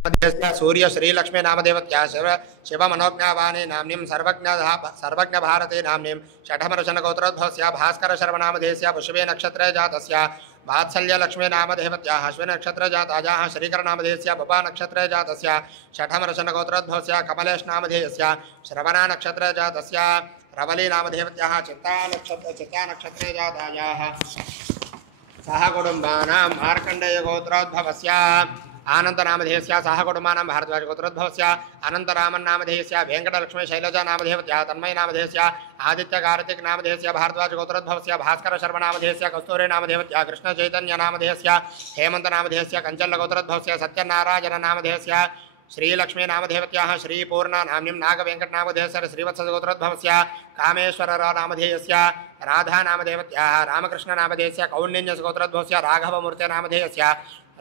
सूर्य श्रीलक्ष्मी नामदेवत्या शिवमनोज्ञावाणी नाम्नीं सर्वज्ञ भारती नाम्नीं षठमर्षणगोत्रोद्भवस्या भास्कर शर्मनामधेयस्या पुष्पे नक्षत्रे जातस्या वात्सल्य लक्ष्मी नामदेवत्याः अश्विनी नक्षत्रे जातायाः श्रीकर नामधेयस्या बपा नक्षत्रे जातस्या षठमर्षणगोत्रोद्भवस्या कमलेश नामधेयस्या श्रवणा नक्षत्रे जातस्या रवली नामदेवत्याः चित्ता नक्षत्रे जातायाः सह कुटुम्बानां मार्कण्डेय गोत्रोद्भवस्या आनंद नामधेयस्या सह कुटुम्बानां भारद्वाज गोत्रोद्भवस्या अनंतरामन् नामधेयस्या वेंकटलक्ष्मी शैलजा नामधेयत्या तन्मय नामधेयस्या आदित्य कार्तिक नामधेयस्या भारद्वाज गोत्रोद्भवस्या भास्कर शर्मा नामधेयस्या कस्तूरी नामधेयत्या कृष्ण चैतन्य नामधेयस्या हेमंत नामधेयस्या कंचल गोत्रोद्भवस्या सत्यनारायण नामधेयस्या श्रीलक्ष्मी नामधेयत्याः श्रीपूर्णा नाम्नीं नागवेंकट नामधेयस्या श्रीवत्स गोत्रोद्भवस्या कामेश्वर नामधेयस्या राधा नामधेयत्याः रामकृष्ण नामधेयस्या कौण्डिन्य गोत्रोद्भवस्या राघवमूर्ति नामधेयस्या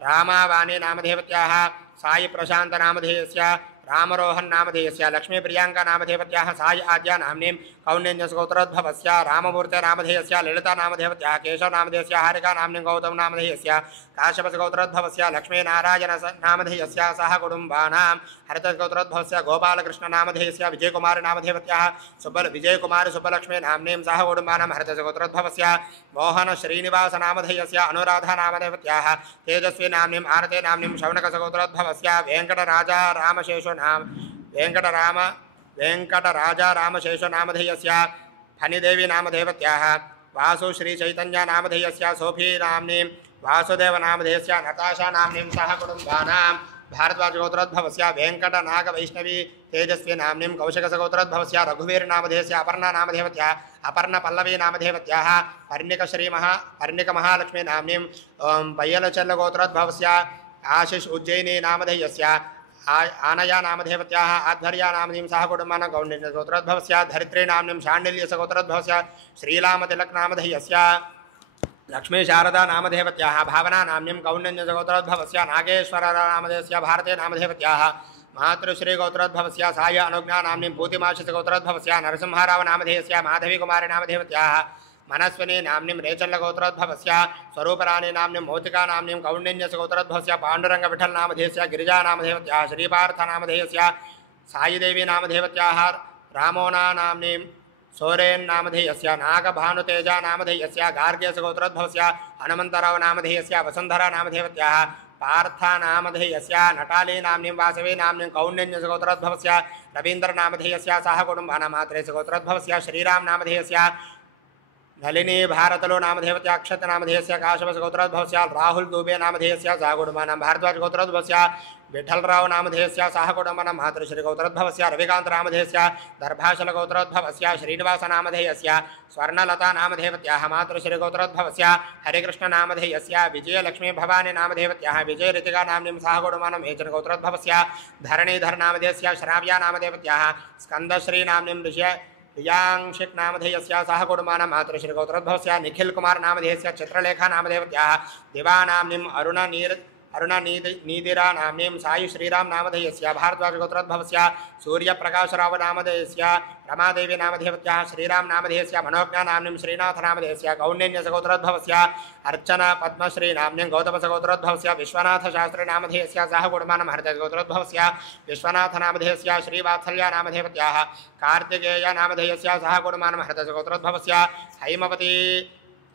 रामावाणी नामधेयत्याः साई प्रशांत नामधेयस्या रामरोहन नामधेयस्या लक्ष्मी प्रियांका नामधेयत्याः साई आद्या नाम्नीं कौण्डिन्य गोत्रोद्भवस्या राममूर्ति नामधेयस्या ललिता नामधेयत्याः केशव नामधेयस्या हारिका नाम्नीं गौतम नामधेयस्या काश्यप गोत्रोद्भवस्या लक्ष्मी नारायण नामधेयस्या सह कुटुम्बानां हरित गोत्रोद्भवस्या गोपालकृष्ण नामधेयस्या विजयकुमारी नामधेयत्याः विजयकुमारी सुब्बलक्ष्मी नाम्नीं सह कुटुम्बानां हरित गोत्रोद्भवस्या मोहन श्रीनिवास नामधेयस्या अनुराधा नामधेयत्याः तेजस्वी नाम्नीं आरते नाम्नीं शौनक गोत्रोद्भवस्या वेंकटराजा रामशेषो नाम वेंकटराजा रामशेषो नामधेयस्या फणिदेवी नामधेयत्याः वासु श्री चैतन्य नामधेयस्या सोफी नाम्नीं वासुदेव नामधेयस्या नताशा नाम्नीं सह कुटुम्बानां भारद्वाज गोत्रोद्भवस्या वेंकट नाग वैष्णवी तेजस्वी नाम्नीं कौशिक गोत्रोद्भवस्या रघुवीर नामधेयस्या अपर्णा नामधेयत्याः अपर्ण पल्लवी नामधेयत्याः पर्णिक महालक्ष्मी नाम्नीं पय्यलचल्ल गोत्रोद्भवस्या आशिष उज्जयिनी नामधेयस्या आनया नामधेयत्याः आध्वर्या नाम्नीं सह कुटुम्बानां कौण्डिन्य गोत्रोद्भवस्या धरित्री नाम्नीं शाण्डिल्य गोत्रोद्भवस्या श्रीरामतिलक नामधेयस्या लक्ष्मी शारदा नामधेयत्याः भावना नाम्नीं कौण्डिन्य गोत्रोद्भवस्या नागेश्वर नामधेयस्या भारती नामधेयत्याः मातृश्री गोत्रोद्भवस्या साय अनुज्ञा नाम्नीं पूतिमाशिष गोत्रोद्भवस्या नरसिंहराव नामधेयस्या माधवी कुमारी नामधेयत्याः मनस्विनी नाम्नीं रेचल्ल गोत्रोद्भवस्या स्वरूपराणी नाम्नीं मौतिका नाम्नीं कौण्डिन्य गोत्रोद्भवस्या पाण्डुरंग विठल नामधेयस्या गिरिजा नामधेयत्याः श्रीपार्थ नामधेयस्या साईदेवी नामधेयत्याः रामोना नाम्नीं सोरेन नामधेयस्या नागभानुतेजा नामधेयस्या गार्ग्य गोत्रोद्भवस्या हनुमन्तराव नामधेयस्या वसुन्धरा नामधेयत्याः पार्था नामधेयस्या नटाली नाम्नीं वासवी नाम्नीं कौण्डिन्य गोत्रोद्भवस्या रवीन्द्र नामधेयस्या सह कुटुम्बानां मात्रे गोत्रोद्भवस्या श्रीराम नामधेयस्या नलिनी भारतलो नामधेयत्या अक्षत नामधेयस्या काश्यप गोत्रोद्भवस्या राहुल दुबे नामधेयस्या सह कुटुम्बानां भारद्वाज गोत्रोद्भवस्या विठलराव नामधेयस्या सह कुटुम्बानां मातृश्री गोत्रोद्भवस्या रविकांत नामधेयस्या दर्भाशल गोत्रोद्भवस्या श्रीनिवास नामधेयस्या स्वर्णलता नामधेयत्याः मातृश्री गोत्रोद्भवस्या हरिकृष्ण नामधेयस्या विजयलक्ष्मी भवानी नामधेयत्याः विजय ऋतिका नाम्नीं सह कुटुम्बानां हेचन गोत्रोद्भवस्या धरणीधर नामधेयस्या श्राव्या नामधेयत्याः स्कंदश्री नाम्नीं रियांशिक नामधेयस्या सह कुटुम्बानां मातृश्री गोत्रोद्भवस्या निखिल कुमार नामधेयस्या चित्रलेखा नामधेयत्याः दिवा नाम्नीं अरुणनीदिरा नाम्नीं साई श्रीराम नामधेयस्या भारद्वाज गोत्रोद्भवस्या सूर्यप्रकाशराव नामधेयस्या रमादेवी नामधेयत्याः श्रीराम नामधेयस्या मनोज्ञा नाम्नीं श्रीनाथ नामधेयस्या कौण्डिन्य गोत्रोद्भवस्या अर्चना पद्मश्री नाम्नीं गौतम गोत्रोद्भवस्या विश्वनाथ शास्त्री नामधेयस्या सह कुटुम्बानां हरित गोत्रोद्भवस्या विश्वनाथ नामधेयस्या श्रीवात्सल्या नामधेयत्याः कार्तिकेय नामधेयस्या सह कुटुम्बानां हरित गोत्रोद्भवस्या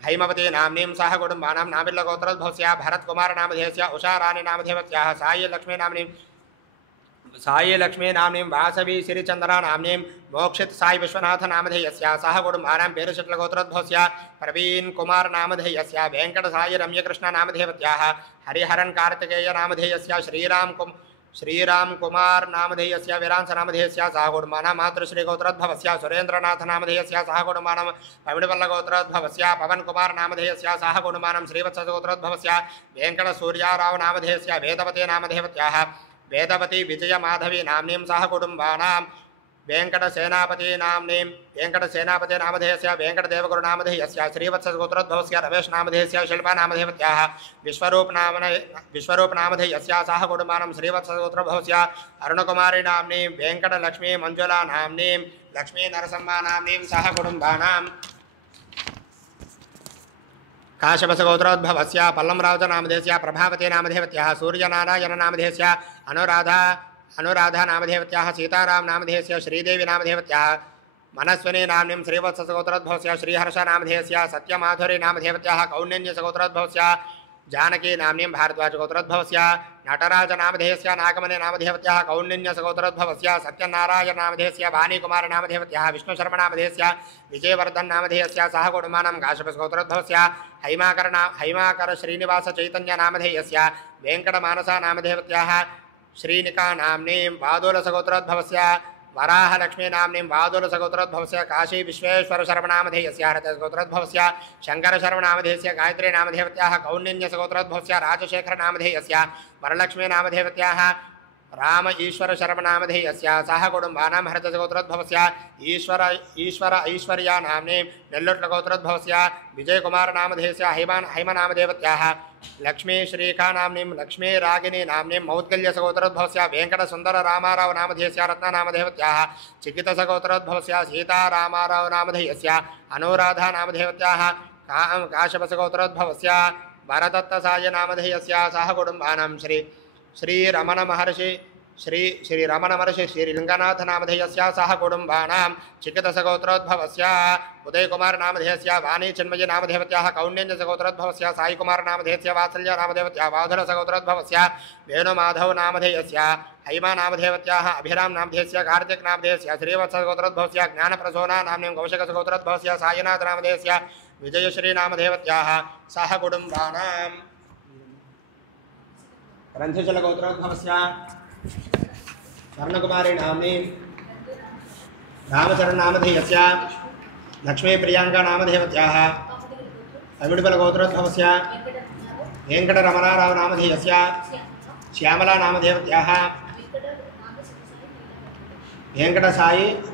हैमवती नाम्नीं सह कुटुम्बानां नाबिल्ल गोत्रोद्भवस्या भरतकुमार नामधेयस्या उषाराणी नामधेयत्याः साई लक्ष्मी नाम्नीं वासवी श्रीचंद्रा नाम्नीं मोक्षित साई विश्वनाथ नामधेयस्या सह कुटुम्बानां पेरुशट्ल गोत्रोद्भवस्या प्रवीण कुमार नामधेयस्या वेंकट साई रम्यकृष्ण नामधेयत्याः हरिहरन कार्तिकेय नामधेयस्या श्रीराम कुमार नामधेयस्या वीरांश नामधेयस्या सह कुटुम्बानां मातृश्री गोत्रोद्भवस्या सुरेन्द्रनाथ नामधेयस्या सह कुटुम्बानां पविडपल्ल गोत्रोद्भवस्या पवन कुमार नामधेयस्या सह कुटुम्बानां श्रीवत्स गोत्रोद्भवस्या वेंकट सूर्याराव नामधेयस्या वेदवती नामधेयत्याः वेदवती विजय माधवी नाम्नीं सह कुटुम्बानां वेंकटसेनापति नामधेयस्या वेंकटदेवगुरु नामधेयस्या श्रीवत्स गोत्रोद्भवस्या रमेश नामधेयस्या शिल्पा नामधेयत्याः विश्वरूप नामधेयस्या सह कुटुम्बानां श्रीवत्स गोत्रोद्भवस्या अरुणकुमारी नाम्नीं वेंकटलक्ष्मी मंजुला नाम्नीं लक्ष्मी नरसम्मा नाम्नीं सह कुटुम्बानां काश्यपसगोत्रोद्भवस्य पल्लमरावतनामधेयस्य प्रभावती नामधेयवत्याः सूर्यनारायणनामधेयस्य अनुराधा नामधेयवत्याः सीताराम नामधेयस्य श्रीदेवी नामधेयवत्याः मनस्विनी नाम्नीं श्रीवत्सगोत्रोद्भवस्य श्रीहर्षनामधेयस्य सत्यमाधुरी नामधेयवत्याः कौण्डिन्यसगोत्रोद्भवस्य जानकी नाम्नीं भारद्वाजगोत्रोद्भवस्य नटराजनामधेयस्य नागमनी नामधेयवत्याः कौण्डिन्यसगोत्रोद्भवस्य सत्यनारायण नामधेयस्य वाणीकुमार नामधेयवत्याः विष्णुशर्मनामधेयस्य विजयवर्धन नामधेयस्य सह कुटुम्बानां काश्यपसगोत्रोद्भवस्य हैमाकर श्रीनिवास चैतन्य नामधेयस्य वेङ्कटमानसा नामधेयवत्याः श्रीनिका नाम्नीं वादोलसगोत्रोद्भवस्य वराहलक्ष्मी नाम्नीं वादोलसगोत्रोद्भवस्य काशी विश्वेश्वर शर्मनामधेयस्य हरतसगोत्रोद्भवस्य शंकर शर्मनामधेयस्य गायत्री नामधेयवत्याः कौण्डिन्यसगोत्रोद्भवस्य राजशेखर नामधेयस्य वरलक्ष्मी नामधेयवत्याः राम ईश्वर शर्मनामधेयस्य सह कुटुम्बानां हरतसगोत्रोद्भवस्य ईश्वर ऐश्वर्या नाम्नीं नेल्लुट्लगोत्रोद्भवस्य विजयकुमार नामधेयस्य हैमनामधेयवत्याः लक्ष्मी श्रीका नाम्नीं लक्ष्मी रागिनी नाम्नीं मौद्गल्यसगोत्रोद्भवस्य वेङ्कटसुन्दर रामाराव नामधेयस्य रत्ननामधेयवत्याः चिकितसगोत्रोद्भवस्य सीतारामाराव नामधेयस्य अनुराधा नामधेयवत्याः काश्यपसगोत्रोद्भवस्य वरदत्तसाय नामधेयस्य सह कुटुम्बानां श्रीरमण महर्षि श्रीलिङ्गनाथ नामधेयस्य सह कुटुम्बानां चिकितसगोत्रोद्भवस्य उदयकुमार नामधेयस्य वाणी चिन्मयी नामधेयवत्याः कौण्डिन्यसगोत्रोद्भवस्य साईकुमार नामधेयस्य वात्सल्य नामधेयवत्याः वाधुरसगोत्रोद्भवस्य वेणुमाधव नामधेयस्य हैमा नामधेयवत्याः अभिराम नामधेयस्य कार्तिक नामधेयस्य श्रीवत्सगोत्रोद्भवस्य ज्ञानप्रसूना नाम्नीं कौशिकसगोत्रोद्भवस्य सायनाथ नामधेयस्य विजयश्री नामधेयवत्याः सह कुटुम्बानां ग्रन्थशलगोत्रोद्भवस्य स्वर्णकुमारी नाम्नीं रामचरण नामधेयस्य लक्ष्मीप्रियांका नामधेयवत्याः तमिळुबलगोत्रोद्भवस्य वेङ्कटरमणाराव नामधेयस्य श्यामला नामधेयवत्याः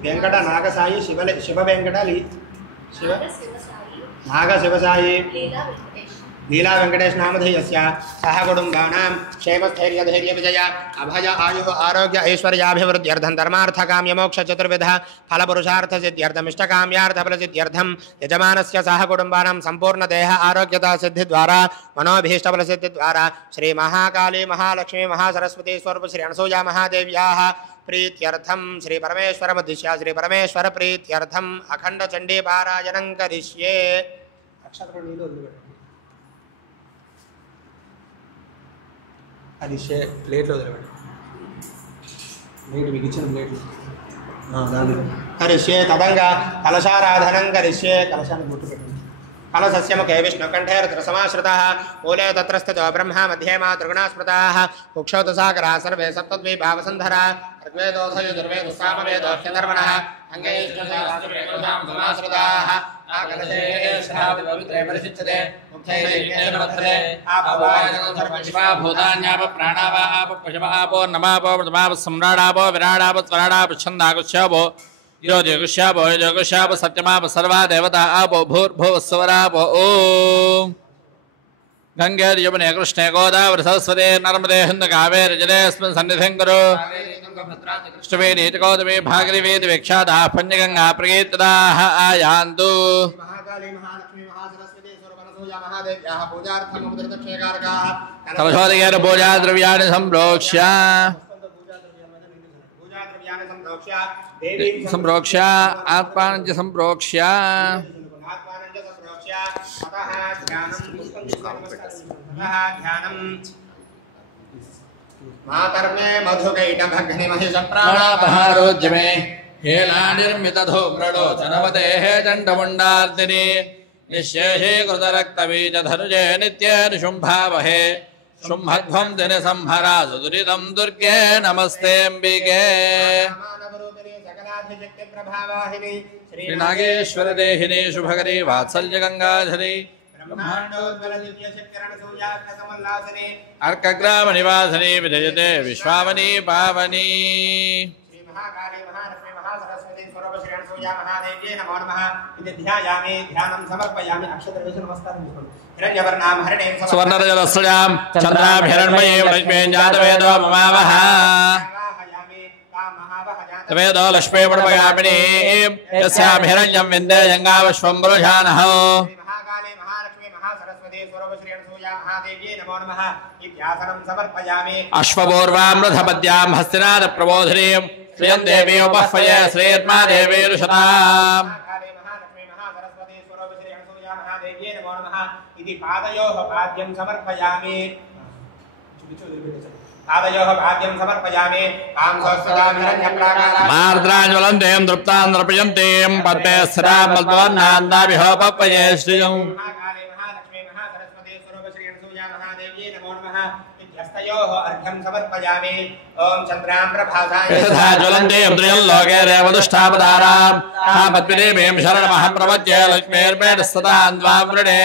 वेङ्कटनागसाई नागशिवसाई लीला वेंकटेश नामधेयस्य सह कुटुम्बानां क्षेमस्थैर्यधैर्यविजय अभय आयुः आरोग्य ऐश्वर्याभिवृद्ध्यर्थं धर्मार्थकाम्यमोक्ष चतुर्विध फलपुरुषार्थसिद्ध्यर्थमिष्टकाम्यार्थफलसिद्ध्यर्थं यजमानस्य सह कुटुम्बानां सम्पूर्णदेह आरोग्यता सिद्धिद्वारा मनोभीष्टफलसिद्धिद्वारा श्री महाकाली महालक्ष्मी महासरस्वती स्वरूप श्री अनसूया महादेव्याः प्रीत्यर्थं श्री परमेश्वरमुद्दिश्य श्री परमेश्वर प्रीत्यर्थम् अखंड चंडी पारायणं करिष्ये। అది ప్లేట్లో వదిలిపెట్టు మీకు ఇచ్చిన ప్లేట్లు करिष्ये तदंग कलशाराधनं करिष्ये कलशाన్ని గుర్తు పెట్టండి कलशस्य मुखे विष्णुकण्ठे रुद्रसमाश्रितः मूले तत्र स्थितो ब्रह्मा मध्ये मा त्रिगुणास्मृताः कुक्षौ तु सागराः सर्वे सप्तद्वीपावसुन्धरा ऋग्वेदोऽथर्ववेदोऽक्षधर्मणः अंगैश्चमाश्रिताः आकलशे पवित्रे परिशिच्यते भूतान्याप प्राणावाप पशवापो नमापो प्रथमाप सम्राडापो विराडापो त्वराडाप छन्दाकुश्यापो योजकुश्यापो योजकुश्यापो सत्यमाप सर्वा देवता आपो भूर्भुवस्वरापो ओम गंगे यमुने कृष्णे गोदावरी सरस्वती नर्मदे हिंद कावेरी जलेस्मिन् सन्निधिं कुरु कृष्णवेदी गौतमी भागीरथी विख्याताः पंचगंगा प्रकीर्तिताः आयान्तु कलशोदकेन पूजाद्रव्याणि संप्रोक्ष्य आत्मानं च संप्रोक्ष्य मातर्मे मधुकैटभग्नि महिषप्राणापहारोज्यमे हेलानिर्मितधूम्रलोचनवतेः दण्डमुण्डार्दिनि निःशेषे कृतरक्तबीजधनुजे नित्ये निशुम्भावहे शुम्भध्वं दिनसंहरा सुदुरितं दुर्गे नमस्तेऽम्बिके श्रीनागेश्वरदेहिनी शुभकरी वात्सल्यगङ्गाधरी अर्कग्रामनिवासिनी विजयते विश्वावनी पावनी स्वर्णरजतस्रजां चन्द्राभिरण्मये लक्ष्मीं जातवेदो ममावः तवेदो लक्ष्मी पडपगामिनी यस्यां हिरण्यं विन्दे जङ्गावश्वं पुरुषानः महालक्ष्मी महासरस्वती स्वरूपश्री अनसूया महादेव्यै नमो नमः इत्यासनं समर्पयामि अश्वपूर्वामृतपद्यां हस्तिनाद प्रबोधिनीं श्रियं देवी उपह्वये श्रीर्मा देवीरुषताम् महालक्ष्मी महासरस्वती स्वरूपश्री अनसूया महादेव्यै नमो नमः इति पादयोः पाद्यं समर्पयामि मार्द्राज्वलन्तीं दृप्तां नृपयन्तीं पद्मे स्थिरां मद्वन्नान्दाभिहोपपये श्रियं महालक्ष्मी महासरस्वती स्वरूपश्री अनसूया महादेव्यै नमो नमः इत्यस्तयोः अर्घ्यं समर्पयामि ॐ चन्द्रां प्रभासाय यथा ज्वलन्तीं द्रियं लोके रेवदुष्टापदारां तापद्विदेवीं शरणमहं प्रपद्ये लक्ष्मीर्मेणस्तदां द्वां वृणे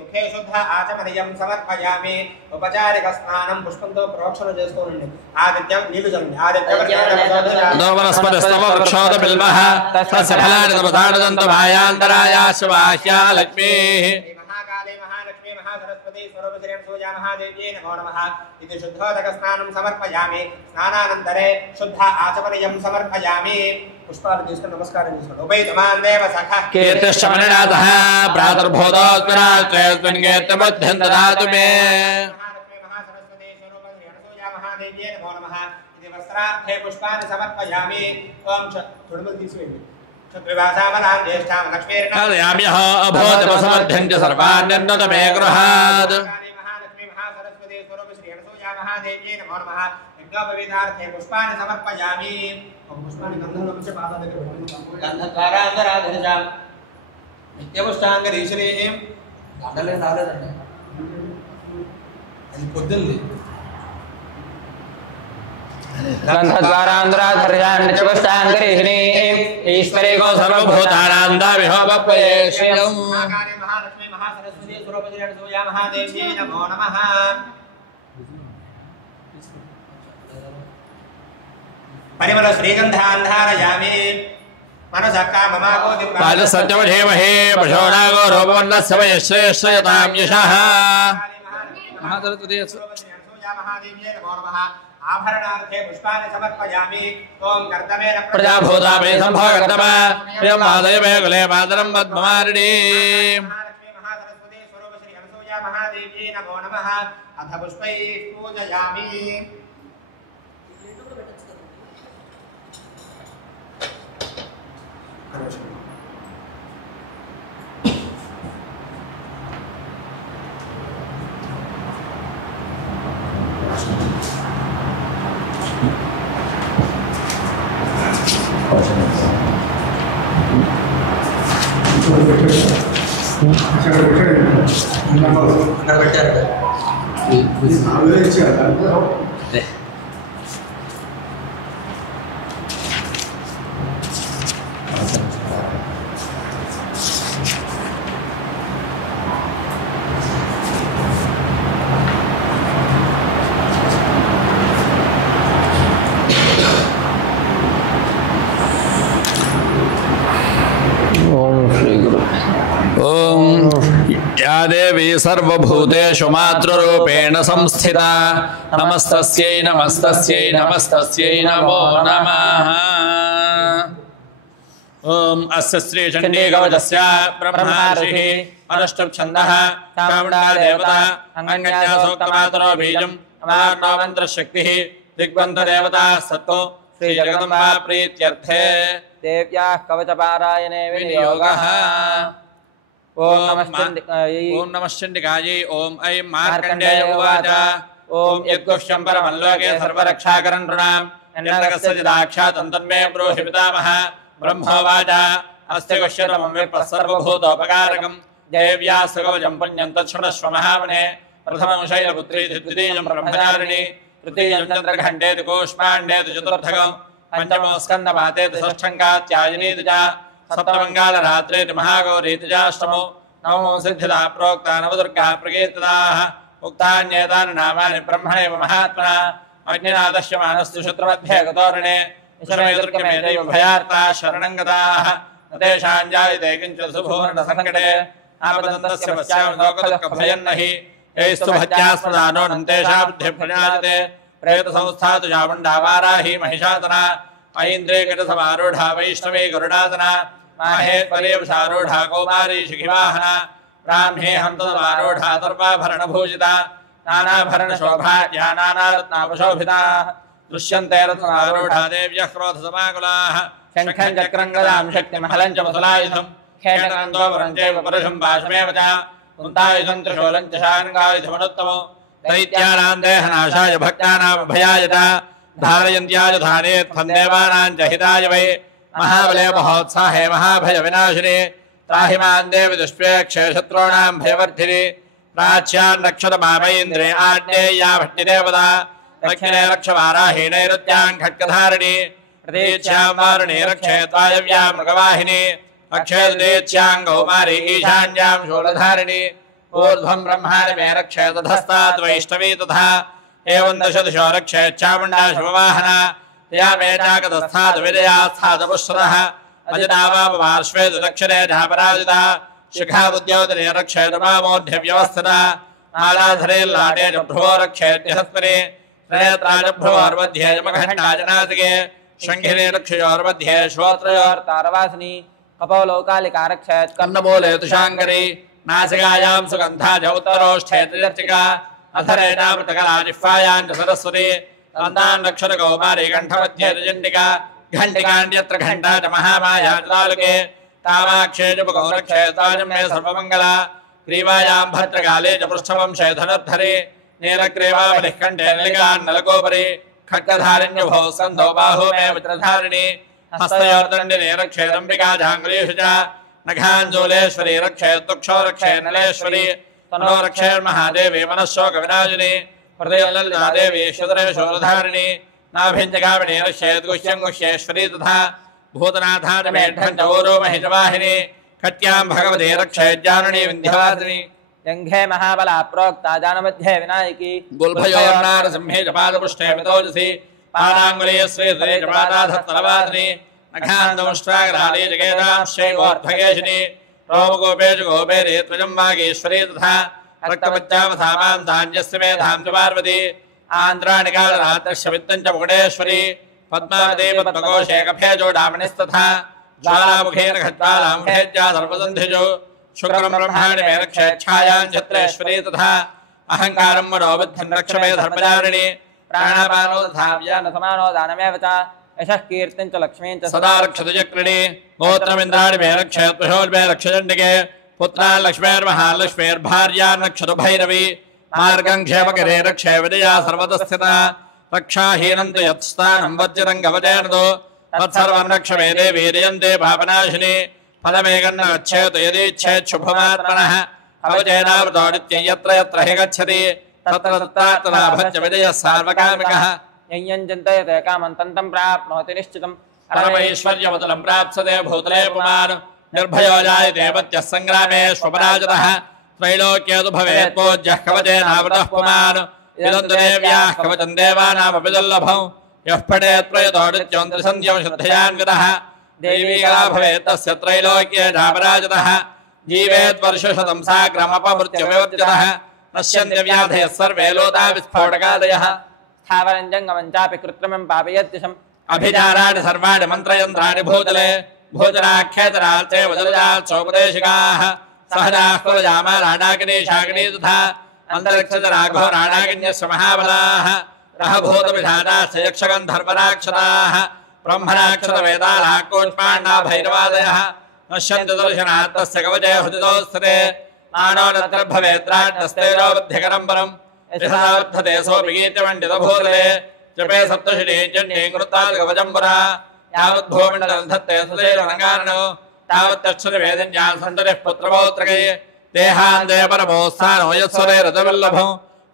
मुखे शुद्ध आचमनीयं समर्पयामि उपचारिक स्नानं पुष्पंतो प्रोक्षण చేస్తూనండి ఆదిత్యం నీళ్లు చల్లండి ఆదిత్యం వనస్పతిస్తవ వృక్షోద బిల్వః తస్య ఫలాని తపసానంత మాయాంతరాయాశ్వాహ్యా లక్ష్మీ महाकाले महालक्ष्मी महासरस्वती स्वरूपश्री अनसूया महादेव्यै नमो नमः इति शुद्धोदक स्नानं समर्पयामि स्नानानन्तरे शुद्ध आचमनीयं समर्पयामि पुष्पाలు తీసుకొని నమస్కారం చేసుకోండి ఉపైతమాన్ దేవ సఖ కీర్తిశ్చమనినాథః ప్రాతర్భూతోత్తరాత్రేస్మిన్ కీర్తిమధ్యం దదాతు మే महालक्ष्मी महासरस्वती स्वरूपश्री अनसूया महादेव्यै नमो नमः इति वस्त्रार्थे पुष्पानि समर्पयामि ओम चुडमुल తీసివేయండి चतुर्वासामलां ज्येष्ठां लक्ष्मीर्नामयाम्यः अभूतमसमध्यं च सर्वान्यन्नत मे गृहात् महालक्ष्मी महासरस्वती स्वरूपश्री अनसूया महादेव्यै नमो नमः यज्ञोपवीतार्थे पुष्पानि समर्पयामि पुष्पानि गन्धनस्य पाददग्गర गन्धद्वारा अंतराधनजां नित्यपुष्टांगरीश्वरीं దండలే రాలేదండి అది పొద్దుంది ईश्वरी को सर्वभूतानांदाभिहोपये श्रियं महालक्ष्मी महासरस्वती स्वरूपश्री अनसूया महादेव्यै नमो नमः परिमल श्रीगंधान् धारयामि मनसा काममागोदिं पादसत्यमधेमहे प्रचोदागो रूपवन्नस्य वयश्रेष्ठयतां यशः महासरस्वती अनसूया महादेव्यै नमो नमः आभरणार्थे पुष्पानि समर्पयामि ओम कर्तमेन प्रजाभूता मे संभवकर्तम प्रियमादय मे कुले मातरं मद्ममारिणी महालक्ष्मी महासरस्वती स्वरूपश्री अनसूया महादेव्यै नमो नमः अथ पुष्पैः पूजयामि या देवी सर्वभूतेषु मातृरूपेण संस्थिता नमस्तस्यै नमस्तस्यै नमस्तस्यै नमो नमः ओम अस्य श्री चंडी कवचस्य ब्रह्मा ऋषिः अनुष्टुप् छन्दः चामुण्डा देवता अंगन्या सूक्तमातरो बीजम् अमार्णो मन्त्रशक्तिः दिग्बन्ध देवता सत्तो श्री जगदम्बा प्रीत्यर्थे देव्याः कवचपारायणे विनियोगः ओम नमश्चंडिकायै ओम ऐं मार्कण्डेय उवाच ओम यद्गुह्यं परमल्लोके सर्वरक्षाकरं नृणाम् अन्यकस्यचिदाक्षातं तन्मे ब्रूहि पितामह ब्रह्मोवाच अस्ति गुह्यतमं विप्रः सर्वभूतोपकारकं देव्याः कवचं पुण्यं तच्छृणुष्व महामने प्रथमं शैलपुत्री द्वितीयं ब्रह्मचारिणी तृतीयं चन्द्रघण्टेति कूष्माण्डेति चतुर्थकं पञ्चमं स्कन्दमातेति षष्ठं कात्यायनीति च सप्तमङ्गालरात्रेति महागौरीति चाष्टमो नवमो सिद्धिदा प्रोक्ता नवदुर्गा प्रकीर्तिताः उक्तान्येतानि नामानि ब्रह्मणैव महात्मना अग्निना दश्यमानस्तु शत्रुमध्ये गतोरणे ईश्वरमे दैव भयार्ताः शरणं गताः न तेषां जायते किञ्चित् सुभूर्णसङ्कटे आपदन्तस्य पश्यामि लोकदुःखभयं नहि यैस्तु भज्यास्पदानो नन्तेषा बुद्धिर्प्रजायते प्रेतसंस्था तु चामुण्डा वाराही महिषासना ऐन्द्रियकटसमारूढा वैष्णवी गरुडासना माहेश्वरी वृषारूढा कौमारी शिखिवाहना ब्राह्मे हंसमारूढा सर्वाभरणभूषिता नानाभरणशोभाढ्या नानारत्नाभूषोभिता दृश्यन्ते रत्नारूढा देव्यः क्रोधसमाकुलाः शङ्खं चक्रं गदां शक्तिमहलं च मुसलायुधं खेटनन्दोपरं चैव परुषं वाशमेव च कुन्तायुधं च शूलं च शार्ङ्गायुधमनुत्तमो दैत्यानां देहनाशाय भक्तानामभयाय च धारयन्त्यायुधानेत्थं देवानां च हिताय वै महाबले महोत्साहे महाभयविनाशिने त्राहि मां देवि दुष्प्रेक्षे शत्रूणां भयवर्धिनि प्राच्यान्नक्षतमामैन्द्रे आज्ञेया भट्टिदेवता दक्षिणे रक्षवाराहीनैरुत्यां खड्गधारिणि प्रतीच्यां वारुणे रक्षे त्वायव्यां मृगवाहिनि अक्षेत्यां कौमारी ईशान्यां शूलधारिणि ऊर्ध्वं ब्रह्माणि मे रक्षे तधस्तात् वैष्णवी तथा एवं दशदिशो रक्षे चामुण्डा शुभवाहना या मे चाकतस्थात् विजयास्थात् पुष्पदः अजितावामपार्श्वे दक्षिणे झापराजिता शिखाबुद्योतने रक्षे रमामोऽध्यव्यवस्थिता मालाधरे लाटे च भ्रुवो रक्षेत्यहस्मरे त्रयत्राजभ्रुवोर्मध्ये यमघण्टाजनासिके शङ्खिने रक्षयोर्मध्ये श्रोत्रयोर्तारवासिनी कपोलोकालिका रक्षेत् कर्णमूले तुषाङ्करी नासिकायां सुगन्धा च उत्तरोष्ठे त्रिदर्शिका अधरे नामृतकला जिह्वायां च सरस्वती अन्तान् रक्षतकौमारी कण्ठमध्ये त्रिचण्डिका घण्टिकाण्यत्र घण्टा च महामाया च तालुके तामाक्षे च मुखौ रक्षे ताजं मे सर्वमङ्गला ग्रीवायां भद्रकाले च पृष्ठवंशे धनुर्धरे नीलग्रीवाबलिः कण्ठे नलिकान्नलकोपरि खड्गधारिण्युभौ स्कन्धौ बाहु मे वज्रधारिणि हस्तयोर्दण्डिने रक्षे रम्बिका झाङ्गुलीषु च नखाञ्जूलेश्वरी रक्षे तुक्षो रक्षे नलेश्वरी तनो रक्षेर्महादेवी मनःशोकविनाशिनी हृदयललिता देवी शुदरे शूलधारिणि नाभिञ्जगामिनी रक्षेत् गुह्यं गुह्येश्वरी तथा भूतनाथानमेढं च ऊरो महिषवाहिनी खट्यां भगवती रक्षेत् जाननी विन्ध्यवासिनी जंघे महाबला प्रोक्ता जानमध्ये विनायकी गुल्भयोर्नारसिंहे च पादपुष्टे मितोजसी पादाङ्गुलीय श्रीधरे च पादाधत्तलवासिनी नखान्दमुष्ट्राग्राली जगेदां श्रीगोर्ध्वकेशिनी रोमगोपे च गोपेरे त्वजं वागीश्वरी तथा रक्तपच्चावसामां धान्यस्य मेधां च पार्वती आन्द्राणिकालरात्रस्य वित्तं च मुकुटेश्वरी पद्मावती पद्मकोशे कफे जोडामणिस्तथा ज्वालामुखेन खज्वालां भेज्या सर्वसन्धिजो शुक्रं ब्रह्माणि मे रक्षे छायां छत्रेश्वरी तथा अहङ्कारं मनोबुद्धिं रक्ष मे धर्मचारिणि प्राणापानो तथा समानो दानमेव च यशः कीर्तिं च लक्ष्मीं च सदा रक्षतु चक्रिणि गोत्रमिन्द्राणि मे रक्षे त्वशोर्मे रक्षचण्डिके पुत्रान् लक्ष्मीर्महालक्ष्मीर्भार्यान् रक्षतु भैरवी मार्गं क्षेमकरे रक्षे विजया सर्वतस्थिता रक्षाहीनं तु यत्स्थानं वज्रं गवजेर्दो तत्सर्वं रक्ष मे देवी जयन्ते पापनाशिनी फलमेकन्न गच्छेत् यदीच्छेत् शुभमात्मनः अवचेनावृतोदित्यं यत्र यत्र हि गच्छति तत्र तत्रार्थलाभश्च विजयः सार्वकामिकः यं चिन्तयते कामं तं प्राप्नोति निश्चितम् परमैश्वर्यवतुलं प्राप्स्यते भूतले पुमान् निर्भयो जायते पत्यः सङ्ग्रामे स्वपराजितः त्रैलोक्ये तु भवेत् पूज्यः कवचेनावृतः पुमान् इदं तु देव्याः कवचं देवानामपि दुर्लभं यः पठेत् प्रयतोदित्यं त्रिसन्ध्यं श्रद्धयान्वितः देवी कला भवेत् तस्य त्रैलोक्ये जापराजितः जीवेत् वर्षशतं साग्रमपमृत्युविवर्जितः नश्यन्ति व्याधयः सर्वे लोता विस्फोटकादयः स्थावरं जङ्गमं चापि कृत्रिमं पापयत्यशम् अभिचाराणि सर्वाणि मन्त्रयन्त्राणि भूतले भोजनाख्येतरार्थे वदलजात्सोपदेशिकाः सहजाः कुलजामा राणागिनी शाकिनी तथा अन्तरिक्षजराघो राणागिन्यस्य महाबलाः रहभूतविधानाश्च यक्षगन्धर्वराक्षसाः ब्रह्मराक्षसवेदालाः कूष्माण्डा भैरवादयः नश्यन्ति दर्शनात् तस्य कवचे हृदितोऽस्ते मानो नद्रभवेद्राट्टस्तेजो बुद्धिकरं परम् यथार्थते सोऽपि गीत्यमण्डितभूतले जपे सप्तशिनी जन्ये कृतात् कवचं पुरा यावद्भूमण्डलं धत्ते सुदेवनगारणो तावत्तक्षति वेदन्यां सन्ततिः पुत्रपौत्रके देहान्ते परमोत्स्थानो यत्सुरे रजवल्लभो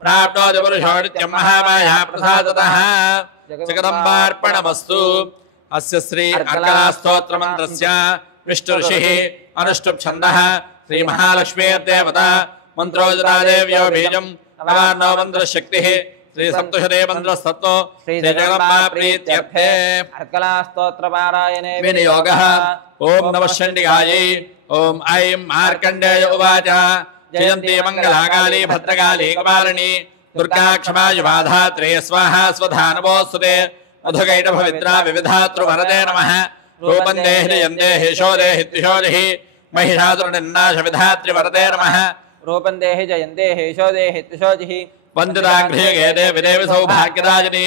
प्राप्नोति पुरुषो नित्यं महामाया प्रसादतः जगदम्बार्पणमस्तु अस्य श्री अर्कलास्तोत्रमन्त्रस्य विष्णुऋषिः अनुष्टुप् छन्दः श्रीमहालक्ष्मीर्देवता मन्त्रोजरादेव्यो बीजम् अवार्णो मन्त्रशक्तिः श्री सप्तशते मन्त्रस्तत्त्वो श्री जगदम्बा प्रीत्यर्थे अर्कलास्तोत्रपारायणे विनियोगः ॐ नमः चण्डिकायै ॐ ऐं मार्कण्डेय उवाच जयन्ती मङ्गलाकाली भद्रकाली कपालिनी दुर्गा क्षमा युवाधात्रे स्वाहा स्वधा नमोऽस्तुते मधुकैटभविद्रा विविधातृवरदे नमः रूपं देहि धियं देहि यशो देहि द्विषो देहि महिषासुरनिर्नाशविधात्रि वरदे नमः रूपं देहि जयं देहि यशो देहि द्विषो देहि वन्दिताङ्घ्रिये देवि देवि सौभाग्यराजिनी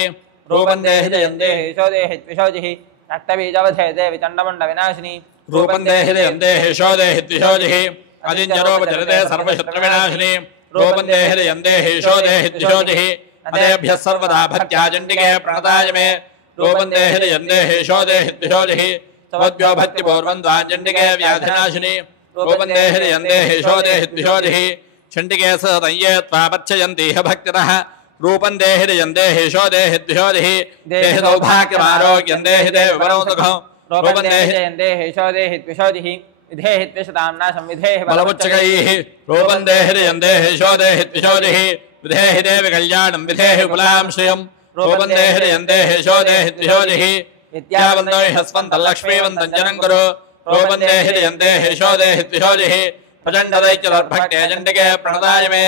रूपं देहि जयं देहि यशो देहि द्विषो देहि रक्तबीजवधे देवि चण्डमुण्डविनाशिनी रूपं देहि धियं देहि यशो देहि द्विषो देहि अजिञ्जरोपचरिते सर्वशत्रुविनाशिनी रूपं देहि धियं देहि यशो देहि द्विषो देहि अदेभ्यः सर्वदा भक्त्या चण्डिके प्रणताय मे रूपं देहि धियं देहि यशो देहि द्विषो देहि सवद्भ्यो भक्तिपूर्वं द्वाञ्चण्डिके व्याधिनाशिनी रूपं देहि धियं देहि यशो देहि द्विषो देहि चण्डिके सतये त्वापच्यन्ति ह भक्तितः रूपं देहि धियं देहि यशो देहि द्विषो देहि देहि सौभाग्यमारोग्यं देहि देवि वरौसुखं रूपं देहि जयं देहि यशो देहि द्विषो देहि विधेहि द्विषतां नाशं विधेहि बलमुच्चकैः रूपं देहि धियं देहि यशो देहि द्विषो देहि विधेहि देवि कल्याणं विधेहि कुलां श्रियं रूपं देहि धियं देहि यशो देहि द्विषो देहि विद्यावन्दो हस्वन्तं लक्ष्मीवन्तं जनं कुरु रूपं देहि धियं देहि यशो देहि द्विषो देहि प्रचण्डदैत्यदुर्भक्ते चण्डिके प्रणताय मे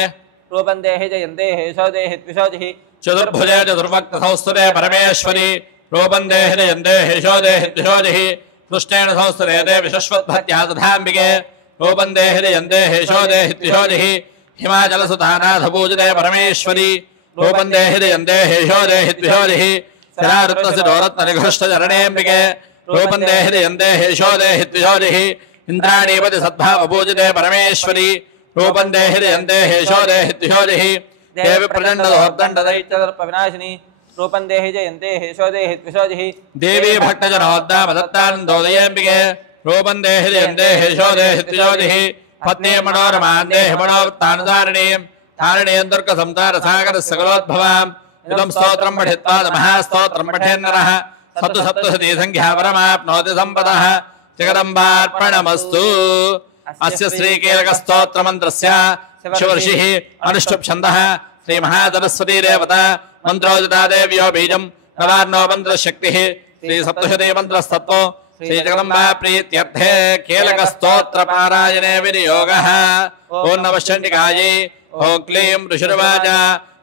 रूपं देहि जयं देहि यशो देहि द्विषो देहि चतुर्भुजे चतुर्भक्तसंस्तुते परमेश्वरी रूपं देहि धियं देहि यशो देहि द्विषो देहि कृष्णेन संस्तुते देवि शश्वद्भक्त्या तथाम्बिके रूपं देहि धियं देहि यशो देहि द्विषो देहि हिमाचलसुतानाथपूजिते परमेश्वरी रूपं देहि धियं देहि यशो देहि द्विषो देहि शिरारत्नसिरोरत्ननिघृष्टचरणेऽम्बिके रूपं देहि धियं देहि यशो देहि द्विषो देहि इन्द्राणीपति सद्भावपूजिते परमेश्वरी रूपं देहि धियं देहि यशो देहि द्विषो देहि देवि प्रचण्डदैत्यदर्पविनाशिनी रूपं देहि जयं देहि यशो देहि द्विषो देहि देवी भक्तजनोद्दामदत्तानन्दोदयेऽम्बिके रूपं देहि धियं देहि यशो देहि द्विषो देहि पत्नी मनोरमां देहि मनोवृत्तानुधारिणीं तारिणीं दुर्गसंसारसागरसकलोद्भवाम् इदं स्तोत्रं पठित्वा महास्तोत्रं पठेन्नरः सप्तसप्तशतीसङ्ख्यापरमाप्नोति सम्पदः जगदम्बार्पणमस्तु अस्य श्रीकीलकस्तोत्रमन्त्रस्य शिवर्षिः अनुष्टुप्छन्दः श्रीमहासरस्वती देवता मन्त्रोदिता देव्यो बीजं नवार्णो मन्त्रशक्तिः श्रीसप्तशतीमन्त्रस्तत्त्वो श्रीजगदम्बा प्रीत्यर्थे कीलकस्तोत्रपारायणे विनियोगः ॐ नमः चण्डिकायै ॐ क्लीं ऋषिर्वाच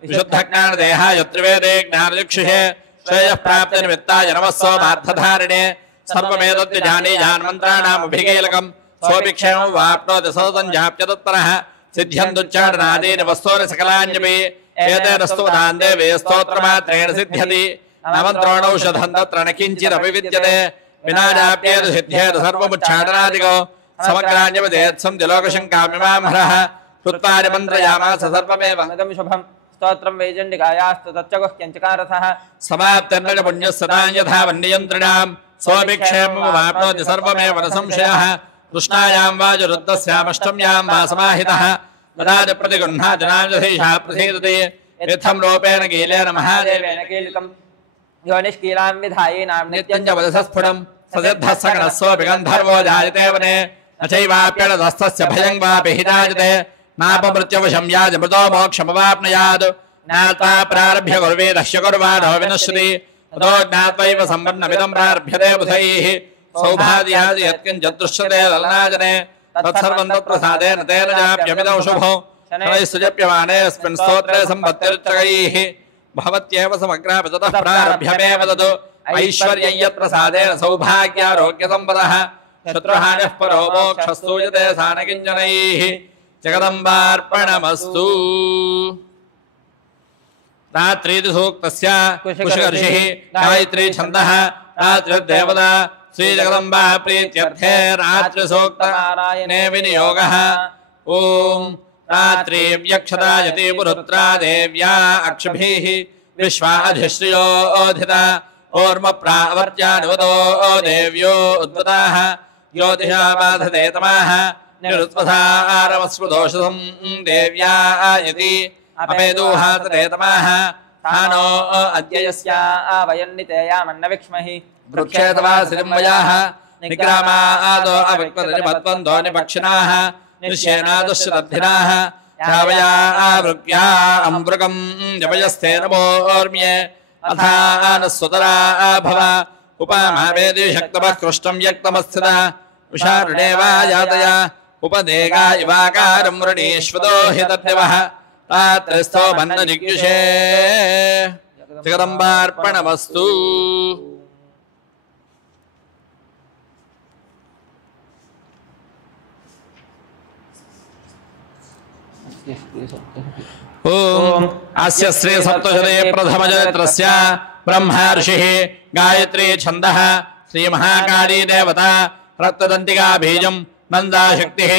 विशुद्धज्ञानदेहाय त्रिवेदे ज्ञानचक्षुषे श्रेयः प्राप्तिनिमित्ताय नमः सोमार्थधारिणे सर्वमेतद्विजानीयान् मन्त्राणामभिकीलकं सोऽपि क्षेमं वाप्नोति सततं जाप्य तत्परः सिद्ध्यन्तुच्चाटनादीनि वस्तूनि सकलान्यपि एतेनस्तु वदान् देवे स्तोत्रमात्रेण सिद्ध्यति न मन्त्रोणौषधं तत्र न किञ्चिदपि विद्यते विना जाप्येत सिद्ध्येत सर्वमुच्चाटनादिको समग्रान्यपदेत्सन्ति लोकशङ्कामिमामहरः कृत्वा मन्त्रयामास सर्वमेव इदं शुभं स्तोत्रं वैचण्डिकायास्तु तच्च गुह्यञ्चकारथः समाप्तन्न पुण्यः सदा यथा वन्ययन्त्रिणां सोऽपि क्षेममाप्नोति सर्वमेव न संशयः कृष्णायां वाजुरुद्धस्यामष्टम्यां वा समाहितः ददाति प्रतिगृह्णाति नाजधीशः प्रसीदति इत्थं रूपेण कीलेन महादेवेन कीलितं यो निष्कीलां विधायीनां नित्यं च वदसस्फुटं ससिद्धः सकलः सोऽपि गन्धर्वो जायते वने न चैवाप्यणदस्तस्य भयं वापि हि जायते नापमृत्यवशं याज मृतो मोक्षमवाप्नुयात् ज्ञात्वा प्रारभ्य कुर्वीरस्य कुर्वाणो विनश्यति ततो ज्ञात्वैव सम्पन्नमिदं प्रारभ्यते बुधैः सौभाग्यादि यत्किञ्चित् दृश्यते ललनाजने तत्सर्वं तत्प्रसादेन तेन जाप्यमिदं शुभो शनैः सुजप्यमानेऽस्मिन् स्तोत्रे सम्पत्तिरुच्चकैः भवत्येव समग्रापि ततः प्रारभ्य मे वदतु ऐश्वर्यं यत्प्रसादेन सौभाग्यारोग्यसम्पदः शत्रुहानिः परो मोक्षस्तूयते सानकिञ्जनैः जगदम्बार्पणमस्तु रात्रीति सूक्तस्य कुशऋषिः गायत्री छन्दः रात्रिर्देवता श्रीजगदम्बा प्रीत्यर्थे रात्रिसूक्तपारायणे विनियोगः ॐ रात्रीं यक्षदायति पुरुत्रा देव्या अक्षभिः विश्वाधिश्रियोऽधिता ओर्मप्रावर्त्यानुवदो देव्यो उद्वताः ज्योतिषा बाधते तमाः निरुत्वधारमस्मदोषधं देव्या आयति अपेदूहातते तमाः थानो अद्य यस्या वयन्नितेयामन्न विक्ष्महि वृक्षेतवासिरिम्वयाः निग्रामा आदो अविक्वदनिपद्वन्दो निपक्षिणाः निश्येनादुश्रद्धिनाः यावया आवृग्या अमृगं जपयस्ते नमोर्म्ये अथा नस्वतरा भव उपामावेदि शक्तमः कृष्णं यक्तमस्थिता उषारुणेवा यातया उपदेगा इवाकारं वृणीष्वदो हि तद्यवः रात्रिस्थो मन्नजिज्ञुषे जगदम्बार्पणमस्तु ओम अस्य श्री सप्तशते प्रथमचरित्रस्य ब्रह्मा ऋषिः गायत्री छन्दः श्री महाकाली देवता रक्तदन्तिका बीजं नन्दा शक्तिः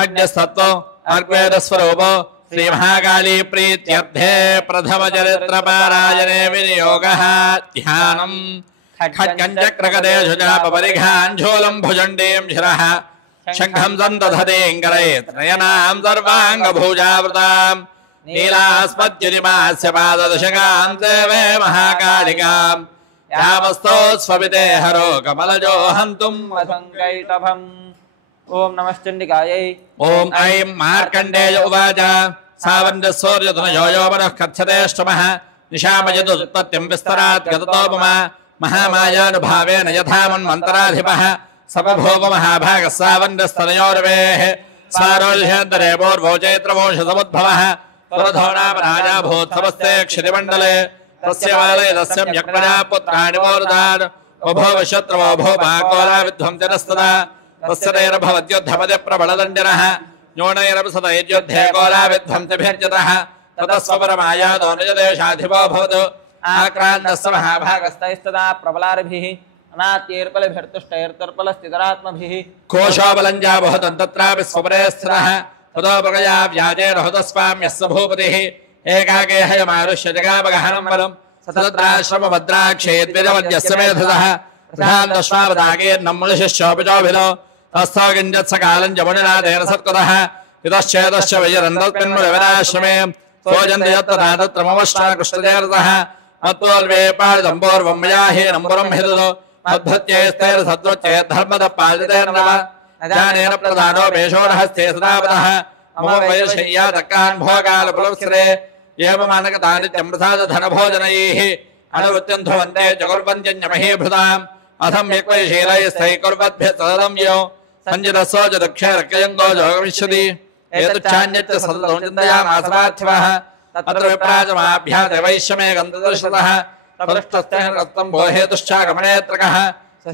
अग्निस्तत्त्वं अर्ग्वेदस्वरूपो श्री महाकाली प्रीत्यर्थे प्रथमचरित्रपारायणे विनियोगः ध्यानम् खड्गञ्चक्रगदेशुजापरिघाञ्झोलं भुजण्डीं शिरः शङ्खं सन्दधतेऽङ्गरैः नयनां सर्वाङ्गभुजावृताम् नीलास्मद्युतिमास्य पाददशकां देवे महाकालिकाम् यामस्तो स्वपिते हरो कमलजो हन्तुं वसङ्कैटभम् ओम नमश्चण्डिकायै ॐ ऐं मार्कण्डेय उवाच सावण्डसूर्यतनयो यो मनः कथ्यतेष्टमः निशामयदुत्पत्तिं विस्तरात् गततोपमा महामायानुभावेन यथा मन्वन्तराधिपः सपभोग महाभागः सावण्डस्तनयोर्वेः सारोषेन्दरे पूर्वो चैत्रवंशसमुद्भवः पुरधो नाम राजा भूत्सवस्ते क्षितिमण्डले तस्य बाले तस्य यक्प्रजापुत्राणि मोरुदान् उभो शत्रवो भूपाकोला विध्वंसनस्तदा तस्य नैरभवद्युद्धपदे प्रबलदण्डिनः न्यूनैरपसतैर्युद्धे कोला विध्वंसभिर्जितः ततः स्वपरमायादो निजदेशाधिपो भवतु आक्रान्तस्य महाभागस्तैस्तदा प्रबलार्भिः अनात्यैर्बलभिर्तुष्टैर्तर्पलस्थितरात्मभिः कोशोबलञ्जावहतं तत्रापि स्वपरे स्थिरः तदोपगया व्याजेन हुतस्वाम्यस्य भूपतिः एकाके हयमारुष्य जगामगहनं बलं सतत्राश्रमभद्राक्षेद्विजवद्यस्य मेधसः प्रधानश्वावदागेर्नम्मुनिशिष्योपिचोभिलो तस्थो किञ्चित्सकालं जमुनिनाथेन सत्कृतः इतश्चेतश्च विजरन्दत्पिन्मुनिविराश्रमे सोजन्ति यत्र तत्र ममश्चाकृष्टचेरतः मत्वल्वे पालितम्बोर्वं मया हीनम्बुरं हिदुतो मद्भृत्यैस्तैर्सद्वच्चैर्धर्मदः पालितेर्नव जानेन प्रधानो भेषोरहस्ते सदापदः मम वयशय्यादक्कान् भोगालपुलस्रे एवमानकतानित्यं प्रसादधनभोजनैः अनुवृत्तिं ध्रुवन्ते च कुर्वन्त्यन्यमहीभृताम् अथं यक्वैशीलैस्तैः कुर्वद्भ्यः सततं यो सञ्जितस्सो च दक्षे रक्तयङ्गो जोगमिष्यति एतच्चान्यच्च सततं चिन्तयामास पार्थिवः तत्र विप्राजमाभ्याते वैश्यमे गन्धदर्शतः तपृष्टस्तेन रक्तं बोहेतुश्चागमनेत्रकः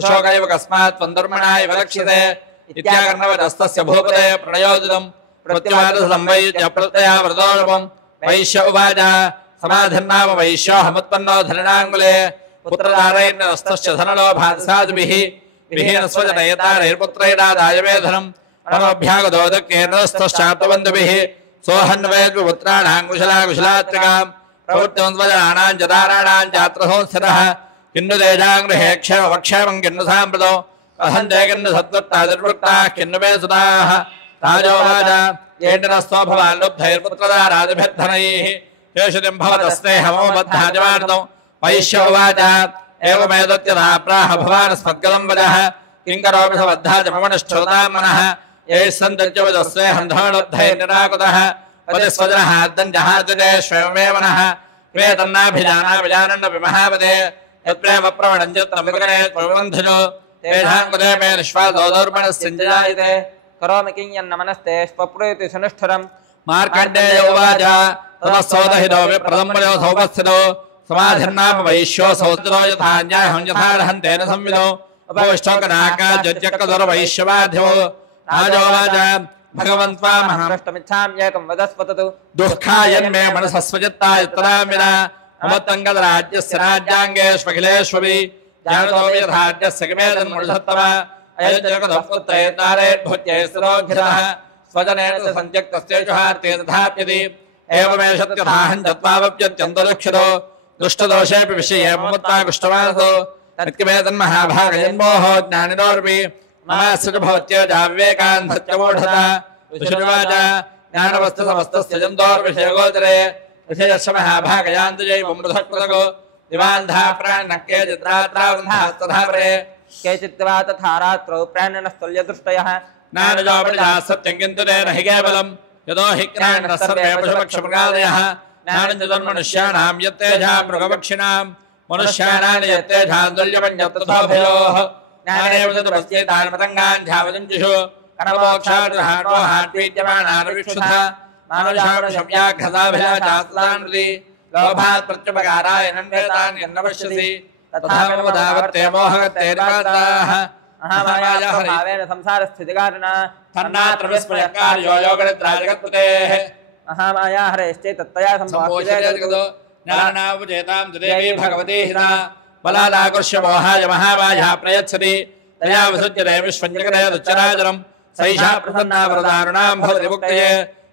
शोकैव कस्मात् त्वन्दुर्मणा इव रक्षिते इत्याकर्णवदस्तस्य भूपते प्रणयोदितं प्रत्युवादसं वैद्य प्रत्ययावृतोपम् वैश्य उवाच समाधिर्नाम वैश्योऽहमुत्पन्नो धरणाङ्गुले पुत्रधारैर्नस्तश्च धनलोभात्साधुभिः विहीनस्वजनयतारैर्पुत्रैरादाय मे धनम् अनमभ्यागतोदक्येर्नस्तश्चाप्तबन्धुभिः सोऽहन्वयद्विपुत्राणाङ्कुशलाकुशलात्रिकाम् प्रवृत्तिवन्द्वजनानां च दाराणां चात्रसंस्थितः किन्नु तेषां गृहे क्षेमवक्षेमं किन्नु साम्प्रतो कथं ते किन्नु सत्वत्तादिर्वृत्ताः किन्नु मे सुताः राजोवाच येण्डनस्तो भवान् लुब्धैर्पुत्रदारादिभिर्धनैः येषुतिं भवतस्तेहमो बद्धाजमार्तौ वैश्य उवाच एवमेतत्यथा प्राह भवानस्मद्गतं वचः किं करोमि स बद्धाच मम निष्ठुरतां मनः यैः सन्तर्जवदस्तेऽहं धनोद्धैर्निराकुतः वदिस्वजनः अद्दञ्जहार्जते स्वयमेव नः वेतन्नाभिजानामि जानन्नपि महापदे यत्प्रेम प्रवणं चित्तं विगणे प्रबन्धजो तेषां कृते मे निःश्वासो दौर्बणस्सिञ्जयायते करोमि किं यन्न मनस्ते स्वप्रेति सुनिष्ठुरम् मार्कण्डेय उवाच ततः सोदहितो विप्रदम्बयो सौपस्थितो समाधिर्नाम वैश्यो सौद्रो यथा न्यायहं यथार्हन्तेन संविदो उपविष्टोकनाकाज्यक्कदुर्वैश्यवाधिवो राजोवाच भगवन् महाराष्ट्रमिच्छाम्येकं वदस्पततु दुःखायन्मे मनसस्वचित्ता यत्तदां विना ममत्तङ्गदराज्यस्य राज्याङ्गेष्वखिलेष्वपि जानतो यथाज्यस्य किमेतन्मुषत्तम अयज्जगदपुत्रैर्तारेर्भुत्यैस्तिरोऽखिलः स्वजनेन सञ्त्यक्तस्तेषुहार्ते तथाप्यति एवमेष तथाहं चत्वावप्यत्यन्तरिक्षितो दुष्टदोषेऽपि विषये ममत्वाकुष्टमासो तत्किमेतन्महाभागजन्मोहो ज्ञानिनोर्पि ममास्य च भवत्यजाविवेकान्धत्यमूढता ऋषिर्वाच ज्ञानवस्तुसमस्तस्य जन्तोर्विषयगोचरे ऋषयस्य महाभागयान्तु जैवं मृधकृतगो दिवान्धा प्राणक्के चित्रात्रावन्धास्तथापरे केचित्वा तथा रात्रौ प्राणनस्तुल्यदृष्टयः ज्ञानजोपरिजाः सत्यं किन्तु तेन हि केवलं यतो हि ज्ञानिनः सर्वे पशुपक्षमृगादयः ज्ञानं च तन्मनुष्याणां यत्तेषां मृगपक्षिणां मनुष्याणां यत्तेषां तुल्यमन्यत्रतोभयोः ज्ञानेव तदुपस्येतान् मतङ्गान् झावदञ्जुषु कनमोक्षार्हाणो हाट्वीद्यमानानुविक्षुध मानुषावणशव्याघ्रताभिलाचास्तान्मृति लोभात् प्रत्युपकाराय नन्वेतान् यन्नपश्यसि तथा ममदावर्ते मोहगत्तेर्वाताः महामायाभावेन संसारस्थितिकारिणा तन्नात्र विस्मयकार्यो योगनिद्राजगत्पतेः महामाया हरेश्चेतत्तया सम्भोष्यते जगतो ज्ञानावचेतां देवी भगवती हिता बलादाकृष्य मोहाय महामाया प्रयच्छति तया विसृज्यते विश्वं जगदेतुच्चराचरं सैषा प्रसन्ना वरदारुणां भवति मुक्तये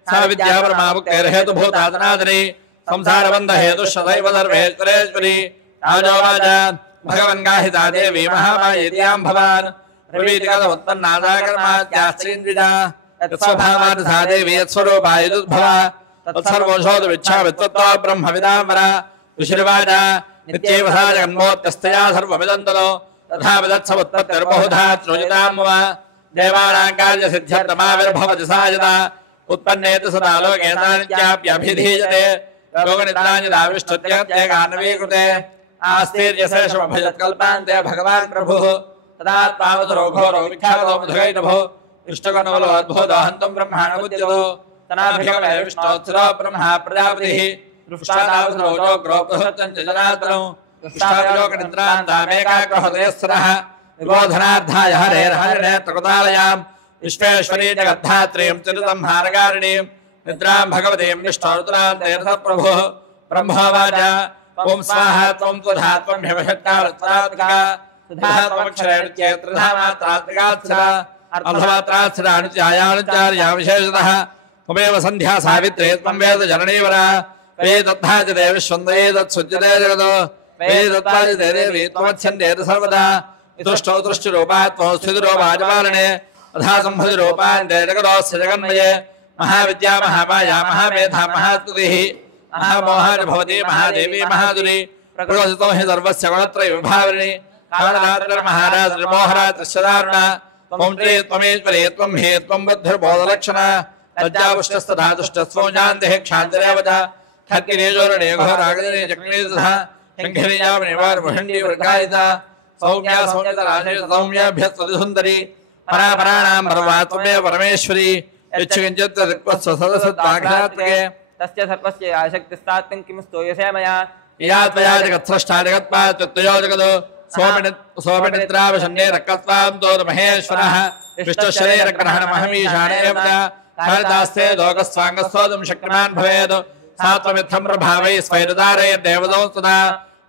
सा विद्या परमामुक्तेर्हेतुभूतादनादरी संसारबन्धहेतुश्चदैव सर्वेश्वरेश्वरी राजोवाच भगवन् गाहिता देवी महामायेत्यां भवान् प्रवीतिगतमुत्पन्नादाकर्माद्यास्त्रीन्द्विजा यत्स्वभावात् सा देवी यत्स्वरूपा यदुद्भवा तत्सर्वोषोदविच्छामि त्वत्तो ब्रह्मविदां वरा ऋषिर्वाच नित्यैव सा जगन्मोत्यस्तया सर्वमिदं ततो तथा विदत्समुत्पत्तिर्बहुधा त्रोजितां मम देवानां कार्यसिद्ध्यर्थमाविर्भवति सा यदा उत्पन्नेतु सदा लोके तानित्याप्यभिधीयते योगनिद्राञ्जदाविष्टत्येकान्वीकृते आस्तीर्यशेषमभयत्कल्पान्ते भगवान् प्रभुः तदा त्वावसरो घोरो विख्यातो मधुकैटभो इष्टगणोलो अद्भुतो हन्तं ब्रह्माणमुद्यतो तनाभिगमे विष्णोत्सरो ब्रह्मा प्रजापतिः दृष्टादावसरो जोग्रो बृहत्तं च जनातनौ दृष्टाविलोकनिद्रान्तामेकाग्रहृदयस्सरः विबोधनार्थाय हरेर्हरिणेत्रकुतालयां विश्वेश्वरी जगद्धात्रीं चरितं हारकारिणीं निद्रां भगवतीं निष्ठोरुद्रां तीर्थप्रभुः ब्रह्मोवाच ॐ स्वाहा त्वं त्वधा त्वं ह्यवषट्कालत्रात्मिका सुधात्मक्षरेत्रेत्रधामात्रात्मिकात्सरा अर्धमात्रात्सरा नित्यायानुचार्या विशेषतः त्वमेव सन्ध्या सावित्रे त्वं वेद जननीवरा वेदत्थाजते विश्वन्दये तत्सुज्यते जगतो वेदत्थाजते देवी त्वमच्छन्देत सर्वदा तुष्टौ तुष्टिरूपा त्वं स्थितिरूपाजपालने तथा सम्भतिरूपान्ते जगतोऽस्य जगन्मये महाविद्या महामाया महामेधा महास्तुतिः महामोहाय भवती महादेवी महादुरी प्रकृतितो हि सर्वस्य गुणत्रय विभावरिणी कालरात्रिर्महारात्रिर्मोहरात्रिश्चदारुणा त्वं चे त्वमेश्वरी त्वं हि त्वं बुद्धिर्बोधलक्षणा लज्जापुष्टस्तथातुष्टस्वजान्तिः क्षान्तिरेव च खद्गिरीजोरणे घोरागदिने चक्रिणी तथा शङ्खिनीयावनिवारमुषण्डी वृगायिता सौम्या सौम्यतराशे सौम्याभ्यस्तुतिसुन्दरी परापराणां परवा त्वमेव परमेश्वरी यच्चकिञ्चित् तद्विक्वत्स्व सदसद्दाघ्रात्मिके तस्य सर्वस्य आशक्तिस्तात्तं किं स्तूयसे मया या त्वया जगत्स्रष्टा जगत्पात्वयो जगतो सोमनिद्रावशन्ये रक्कत्वां तोदमहेश्वरः विष्णुशरीरग्रहणमहमीशानेव कालिदास्ते लोकस्वाङ्गस्तोदं शक्तिमान् भवेत् सा त्वमित्थं प्रभावैः स्वैरुदारैर्देवतो तदा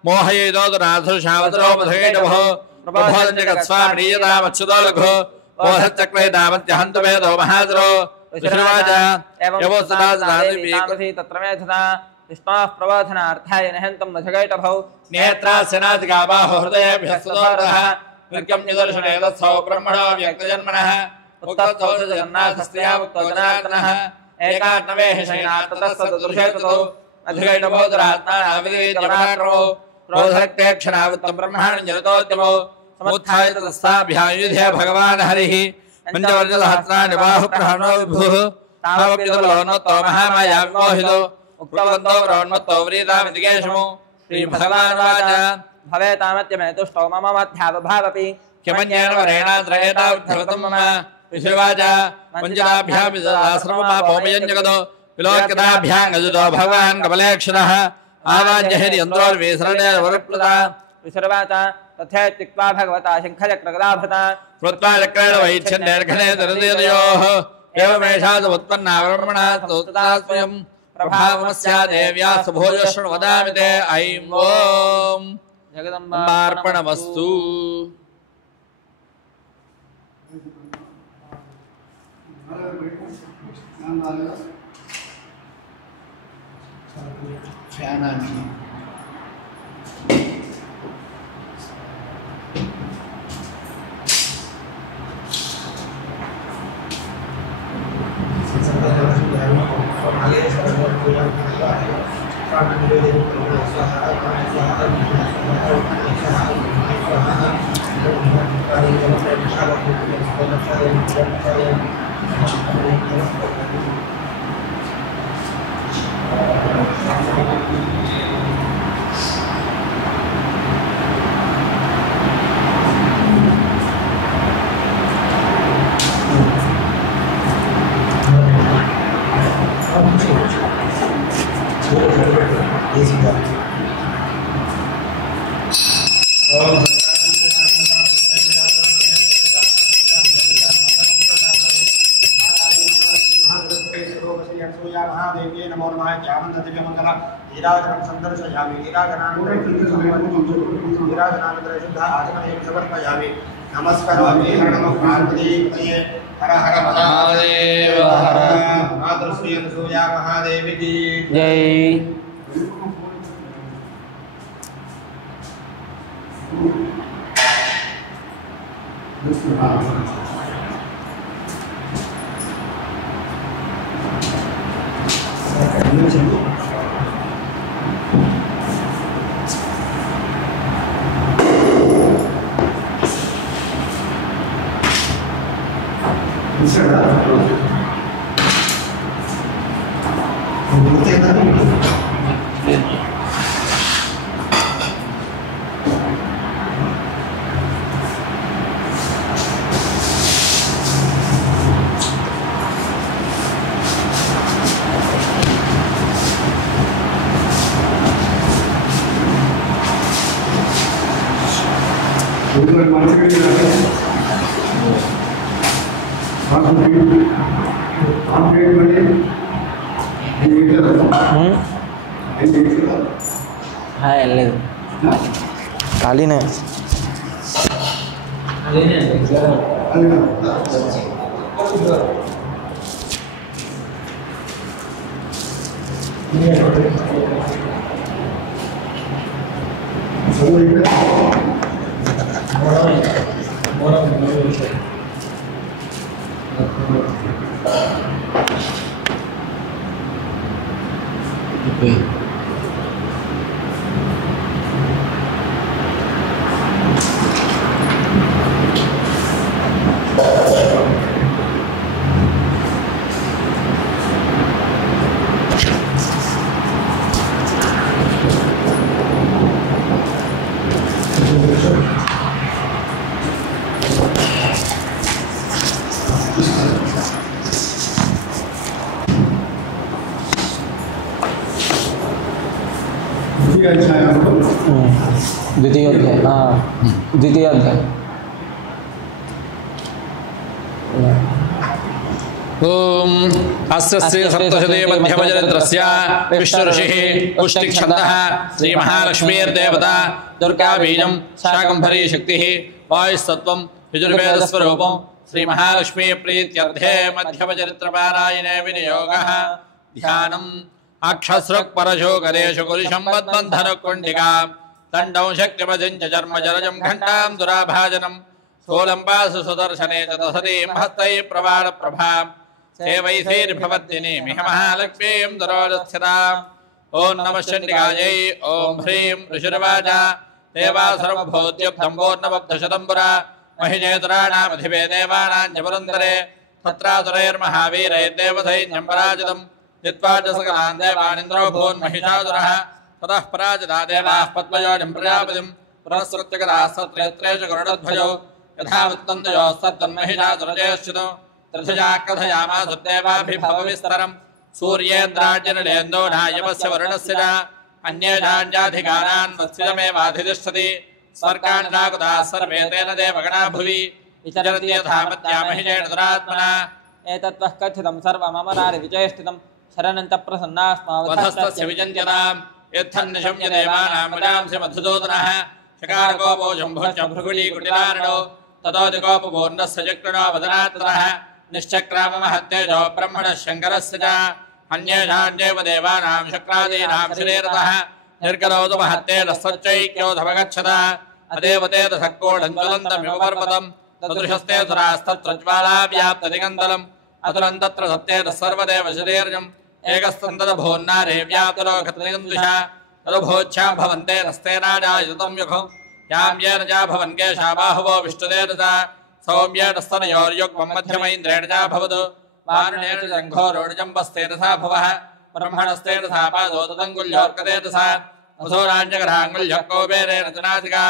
मोहयेदोदराधुषावतरो मधुकैटभो प्रबोधं जगत्स्वामीयतामच्युतो लघु बोधचक्रे दामत्यहन्तु वेदो महादरो ऋषिर्वाच यवो सदा तत्र मेधता विष्णोः प्रबोधनार्थाय नहन्तं मधुकैटभौ नेत्रास्यनादिकाबाहो हृदयेभ्यस्तुतोरः नित्यं निदर्शने तत्सौ ब्रह्मणो व्यक्तजन्मनः मुक्तौ जगन्नाथस्त्रिया मुक्तो जनार्दनः एकात्मवेः शयनात्ततस्तदृशे ततो अधिकैटभोदरात्मानाविदीयमाक्रमो क्रोधरक्तेक्षणावृत्तं ब्रह्माणि जनितोद्यमो समुत्थाय तस्साभ्यायुधे भगवान् हरिः पञ्चवर्षसहस्राणि बाहुप्रहणो विभुः तावप्युतबलोन्मत्तो महामाया विमोहितो उक्तवन्तो ब्रह्मत्तो व्रीतामितिकेशमो श्रीभगवानुवाच भवेतामत्यमे तुष्टो मम मध्यावभावपि किमन्येन वरेणात्रयेता उद्धृतं मम ऋषिर्वाच मञ्जुलाभ्यामिदाश्रममापोमयं जगतो विलोक्यताभ्याङ्गजुतो भगवान् कमलेक्षणः आवाज्य हिर्यन्द्रोर्वीसरणेर्वरुप्लुता ऋषिर्वाच तथेत्युक्त्वा भगवता शङ्खचक्रगदाभृता कृत्वा चक्रेण वैच्छन्नेर्घने दरदयोः एवमेषा समुत्पन्ना ब्रह्मणा स्तोत्रता स्वयं प्रभावमस्या देव्या सुभोजः शृण्वदामि ते ऐं ॐ जगदम्बार्पणमस्तु। सूया महादेव्यै नमो नमः ज्ञानन्ददिव्यमङ्गल नीराजनं सन्दर्शयामि नीराजनानन्तरे शुद्ध आचमनीयं समर्पयामि नमस्करोमि हर नमः पार्वतीपतये हर हर महादेव हर मातृश्री सूया महादेवी की जय। हाँ खाली नहीं द्वितीय अध्याय द्वितीय अध्याय ओम अस्य श्री सप्तशती मध्यमचरित्रस्य विष्णुऋषिः पुष्टिछन्दः श्री महालक्ष्मीर्देवता दुर्गा बीजं शाकम्भरी शक्तिः वायुस्तत्त्वं यजुर्वेदस्वरूपं श्री महालक्ष्मी प्रीत्यर्थे मध्यमचरित्रपारायणे विनियोगः ध्यानम् अक्षस्रुक् परशोकरेषु कुलिशं मद्बन्धनकुण्डिका दण्डं शक्तिमजं च चर्मजरजं घण्टां दुराभाजनं स्थूलम्बासु सुदर्शने च तसतीं हस्तैः प्रवालप्रभां सेवैर्भवद्दिनी मिह महालक्ष्मीं दुरोदस्थिताम् ॐ नमः चण्डिकायै ॐ ह्रीं ऋषिर्वाचा देवासुरमभूत्युक्तं पूर्णबद्धशतम्बुरा महिषेतुराणामधिपे देवानां च पुरन्दरे तत्रासुरैर्महावीरैर्देवसैन्यं पराजितम् जित्वा च सकलान् देवानिन्द्रो भून्महिषासुरः ततः पराजिता देवाः पद्मयोनिं प्रजापतिं पुनस्सृत्य कदास्तत्रेत्रे च गरुडध्वजो यथा वृत्तन्तयोस्तन्महिषासुरजयश्चितो त्रिधुजा कथयामासुर्देवाभिभवविस्तरम् सूर्येन्द्रार्जनिलेन्दो नायमस्य वरुणस्य च अन्येषाञ्चाधिकारान् वत्सितमेवाधितिष्ठति स्वर्गान् नाकुताः सर्वे तेन देवगणा भुवि विचरति यथा मत्या महिषेण दुरात्मना एतत्त्वः कथितं सर्वममरारि विचेष्टितं शरणञ्च प्रसन्नास्मावधस्तस्य विचिन्त्यताम् यत्थन्निशम्य देवानां विनांसि मधुसूदनः शकारकोपो शम्भुश्च भृगुलीकुटिलारणो ततोऽधिकोपपूर्णस्य चक्रणो वदनात्रः निश्चक्राममहत्तेजो ब्रह्मणः शङ्करस्य च अन्येषाञ्चैव देवानां शक्रादीनां शिरेरतः निर्गलौतु महत्तेजस्सच्चैक्योऽधवगच्छत अदेव ते दशक्कोडं ज्वलन्तमिव पर्वतं तदृशस्ते सुरास्तत्र ज्वालाव्याप्तदिगन्तलम् अतुलं तत्र सत्तेतः सर्वदेव शिरेर्जम् एकस्तन्दभोन्नारे व्याप्तलोकतनिगन्दुषा तदुभोच्छा भवन्ते नस्तेनाजायुतं युगो यां येन च भवन् केशा बाहुवो विष्णुदेन च सौम्येन स्तनयोर्युग्मं मध्यमैन्द्रेण च भवतु वारुणेन जङ्घोरोडजम्बस्तेन सा भवः ब्रह्मणस्तेन सा पादो तदङ्गुल्योर्कतेन सा वसुराञ्जगराङ्गुल्यः कौबेरेण च नासिका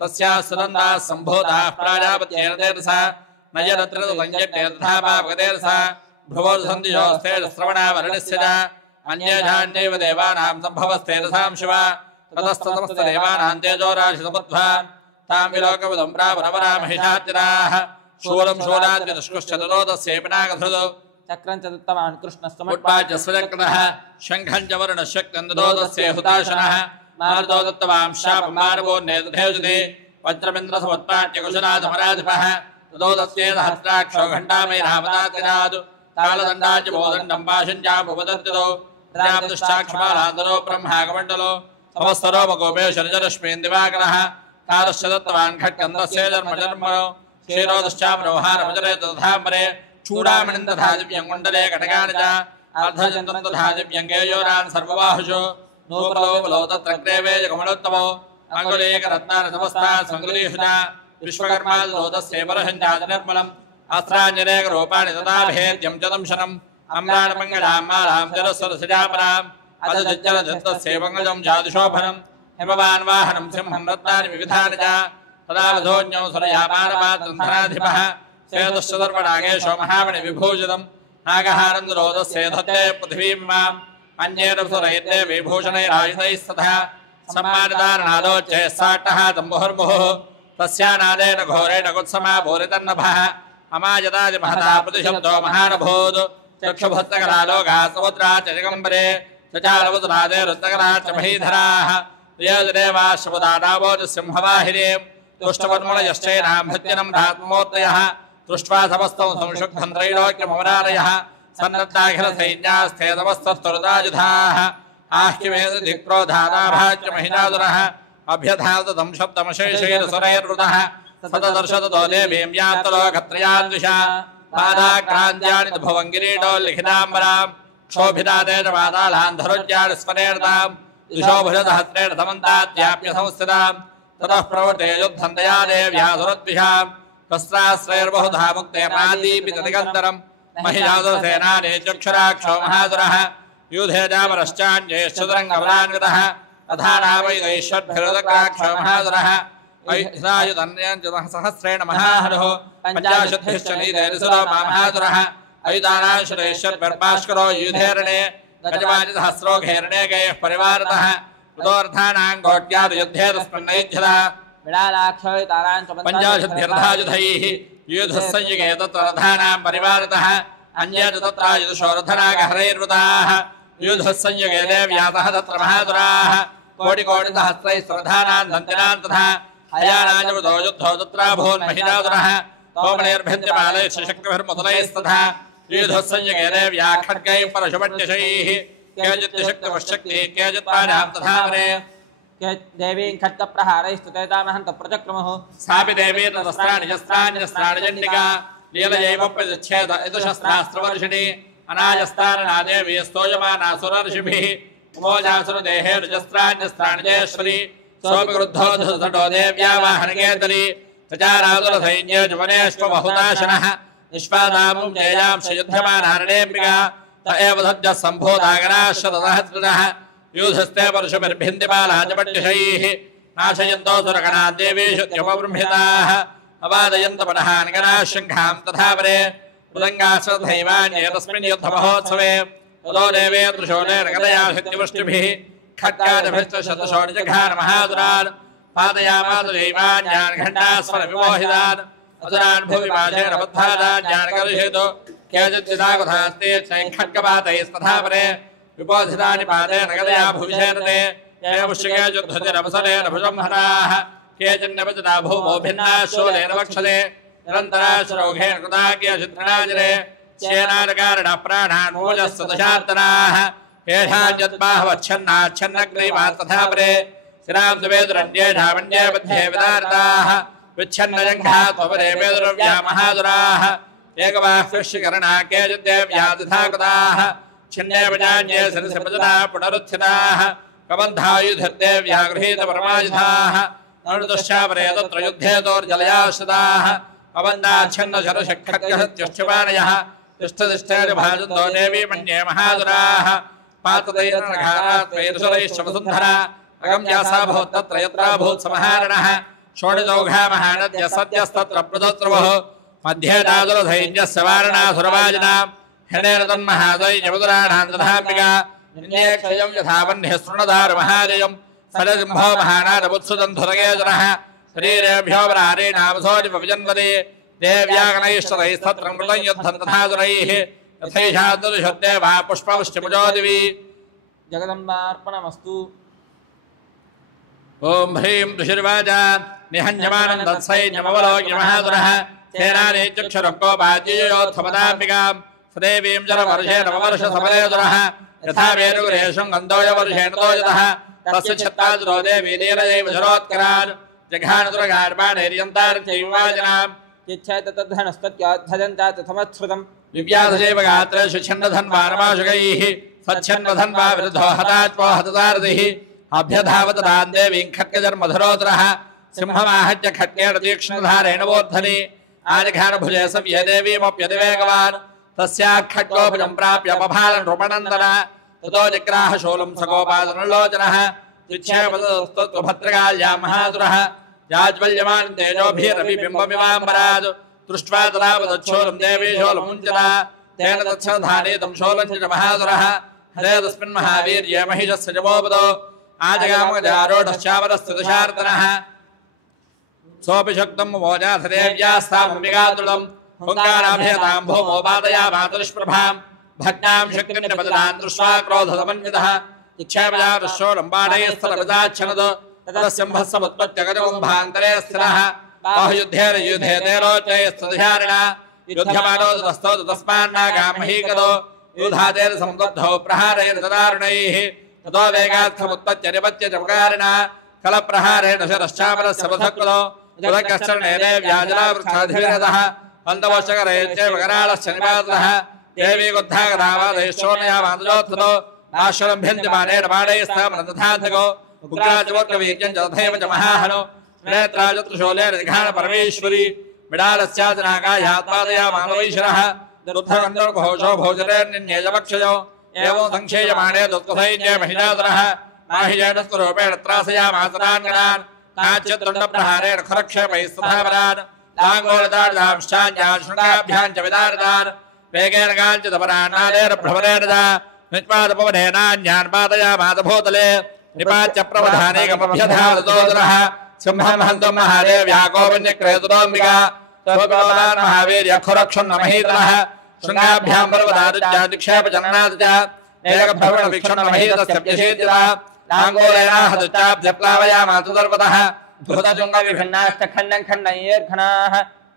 तस्याः सुनन्दाः सम्भूताः प्राजापत्येन तेन सा नयनत्रसंयज्ञेन तथा पापकतेन सा भ्रुवोर्सन्धिशोस्तेन श्रवणावरणस्य च अन्येषाञ्चैव देवानां सम्भवस्तेन सां शिवा ततस्तमस्तदेवानां तेजोराशिसमुद्ध्वा तां विलोकविदं प्रापुरवरामहिषात्यराः शूलं शूलाद्यदुष्कुश्च ततोतस्यैपि नागधृतो चक्रं च दत्तवान् कृष्णस्तमुत्पाद्य स्वचक्रः शङ्खं च वर्णशक्तन्दोदस्ये हुताशनः मारुतो दत्तवां शापमार्गो नेदधेवजते वज्रमिन्द्रसमुत्पाद्य कुशलाधमराधिपः तदोदस्ये सहस्राक्षो घण्टामैरावतातिरादु कालदण्डाच बोदण्डं पाशञ्चापुपदत्तितो प्रजापतिश्चाक्षमालान्तरो ब्रह्मागमण्डलो समस्तरो मकोपे शनिजरश्मीन्दिवाकरः कालश्च दत्तवान् खड्गन्धस्य जन्मजन्मनो क्षीरोदश्चामरोहारमजरे तथाम्बरे चूडामणिं तथा दिव्यं कुण्डले कटकानि च अर्धचन्द्रं तथा दिव्यं केयोरान् सर्वबाहुषो नूपुरो तत्रग्रेवे जगमणोत्तमो अङ्गुलीकरत्नानि समस्ता सङ्गुलीषु च विश्वकर्मादोदस्ये परहञ्चादिनिर्मलम् अस्त्राञ्जनेकरूपाणि तथा भेद्यं च दंशनम् अम्राणमङ्गलां मालां जलस्वरसिजापराम् अदजलधत्तस्य मङ्गलं जादुशोभनम् हिमवान् वाहनं सिंहं रत्नानि विविधानि च तदा वधोज्ञौ सुरयापानपात्रन्धराधिपः सेतुश्च सर्वनागेशो महामणिविभूषितम् नागहारन्दरोदस्य धत्ते पृथिवीमाम् अन्यैरसुरैर्ये विभूषणैरायुधैस्तथा सम्मानितारणादोच्चैः साट्टः तम्बुहुर्मुहुः तस्यानादेन घोरेण कुत्समा भूरितन्नभः अमाजतादिमहता प्रतिशब्दो महानभूत् चक्षुभत्तकलालोकाः समुद्रा च जगम्बरे चचालवुतरादेरुत्तकला च महीधराः प्रियदेवाश्वदानावोच सिंहवाहिनीं तुष्टवन्मलयश्चैनां भृत्यनं धात्मोत्तयः दृष्ट्वा समस्तं संशुद्धं त्रैलोक्यमवरारयः सन्नद्धाखिलसैन्यास्ते तमस्तस्तुरदायुधाः आह्यमेधिक्रोधानाभाज्य महिलादुरः अभ्यधाततं शब्दमशेषैरसुरैर्वृतः सतदर्शतो देवीं यान्तलोकत्रयाद्विषा पादाक्रान्त्यानि भुवङ्गिरीडोल्लिखिताम्बरां क्षोभितादेन पादालान्धरुज्यानि स्मरेर्तां दिशोभुजसहस्रेण समन्ताद्याप्य संस्थितां ततः प्रवृते युद्धन्तया देव्या सुरद्विषां वस्त्राश्रैर्बहुधा मुक्ते मादीपितदिगन्तरं महिलादुरसेनाने चक्षुराक्षो महासुरः यूधे जामरश्चान्यैश्च तुरङ्गबलान्वितः तथा नामैदैश्वर्भिरुदकाक्षो महासुरः सहस्रेण महाहनुः पञ्चाशद्भिश्च नीतेरिसुरो महासुरः अयुधानाशुरेश्वर्भिर्भास्करो यूधेरणे गजवानिसहस्रो घेरणेकैः परिवारतः उदोर्धानां घोट्यादु युद्धे तस्मिन्नैध्यतः पञ्चाशद्भिर्धायुधैः यूधस्संयुगे तत्र रथानां परिवारतः अन्ये च तत्रायुधशोरथनागहरैर्वृताः यूधस्संयुगे देव्यातः तत्र महासुराः कोटिकोटिसहस्रैः रथानां दन्तिनां तथा हयानाजवृतो युद्धो तत्राभून्महिलासुरः तोमणैर्भिद्यमालैश्च शक्तिभिर्मुसलैस्तथा यूधस्संयुगे देव्या खड्गैः परशुपट्यशैः केचित् केचित् पादां तथा वरे देवीं खड्गप्रहारैस्तुतेतामहं तप्रचक्रमुः सापि देवी तदस्त्राणि शस्त्राण्यस्त्राणि चण्डिका लीलजैवोपदिच्छेद यदुशस्त्रास्त्रवर्षिणी अनाजस्तारणा देवी स्तोयमाना सुरर्षिभिः उमोजासुरदेहे रुजस्त्राण्यस्त्राणि जयेश्वरी सोऽपि क्रुद्धो धृतटो देव्या वाहनकेतरी प्रचारादुरसैन्ये जुवनेष्वबहुताशनः निष्पादामुं जयांश युध्यमानारणेऽम्बिका त एव सद्यः सम्भूतागणाश्वतसहस्रतः यूधस्ते परशुभिर्भिन्दिपालाजपट्यशैः नाशयन्तो सुरगणान् देवीषु द्युपबृंहिताः अवादयन्तपनहान् गणाः शङ्खां तथा वरे मृदङ्गाश्वतथैवान्ये तस्मिन् युद्धमहोत्सवे ततो देवेन्द्रशोलेन कलया शक्तिवृष्टिभिः खड्गादिभिश्च शतशोणिजघान महासुरान् पादयामास दैवान्यान् घण्टास्वरविमोहितान् असुरान् भुवि पाशेन बद्धादान्यान् कर्षयितो केचिद्विदाकुधास्ते खड्गपातैस्तथा वरे विपोधितानि पादेन कलया भुविशेरते ये पुष्यके जुद्धतिरवसरेण भुजंहराः केचिन्नपतिता भूमो भिन्नाः शूलेन वक्षते निरन्तराश्रौघेन कृताज्ञचित्रणाजिरे चेनारकारणः प्राणान् ओजस्य दशान्तनाः येषाञ्जद्बाहवच्छन्नाच्छन्नग्रीवान् तथा परे शिरां सुवेदुरन्येषामन्ये मध्ये विदारिताः विच्छन्नजङ्घाः त्वपरे वेदुरव्या महासुराः एकबाह्यशिकरणाः केचिद्देव्या तथा कृताः छिन्ने प्रजान्ये सरिसपजनाः पुनरुत्थिताः कबन्धायुधिर्देव्या गृहीतपरमायुधाः नृतश्चापरे तत्र युद्धेतोर्जलयाश्रिताः कबन्धाच्छन्नशरशखड्गहत्युश्चपानयः तिष्ठतिष्ठेन भाजन्तो देवी मन्ये महासुराः पातदैर्नघारात्वैर्सुरैश्च वसुन्धरा अगम्यासा भवत्तत्र यत्राभूत् समाहरणः षोडशौघा महानद्य सद्यस्तत्र पृथुत्रुवः मध्ये दादुरसैन्यस्य वारणासुरवाजिनां हेणेन तन्महादैन्यमुदराणां तथाम्बिका निन्येक्षयं यथा वह्निः शृणुदारुमहाजयं सरसिंहो महानादमुत्सुदन्धुरगेजनः शरीरेभ्यो वरारेणावसोऽजिपविजन्वते देव्यागणैश्चरैस्तत्रं कृतं युद्धं तथासुरैः यथैषादुषद्देवा पुष्पवृष्टिमुजोदिवि जगदम्बार्पणमस्तु। ॐ ह्रीं ऋषिर्वाचा निहन्यमानं तत्सैन्यमवलोक्य महासुरः सेनानि चक्षुरङ्कोपाजीयोत्थमदाम्बिकां सदेवीं जलवर्षेण मवर्षसमलेदुरः यथा वेणुगुरेशं गन्धोयवर्षेण तोजतः तस्य छत्तादुरो देवी नीरजैव शरोत्करान् जघानुदुरगार्बाणैर्यन्तार्चैवाजनाम् यच्छेत तद्धनस्तत्याध्वजन्तात् समत्सृतम् दिव्यासदेव गात्रेषु छन्नधन्वानमाशुकैः सच्छन्नधन्वा विरुद्धो हतात्वो हततारदिः अभ्यधावत तां देवीं खड्गजन्मधरोदरः सिंहमाहत्य खड्गेण तीक्ष्णधारेण वोद्धनि आजघानभुजे सव्ये देवीमप्यतिवेगवान् तस्याः खड्गोभुजं प्राप्य बभालन् नृपनन्दन ततो जग्राह शूलं सगोपादनलोचनः चिक्षेपतस्तत्त्वभद्रकाल्या महासुरः जाज्वल्यमानं तेजोभिरभिबिम्बमिवाम्बरात् दृष्ट्वा तदावदच्छूलं देवी शूलमुञ्चला तेन तत्सधानेतं शूलं च महासुरः हरे तस्मिन् महावीर्ये महिषस्य जवोपदो आजगामजारोढश्चावरस्थितशार्दनः सोऽपि शक्तं मोजाथदेव्यास्तामुमिगातुलं हुङ्काराभयतां भूमो पादयामातुष्प्रभां भग्नां शक्तिं निबदनान् दृष्ट्वा क्रोधसमन्वितः इच्छामजातुशूलं बाणैस्तरविदाच्छनद ततस्यम्भस्समुत्पत्य गजकुम्भान्तरे स्थिरः बाहुयुद्धेन युधे तेरोचयस्तदशारिणा युध्यमानो ततस्तो तस्मान्नागामहीकरो यूधातेन समुद्बद्धौ प्रहारेण तदारुणैः ततो वेगार्थमुत्पत्य निपत्य चमकारिणा कलप्रहारेण शरश्चामरस्य पृथक्कृतो उदकश्चरणेन व्याजलावृक्षाधिविरतः अन्तवशकरेश्चैव करालश्च निपातः देवी गुद्धागदावादयश्चोर्णयामादजोत्थतो आश्वलम्भ्यन्त्यमानेन बाणैस्तामनन्दधान्तको उग्राजवोर्गवीर्यं च तथैव च महाहनो नेत्राजत्रुशूलेन निघानपरमेश्वरी विडालस्याजनागायात्पादयामानवैश्वरः दुर्धगन्धर्वघोषो भोजनेर्निन्येजवक्षयो एवं संक्षेयमाणे दुःखसैन्ये महिषासुरः माहिषेणस्वरूपेण त्रासयामासनान्गणान् काचिद्दण्डप्रहारेण खरक्षेपैः स्तथापरान् ताङ्गोलदार्दांश्चान्याशृङ्गाभ्यां च विदारदान् वेगेन काञ्चिदपरान्नादेन भ्रमरेण च निष्पादपवनेनान्यान् पादयामासभूतले निपाच्य प्रवधानेकमभ्यधावदोदरः सिंहं हन्तुं महादेव्याकोपन्यक्रेतुरोऽम्बिका स्वपिलोलान् महावीर्यखुरक्षुन्न महीतलः शृङ्गाभ्यां पर्वतादिक्षेपचलनात् च एकभ्रमणवीक्षणमहीतस्य व्यशीतिरः ताङ्गोलेनाहतुश्चाभ्यप्लावयामासु सर्वतः धृतशृङ्गविभिन्नाश्च खण्डं खण्डयेर्खणाः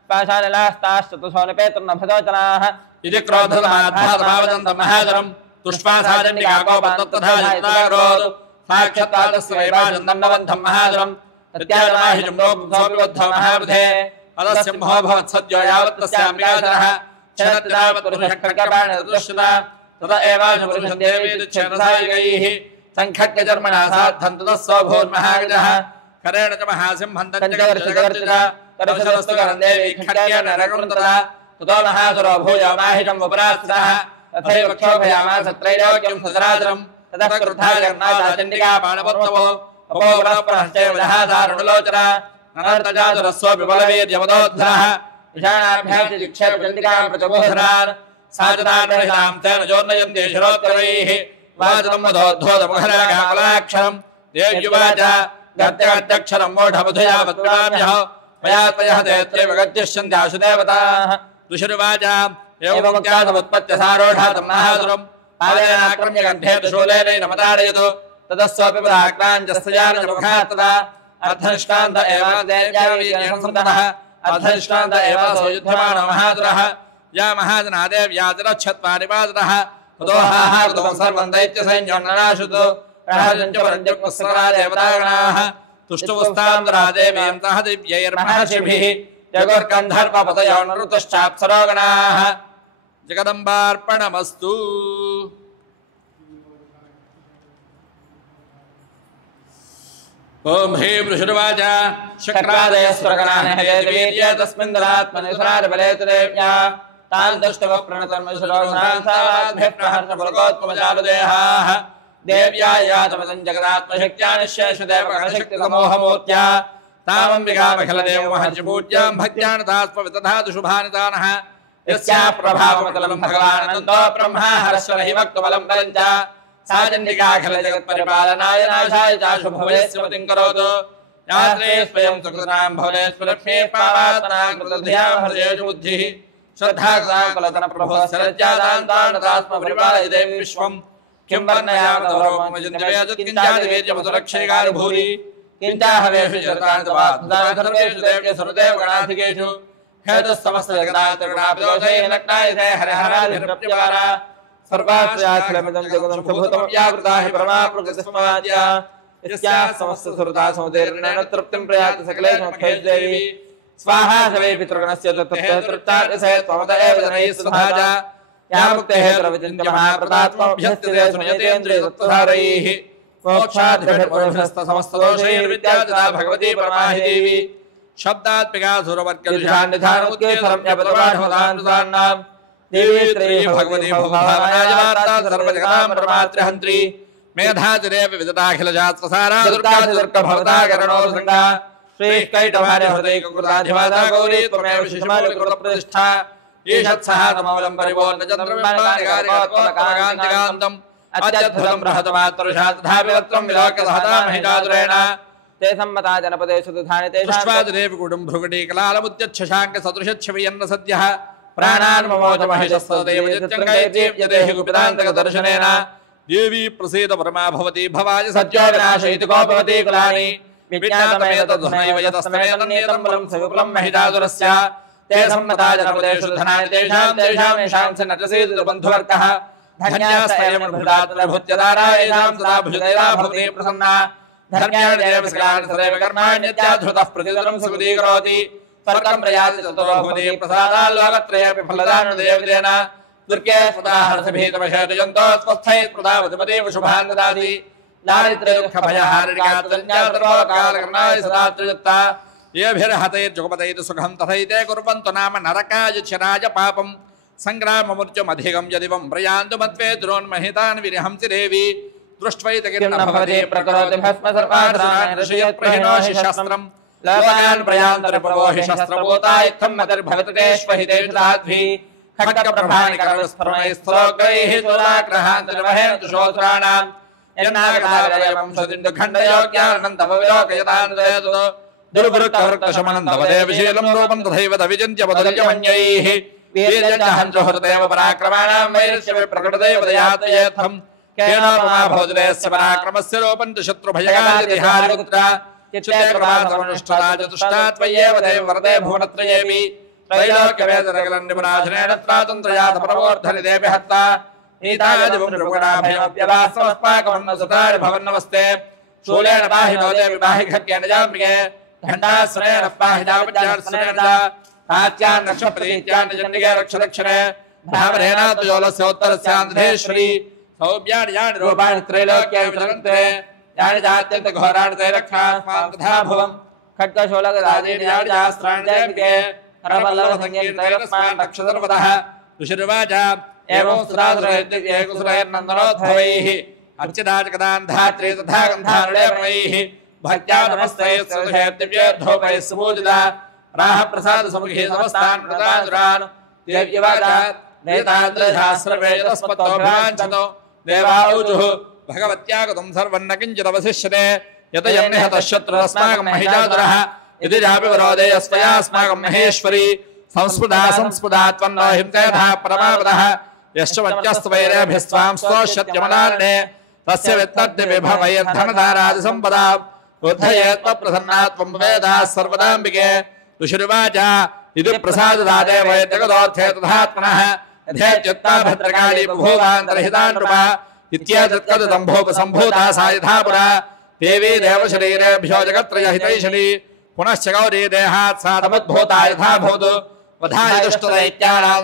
पाशाललास्ताश्चतुसोनपेतुर्नभदोचनाः इति क्रोधमाध्वातमावदन्तं महाजरं तुष्ट्वा सा चण्डिकाकोपतत्तथा युक्ताकरोत् साक्षात्पादस्वैवाचन्दन्नबन्धं महाजरं तत्याजमाहिजुम्नोऽपिबद्धो महावृधे अदस्यम्भो भवत्सद्यो यावत् तस्याम्बिकाचरः क्षणत्रावत्पुरुषखड्गबाणदृश्यता तत एवाशपुरुषं देवीदुच्छेदसायिकैः सङ्खड्गजर्मणा साद्धं ततः स्वभून्महागजः करेण च महासिंहं तञ्जगर्षगर्जः करशरस्तु करं देवी खड्गेन रघुन्तरा ततो महासुरो भूयो माहिषम् उपरास्थितः तथैव क्षोभयामास त्रैलोक्यं सचराचरं ततः क्रुद्धा जगन्नाथा चण्डिका बाणपर्वतो अपोवरप्रहश्चैव जहासारुणलोचना अनर्थजातुरस्वपि बलवीर्यमदोद्धरः ईशानाभ्यां चिक्षेपचण्डिकां प्रचबोधरान् सा च तान्महिषां तेन जोर्नयन्ति शिरोत्तरैः वाचनं मदोद्धोतमुखरागामलाक्षरं देव्युवाच गत्यक्षरं मूढबुधया वत्पुराभ्यः मया त्वयः तेऽत्रैव गत्यश्यन्ति आशुदेवताः ऋषिरुवाच एवमुक्त्यासमुत्पत्य सारोढातं महासुरं पादेनाक्रम्य कण्ठे तु शूलेनैनमताडयतु ततः स्वपि पदाक्राञ्चस्तयान च मुखात् तदा अर्धनिष्ठान्त एव देव्यावीर्येण संततः अर्धनिष्ठान्त एवासो युध्यमानो महासुरः या महाजना देव्यातिरच्छत्वा निपाततः ततो हाहाकृतं सर्वं दैत्यसैन्यो नराशुतो राजञ्च परञ्जक्वस्सकरा देवतागणाः तुष्टुवस्तान्दरा देवीं सह दिव्यैर्महर्षिभिः जगोर्गन्धर्वपतयो नरुतश्चाप्सरोगणाः जगदम्बार्पणमस्तु। ओम ह्रीं ऋषिर्वाच शक्रादयस्वरगणाः हेतुवीर्ये तस्मिन् ददात्मनि स्वराजबले देव्या तान् दुष्टव प्रणतन्मशुरोगणान्साद्भिः प्रहर्षफलकोत्पमजालुदेहाः देव्या यातमदं जगदात्मशक्त्या निःशेषदेवगणशक्तिसमूहमूर्त्या तामम्बिकामखिलदेवमहर्षिपूज्यां भक्त्या नतास्पवितधातु शुभानि तानः यस्याः प्रभावमतलं भगवानन्दो ब्रह्मा हरश्वर हि वक्तुबलं बलं च सा चण्डिकाखिलजगत्परिपालनाय नाशाय च शुभवयस्वतिं करोतु यात्रे स्वयं सुकृतां भवनेष्वलक्ष्मी पावातना कृतधिया हृदयेषु बुद्धिः श्रद्धाकलन प्रभो सरज्जादान्तानदास्म परिपालयते विश्वं किं वर्णयामतोरमजन्यवेदत्किञ्चादिवेद्यमसुरक्षेगारि भूरि किञ्चाहवेषु जगतान्तवासुदाधर्मेषु देव्य सर्वदेव गणाधिकेषु हेतुस्तमस्तजगदान्तर्गणाभिदोषैः नग्नायते हरिहराधिरप्यवारा सर्वाश्रयाखिलमिदं जगदं सुभूतं व्यावृता हि परमा प्रकृतिस्माद्या यस्याः समस्तसुरदासमुदीर्णेन तृप्तिं प्रयाति सकलेषु खेदेवी स्वाहा सवे पितृगणस्य तत्तृप्तार्यसे त्वमत एव जनैः सुधाजा या मुक्तेः प्रविचिन्त्यमहाप्रतात्मभ्यस्तिते सुनियतेन्द्रिय तत्त्वधारैः मोक्षाद्भिर्मोक्षस्तसमस्तदोषैर्विद्यादिता भगवती परमाहि देवी शब्दात्मिका सुरवर्गजुषान्निधानमुद्गीतरम्यपदपाठवदानुदान्नां देवी त्रयी भगवती भवभावनायवार्ता सर्वजगतां परमात्र्यहन्त्री मेधातिरेव विदताखिलशास्त्रसारा दुर्गादिदुर्गभवताकरणोऽसङ्गा श्रीकैटभार्य हृदयकृताधिवादा गौरी त्वमेव शिशुमालिकृतप्रतिष्ठा ईषत्सः तमवलं परिपूर्णचन्द्रबिम्बानिकान्तम् अत्यद्भुतं बृहतमातृषात् वक्त्रं विलोक्यसहतां महिषासुरेण ते सम्मता जनपदेषु दुधानि तेषां भ्रुगुटीकलालमुद्यच्छशाङ्कसदृशच्छवियन्न सद्यः प्राणान् ममोच महिषस्तदेवचित्रङ्गैर्जीव्यते गुपितान्तकदर्शनेन देवी प्रसीद परमा भवति भवाय सज्जो विनाशयति कोपवती कुलानि विज्ञातमेतद्धुनैव यतस्तमेतन्नियतं बलं सविपुलं महिषासुरस्य ते सम्मता जनपदेषु धनानि तेषां च नटसेतु बन्धुवर्गः धन्यास्तयमभृदात्रभूत्यदारा येषां सदा भुजदैरा भवति प्रसन्ना धर्म्याण्येव सकलानि सदैव कर्माण्यत्याधृतः प्रतिदिनं सुखदीकरोति स्वर्गं प्रयाति ततो भवति प्रसादात् लोकत्रयेऽपि फलदानुदेवतेन दुर्गे स्वदाहर्षभीतमशेतयन्तो स्वस्थैः प्रदावतिपदेव शुभान् ददाति दारिद्र्यदुःखभयहारिण्यातर्लोकालकरणाय सदा त्रिजत्ता येभिर्हतैर्जुगपतैः सुखं तथैते कुर्वन्तु नाम नरकायुच्छराज पापम् संग्राममूर्जमधिगं यदिवं प्रयान्तु मत्वे द्रोन्महितान् विरहंसि देवी दृष्ट्वैतकिर्नभवति प्रकरोति भस्म सर्वाधरान् शस्त्रं लोकान् प्रयान्तरिपवोहि शस्त्रभूता इत्थं मतिर्भवतितेष्वहितेषु खड्गप्रभानि करुणस्फुरणैस्तोकैः चूलाग्रहान्तर्वहेन्तु शोत्राणाम् यन्नागदावयवं सुदिन्दुखण्डयोग्यानन्तमविलोकयतानुदयतु दुर्भृक्कवृक्तशमनं तवदेवशीलं रूपं तथैव तविचिन्त्यवदुल्यमन्यैः वीर्यजहञ्जहृतदेव पराक्रमाणां वैरस्य प्रकटदैव दयातयेत्थं केनोपमा भोजनेस्य पराक्रमस्य रूपं तु शत्रुभयकादिहारिपुत्र चित्ते कृपातमनुष्ठरा चतुष्टा त्वय्येव देव वरदे भुवनत्रयेऽपि त्रैलोक्यवेदनगरन्निपुनाशनेन त्रातन्त्रयाथ परमोर्धनि देवि हत्ता नीतादिवं रुगुणाभयमप्यवास्तवस्माकमन्नसुतारि भवन्नमस्ते शूलेन पाहि नो देवि पाहि खड्गेन जाम्बिके दण्डाश्रयेण पाहि जापज्यार्सनेन आत्यान् रक्षप्रतीत्यान् जण्डिके रक्षदक्षिणे ब्राह्मणेनाद्वयोलस्योत्तरस्यान्ध्रेश्वरी सौम्यानि यानि रूपाणि त्रैलोक्ये विचरन्ते यानि चात्यन्तघोराणि ते रक्षास्मान् तथा भुवम् खड्गशूलगदादीनि यानि शास्त्राणि देविके हरवल्लभसङ्गीतैरस्मान् रक्ष सर्वतः ऋषिर्वाच एवं सुरासुरैर्नन्दनोद्भवैः अर्चिताजगदान्धात्रे तथा गन्धानुलेपनैः भक्त्या नमस्तैः दिव्योद्धोपैः सुपूजिता राह प्रसाद समुखे समस्तान् प्रदानुरान् देव्यवाचा नेतान्द्रशास्त्रवेदस्पतोऽभिवाञ्छतो देवाऊजुः भगवत्यागतं सर्वं न किञ्चिदवशिष्यते यत यन्निहतः शत्रुरस्माकं महिषासुरः यदि चापि वरोदे यस्त्वयास्माकं महेश्वरी संस्पृदा त्वन्नो हिंसेधा परमावदः यश्च वच्यस्त्वैरेभिस्त्वां स्तोष्यत्यमनारणे तस्य वित्तद्विभवैर्धनधारादिसम्पदा उद्धयेत्त्वप्रसन्ना त्वं वेदाः सर्वदाम्बिके ऋषिर्वाच इति प्रसाददादेव जगदोत्थे तथात्मनः यथेत्युक्ता भद्रकाली बभूवान्तर्हितान्नृपा इत्येतत्कदम्भोपसम्भूता सा यथा पुरा देवी देवशरीरेभ्यो जगत्त्रयहितैषणी पुनश्च गौरी देहात् सा तमुद्भूता यथा भूतु वधाय दुष्टदैत्यानां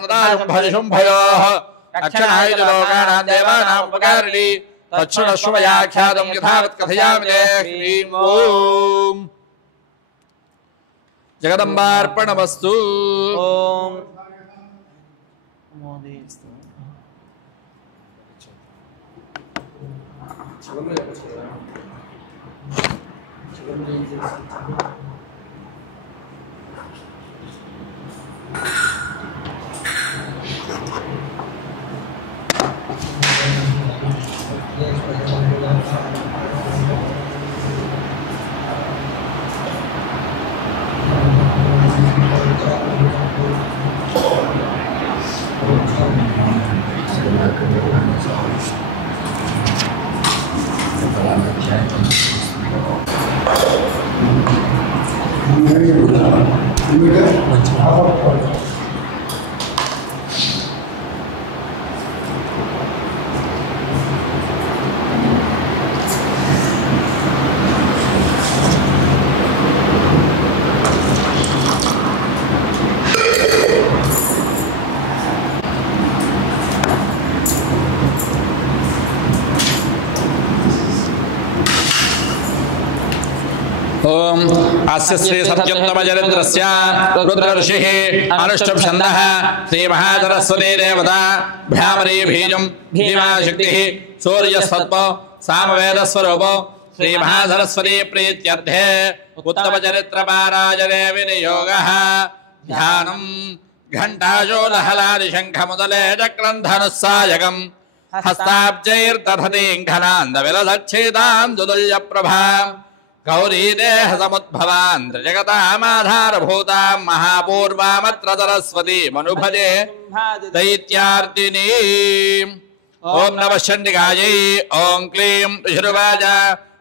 अक्षणायुजलोकानां देवानाम् उपकारिणी तच्छृणुष्व मयाख्यातं यथावत् कथयामि ते ह्रीं ॐ जगदम्बार्पणमस्तु ओम ओम अस्य श्री सत्यन्तमचरित्रस्य रुद्रऋषिः अनुष्टुप् छन्दः श्री महासरस्वती देवता भ्रामरी बीजं भीमाशक्तिः सूर्यसत्त्वो सामवेदस्वरूपो श्री महासरस्वती प्रीत्यर्थे उत्तमचरित्रपारायणे विनियोगः ध्यानं घण्टाशूलहलादिशङ्खमुदले चक्रन्धनुस्सायकम् हस्ताब्जैर्दधतीङ्घनान्दविलसच्छेदां दुदुल्यप्रभाम् गौरी देह समुद्भवान् जगतामाधारभूतां महापूर्वामत्र सरस्वती मनुभजे दैत्यार्दिनी ओम नमः चण्डिकायै ओम क्लीं ऋषिरुवाच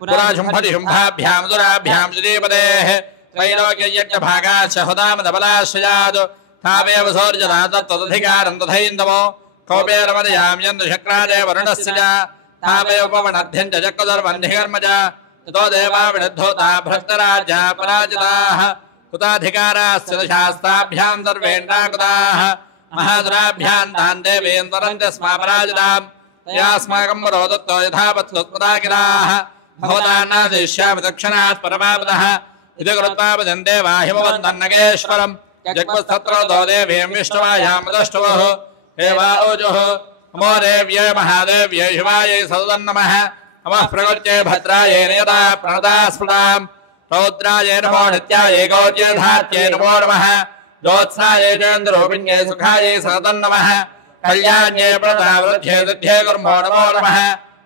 पुरा शुम्भति शुम्भाभ्यां दुराभ्यां श्रीपदेः त्रैलोक्ययज्ञभागाश्च हुतामदबलाश्रयात् तामेव सौर्यनादत्तदधिकारं तथैन्दवो कौबेरमदयां यन्द्रशक्रादे वरुणस्य च तामेव पवनध्यं च चक्रधर्मन्धिकर्म च ततो देवा विदद्धोता भ्रष्टराज्या पराजिताः कुताधिकारास्य दशास्ताभ्यां सर्वेण्डाकुताः महादुराभ्यां तान् देवेन्द्वरन्ति स्म पराजिताम् यास्माकं वरो दत्तो यथावत्सुत्पदाकिराः भवतान्नादिष्यामि दक्षिणात् परमापदः इति कृत्वा भजन्ते वाहिमवन्दन्नगेश्वरम् जग्मस्तत्र दो देवीं विष्णुवायामदष्टवः एवा ओजुः नमो देव्यै महादेव्यै शिवायै सदन्नमः नमः प्रकृत्यै भद्रायै नियता प्रणता स्फुटाम् रौद्रायै नमो नित्यायै गौर्यधात्यै नमो नमः ज्योत्स्नायै चन्द्ररूपिण्यै सुखायै सदन्नमः कल्याण्यै प्रणतावृद्ध्यै दध्ये कुर्मो नमो नमः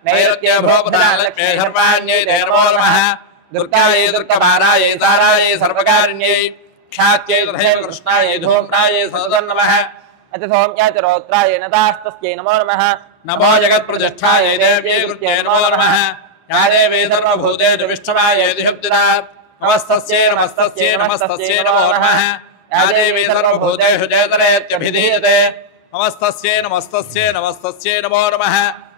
नैऋत्ये भूपदालक्ष्म्यै सर्वाण्यै ते नमो नमः दुर्गायै दुर्गमारायै तारायै सर्वकारिण्यै ख्यात्यै तथैव कृष्णायै धूम्रायै सदन्नमः अथ सौम्याय च रौद्राय नतास्तस्यै नमो नमः नमो जगत्प्रतिष्ठायै देव्यै कृत्यै नमो नमः या देवी सर्वभूतेषु विष्णुवायैति शब्दिता नमस्तस्यै नमस्तस्यै नमस्तस्यै नमो नमः या देवी सर्वभूतेषु चेतनेत्यभिधीयते नमस्तस्यै नमस्तस्यै नमस्तस्यै नमो नमः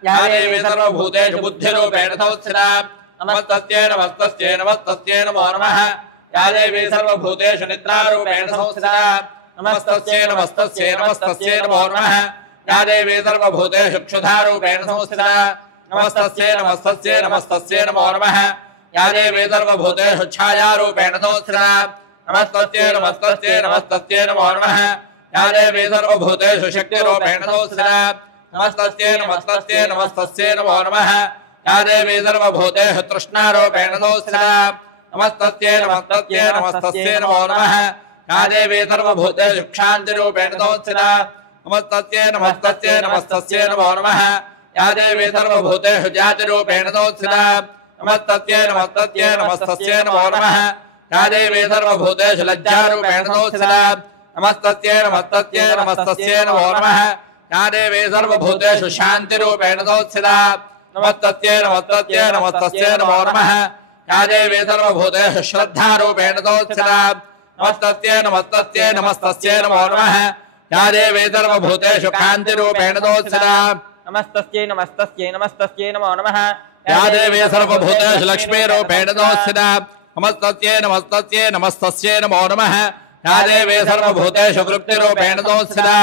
या देवी सर्वभूतेषु बुद्धिरूपेण संस्थिता नमस्तस्यै नमस्तस्यै नमस्तस्यै नमो नमः या देवी सर्वभूतेषु निद्रारूपेण संस्थिता नमस्तस्यै नमस्तस्यै नमस्तस्यै नमो नमः या देवी सर्वभूतेषु क्षुधारूपेण संस्थिता नमस्तस्यै नमस्तस्यै नमस्तस्यै नमो नमः या देवी सर्वभूतेषु छायारूपेण संस्थिता नमस्तस्यै नमस्तस्यै नमस्तस्यै नमो नमः या देवी सर्वभूतेषु शक्तिरूपेण संस्थिता नमस्तस्यै नमस्तस्यै नमस्तस्यै नमो नमः या देवी सर्वभूतेषु तृष्णारूपेण संस्थिता नमस्तस्यै नमस्तस्यै नमस्तस्यै नमो नमः या देवी सर्वभूतेषु क्षान्तिरूपेण संस्थिता नमस्तस्यै नमस्तस्यै नमस्तस्यै नमो नमः या देवी सर्वभूतेषु जातिरूपेण संस्थिता नमस्तस्यै नमस्तस्यै नमस्तस्यै नमो नमः या देवी सर्वभूतेषु लज्जारूपेण संस्थिता नमस्तस्यै नमस्तस्यै नमस्तस्यै नमो नमः या देवी सर्वभूतेषु शान्तिरूपेण संस्थिता नमस्तस्यै नमस्तस्यै नमस्तस्यै नमो नमः या देवी सर्वभूतेषु श्रद्धारूपेण संस्थिता नमस्तस्यै नमस्तस्यै नमस्तस्यै नमो नमः या देवी सर्वभूतेषु कान्तिरूपेण संस्थिता नमस्तस्यै नमस्तस्यै नमस्तस्यै नमो नमः या देवी सर्वभूतेषु लक्ष्मीरूपेण संस्थिता नमस्तस्यै नमस्तस्यै नमस्तस्यै नमो नमः या देवी सर्वभूतेषु वृत्तिरूपेण संस्थिता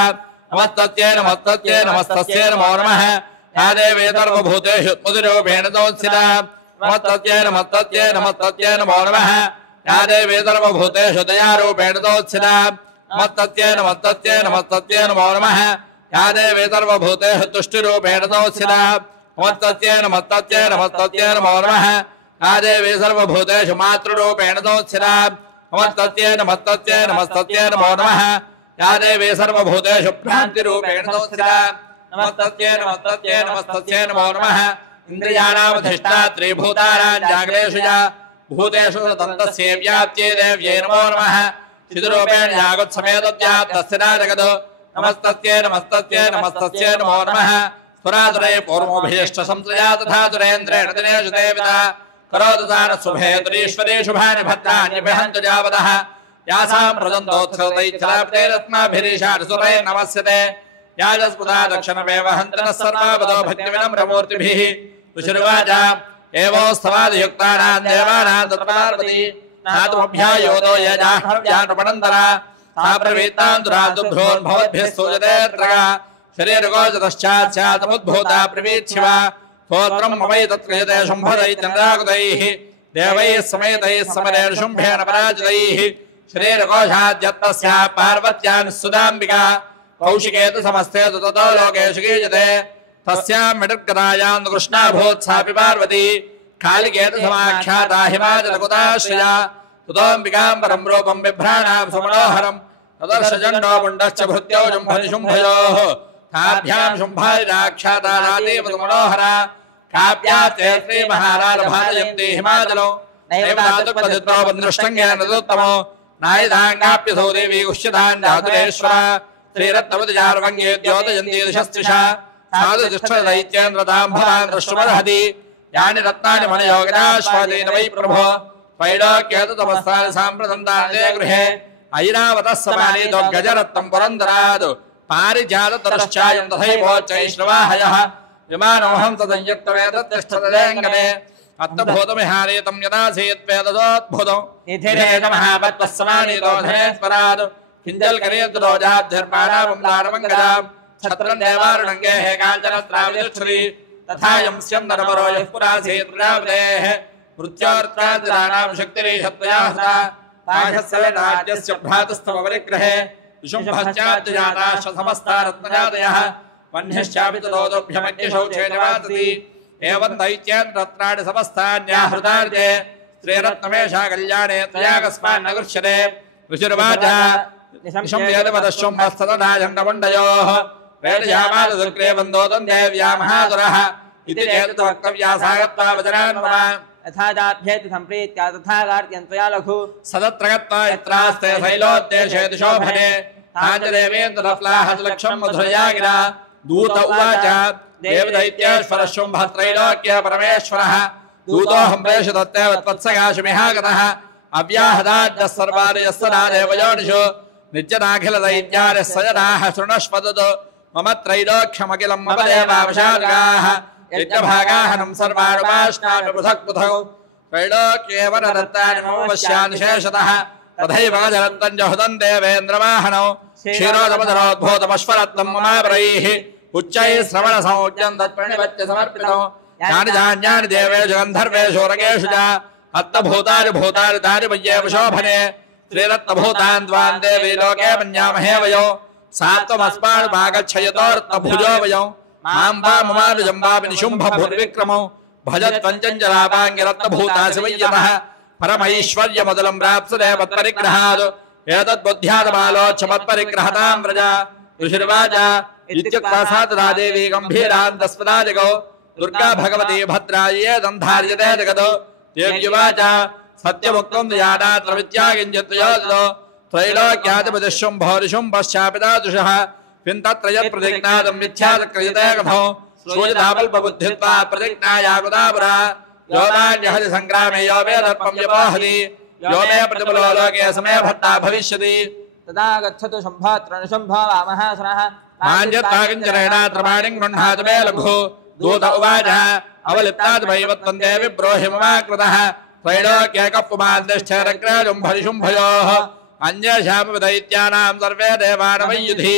नमस्तस्यै नमस्तस्यै नमस्तस्यै नमो नमः या देवी सर्वभूतेषु उत्पत्तिरूपेण संस्थिता नमस्तस्यै नमस्तस्यै नमस्तस्यै नमो नमः या देवी सर्वभूतेषु दयारूपेण संस्थिता नमस्तस्यै नमस्तस्यै नमस्तस्यै नमो नमः या देवी सर्वभूतेषु तुष्टिरूपेण संस्थिता नमस्तस्यै नमस्तस्यै नमस्तस्यै नमो नमः या देवी सर्वभूतेषु मातृरूपेण संस्थिता नमस्तस्यै नमस्तस्यै नमस्तस्यै नमो नमः या देवी सर्वभूतेषु भ्रान्तिरूपेण संस्थिता नमस्तस्यै नमस्तस्यै नमस्तस्यै नमो नमः इन्द्रियाणामधिष्ठात्री भूतानां जाग्रेषु च भूतेषु तन्तस्यै व्याप्त्यै देव्यै नमो नमः चिद्रूपेण जागत्समेतस्या तस्य जगत् नमस्तस्यै नमस्तस्यै नमस्तस्यै नमो नमः तुरातुरे पूर्वोभिष्ट संत्रया तथा तुरेन्द्रेण दिनेषु देविता करोतु तान शुभे तुरीश्वरे शुभानि भद्राणि विहन्तु जावदः यासां प्रदन्तोत्सवदैच्छलाप्ते रत्नाभिरीशासुरै नमस्यते याजस्पुता दक्षिणमेव हन्तनः सर्वावदो भक्तिविनम्रमूर्तिभिः ऋषिर्वाच एवोस्तवादियुक्तानां देवानां तत्पार्वती नातुमभ्यायोदो यजाह्नव्यानुपणन्तरा सा प्रवीतां दुरादुभ्रोन् भवद्भिः सूयतेऽत्रगा शरीरगोचतश्चात् स्यातमुद्भूता प्रवीच्छिवा स्तोत्रं मवै तत्क्रियते शुम्भदैत्यन्द्राकृतैः देवैः समेतैः समरेण शुम्भेन पराजितैः शरीरकोशाद्यत्तस्याः पार्वत्यान् सुदाम्बिका कौशिकेतु समस्तेतु ततो लोकेषु गीयते तस्यां मिडर्गदायां कृष्णाभूत्सापि पार्वती कालिकेतु समाख्याता हिमाचलकुताश्रया तुतोऽम्बिकां परं रूपं बिभ्राणां सुमनोहरं तदर्शचण्डो पुण्डश्च भृत्यौ शुम्भनिशुम्भयोः ताभ्यां शुम्भारिराख्याता रातीव मनोहरा काव्यास्ते श्रीमहाराजभाजयन्ती हिमाचलो नैव दातुक्पतित्रो बन्धुष्टङ्गेन तदुत्तमो नायदाङ्गाप्यसौ देवी गुह्यतान् जातुरेश्वरा श्रीरत्नवतिचारुभङ्गे द्योतयन्ती दिशस्त्रिषा साधुतिष्ठदैत्येन्द्रतां भवान् द्रष्टुमर्हति यानि रत्नानि मनयोगिनाश्वादेन वै प्रभो वैडोक्येतु तमस्तानि साम्प्रदन्तानि गृहे ऐरावतः समानीतो गजरत्नं पुरन्दराद् पारिजाततरुश्चायं तथैवोच्चैश्रवाहयः विमानोऽहं तदञ्युक्तवेतत्तिष्ठतदेऽङ्गने अत्तभूतमिहानीतं यदासीत्वेदोद्भुतं निधिरेण महापत्वः समानीतो धनेश्वराद् किञ्जल्करेतु रोजाब्धिर्पाणामङ्गलां छत्रं देवारुणङ्गे हे काञ्चनस्त्राविदुच्छ्री तथायं स्यं नरवरो यः पुरासीत् प्रजापतेः मृत्योर्त्रान्तिराणां शक्तिरीशत्वया हता पाशस्य राज्यस्य भ्रातस्तव परिग्रहे विशुम्भश्चाद्यजाताश्च समस्ता रत्नजातयः वह्निश्चापि ततोदोभ्यमग्निशौचे निवासति एवं दैत्येन्द्ररत्नानि समस्तान्याहृतार्थे श्रीरत्नमेषा कल्याणे त्वया कस्मान्न गृह्यते ऋषिर्वाच निशम्येदपदशुम्भस्ततदाचण्डमुण्डयोः वेदयामादुर्ग्रे बन्धोतं देव्या महासुरः इति चेत् वक्तव्या सागत्वा वचनान्मम यथा जाभ्येति सम्प्रीत्या तथा कार्त्यन्त्वया लघु सदत्र गत्वा यत्रास्ते शैलोद्देशे दिशोभने ताञ्जदेवेन्द्रफ्लाहलक्षं मधुरया गिरा दूत उवाच देवदैत्येश्वरः शुम्भत्रैलोक्य परमेश्वरः दूतोऽहं प्रेषितत्ते वत्सकाशुमिहागतः अव्याहदाद्यः सर्वाणि यस्सदा देवयोनिषु नित्यनाखिलदैत्यानि सजनाः शृणुष्वदतु मम त्रैलोक्यमखिलं मम देवावशादगाः यज्ञभागाहनं सर्वाणुपाश्नामि पृथक् पृथक् त्रैलोक्ये वरदत्तानि मम वश्यानि शेषतः तथैव गजरत्नं जहुतं देवेन्द्रवाहनौ क्षीरोदमधरोद्भूतमश्वरत्नं ममापरैः उच्चैः श्रवणसंज्ञं तत्प्रणिपत्य समर्पितौ यानि धान्यानि देवेषु गन्धर्वेषु रगेषु च अत्तभूतानि भूतानि तानि मय्येव शोभने श्रीरत्नभूतान् त्वां देवी लोके मन्यामहे वयो सात्वमस्मानुपागच्छयतोऽर्तभुजो वयो मां वा ममानुजं वापि निशुम्भभूर्विक्रमौ भजत्वञ्चञ्चलापाङ्गिरत्नभूतासि वय्यतः परमैश्वर्यमदलं प्राप्स्यते मत्परिग्रहात् एतद्बुद्ध्यादमालोच्य व्रजा ऋषिर्वाच इत्युक्त्वा सा तदा देवी गम्भीरान्तस्पदा जगौ दुर्गा भगवती भद्रायै दन्धार्यते जगतो देव्युवाच सत्यमुक्तं यादात्र विद्यागिञ्चित्वयोदो त्रैलोक्याधिपतिः शुम्भोरिशुम्भश्चापितादृशः किन्तत्र यत्प्रतिज्ञातं मिथ्याचक्रियते कथौ श्रूयतापल्पबुद्धित्वा प्रतिज्ञायाकुदापुरा यो मान्यहति सङ्ग्रामे यो मे दर्पं व्यपोहति यो मे प्रतिफलो लोके समे भट्टा भविष्यति तदा गच्छतु शुम्भात्र निशुम्भो वामहासुरः मान्यत्वा किञ्चनेनात्र पाणिं गृह्णातु मे लघु दूत उवाच अवलिप्तात् वैवत्वं देवि ब्रोहि ममाकृतः त्रैलोक्यैकः पुमान्तिष्ठेरग्राजुम्भरिशुम्भयोः अन्येषामपि दैत्यानां सर्वे देवानवैयुधि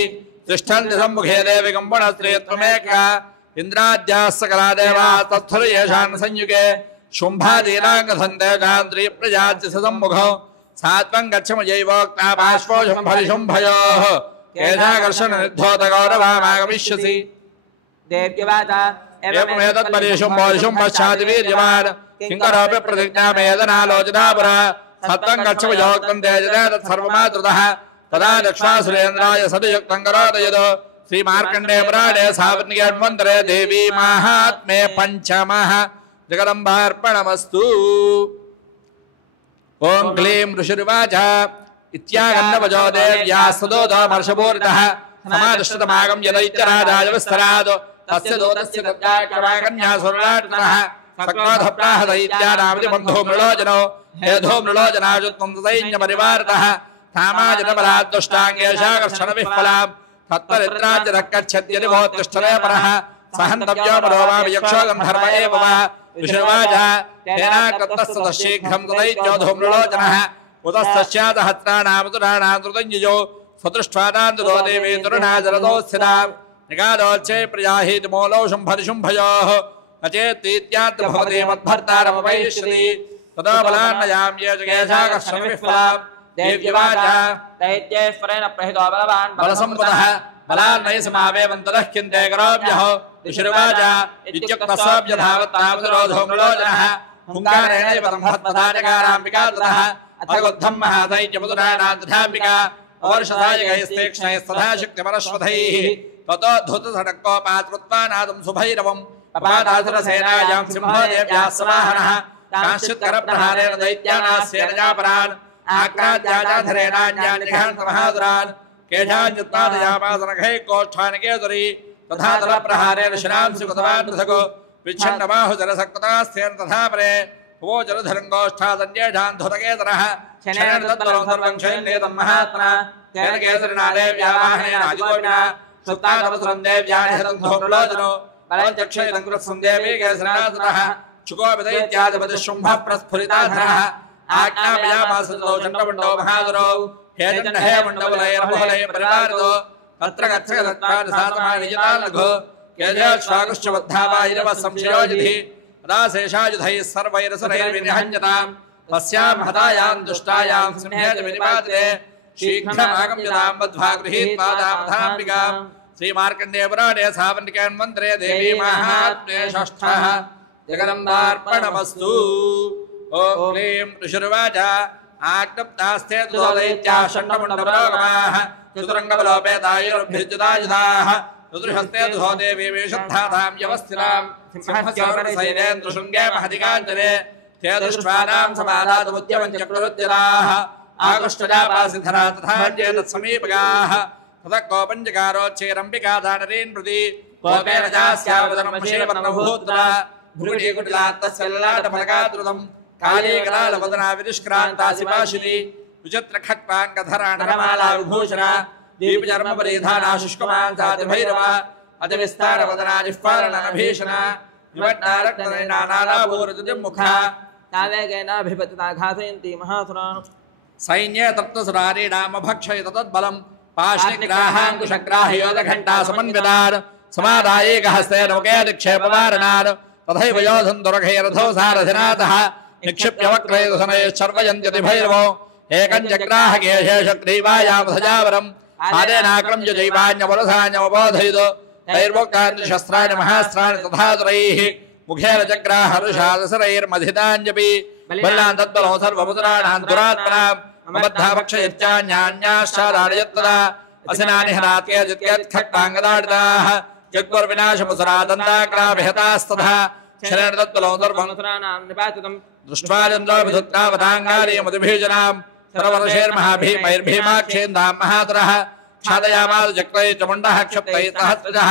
तिष्ठन्ति सम्मुखे देवि कम्बुणस्त्रीत्वमेका इन्द्राद्याः सकला देवाः तत्थुर येषान् संयुगे शुम्भादीनाङ्गसन्देशान्त्रीप्रजास्य सम्मुखौ सात्वं गच्छमयैवोक्ता बाष्पो शुम्भरिशुम्भयोः केशाकर्षणनिर्धोतगौरवामागमिष्यसि देव्युवाच एवमेतत्परिशुम्भरिशुम्भश्चातिवीर्यवान् किङ्करोऽपि प्रतिज्ञामेदनालोचनापुरा सत्त्वं गच्छमयोक्तं तेजते तत्सर्वमातृतः तदा दक्षासुरेन्द्राय सदयुक्तं करोदयत् श्रीमार्कण्डे पुराणे सावर्णिके देवी माहात्म्ये पञ्चमः जगदम्बार्पणमस्तु ओं क्लीं ऋषिर्वाच इत्यागन्नवजो देव्याः सदोदमर्षपूरितः समादिष्टतमागं यदैत्यराजाय विस्तरात् तस्य दूतस्य तद्गाकन्या सुरराटनः सक्रोधप्राह दैत्यानामति बन्धो मृलोचनो हेधो मृलोचनाजुत्वं दैन्यपरिवारतः कामाजनबलाद्दुष्टाङ्गेशाकर्षणविह्वलाम् तत्परित्राज्यदक्कच्छत्यदि भोत्तिष्ठते परः सहन्तव्यो परो वा वियक्षो गन्धर्व एव वा विष्णुवाच तेनाकृतस्ततः शीघ्रं तदैत्यो धूम्रलोचनः उतस्तस्यादहत्राणामतुराणामृतञ्जयो स्वदृष्ट्वादान्तुतो देवी तुरुणा जलदोस्थिताम् निगादोच्चे प्रियाहीतमूलौ शुम्भनिशुम्भयोः न चेत्तीत्यात्र भवति मद्भर्तारमपैष्यति ततो बलान्नयां ये जगेशाकर्षणविह्वलाम् देव्यवाच दैत्येश्वरेण प्रहितो बलवान् बलसम्पदः बलान्नयि समावेमन्तरः किन्ते करोम्यहो ऋषिर्वाच इत्युक्तस्वाभ्यधावत्तावसरोधो मृलोचनः हुङ्कारेणैव ब्रह्मत्पदाजकाराम्बिका ततः अथगुद्धं महादैत्यमुदुराणान्तथाम्बिका अवर्षदायकैस्तेक्ष्णैस्तथा शक्तिपरश्वथैः ततो धृतसडक्कोपात्कृत्वानादं सुभैरवम् पपादासुरसेनायां सिंहो देव्याः समाहनः कांश्चित्करप्रहारेण दैत्यानास्येनजापरान् आक्राद्याजाधरेणान्यान्निघान्तमहादुरान् केशान्युत्पादयामासनघैः कोष्ठानिकेतुरी तथा दलप्रहारेण शिरांसि कृतवान् पृथक् विच्छिन्नबाहुजलसक्ततास्तेन तथा परे भुवो जलधरङ्गोष्ठादन्येषान् धुतकेतरः क्षणेन तद्बलं सर्वं क्षयन्नेतं महात्मना तेन केसरिणा देव्यावाहनेन आदिकोटिना सुप्तानवसरं देव्या निहतं धूम्रलोचनो बलञ्चक्षयितं कृत्सं देवी केसरिणासुरः शुकोपदैत्यादिपतिः शुम्भः प्रस्फुरिताधरः आज्ञापयामासतो चण्डमुण्डो महादुरो हे चण्ड हे मण्डबलैर्मुहलैः परिवारितो तत्र गच्छगत्वानुसातमानियतालघु केजश्वाकुश्चबद्धावायिरवः संशयोजिधिः राशेषायुधैः सर्वैरसुरैर्विनिहन्यताम् तस्यां हतायां दुष्टायां सिंहेन विनिपातिते शीघ्रमागम्यतां बद्ध्वा गृहीत्वादामधाम्बिकाम् श्रीमार्कण्डेय पुराणे सावन्तिकैर्मन्त्रे देवी माहात्म्ये षष्ठः जगदम्बार्पणमस्तु ॐ क्लीं ऋषिर्वाच आक्तप्तास्ते दैत्याः षण्डमुण्डपरोगमाः चतुरङ्गबलोपेतायुर्भिर्जुतायुधाः ऋतुहस्ते दुहो देवी विशुद्धाधां व्यवस्थितां सिंहस्यैलेन्द्रशृङ्गे महदिकाञ्जले ते दृष्ट्वानां समादातमुद्यमञ्चक्रवृत्तिराः आकुष्ठजापासिधरा तथा चेतत्समीपगाः ततः कोपञ्चकारोच्चैरम्बिकादानरीन् प्रति कोपेन चास्यावदनमशीलवर्णभूत्रा भ्रुकुटीकुटिलात्तस्य ललाटफलकाद्रुतम् कालीकलालवदना विनिष्क्रान्तासिपाशिनी विचित्रखट्वाङ्गधराणरमाला विभूषणा दीपचर्मपरिधाना शुष्कमांसातिभैरवा अतिविस्तारवदना जिह्वारणनभीषणा विवट्टारक्तनयनानालाभूरजुमुखा तावेगेनाभिपतिता घासयन्ती महासुरान् सैन्ये तत्त्वसुरारीणामभक्षयत तद्बलम् पाशनिग्राहाङ्कुशग्राहयोधघण्टा समन्वितान् समादायैकहस्तेन मुखे निक्षेपवारणान् तथैव योधन् दुर्घैरथो सारथिनाथः निक्षिप्य वक्रैर्धनैश्चर्वयन्त्यति भैरवो एकञ्चग्राहकेशेषग्रीवायामधजावरम् आदेनाक्रम्य जैवान्यवरसान्यमबोधयितो तैर्वोक्तानि शस्त्राणि महास्त्राणि तथातुरैः मुखेन चक्राहरुषादसरैर्मथितान्यपि बल्लान् तद्बलो सर्वमुद्राणान् दुरात्मनाम् अबद्धापक्षयत्यान्यान्याश्चादाडयत्तदा असिनानिहनात्यजित्यत्खट्टाङ्गदाडिताः जग्वर्विनाशमुसरादन्ताक्राभिहतास्तथा शरेण तद्बलो सर्वमुद्राणां निपातितं दृष्ट्वा चन्द्रोभिधुत्तावताङ्गालीयमतिभीजनाम् सर्ववर्षैर्महाभीमैर्भीमाक्षेन्दां महातरः छादयामास चक्रैः च मुण्डः क्षिप्तैः सहस्रजः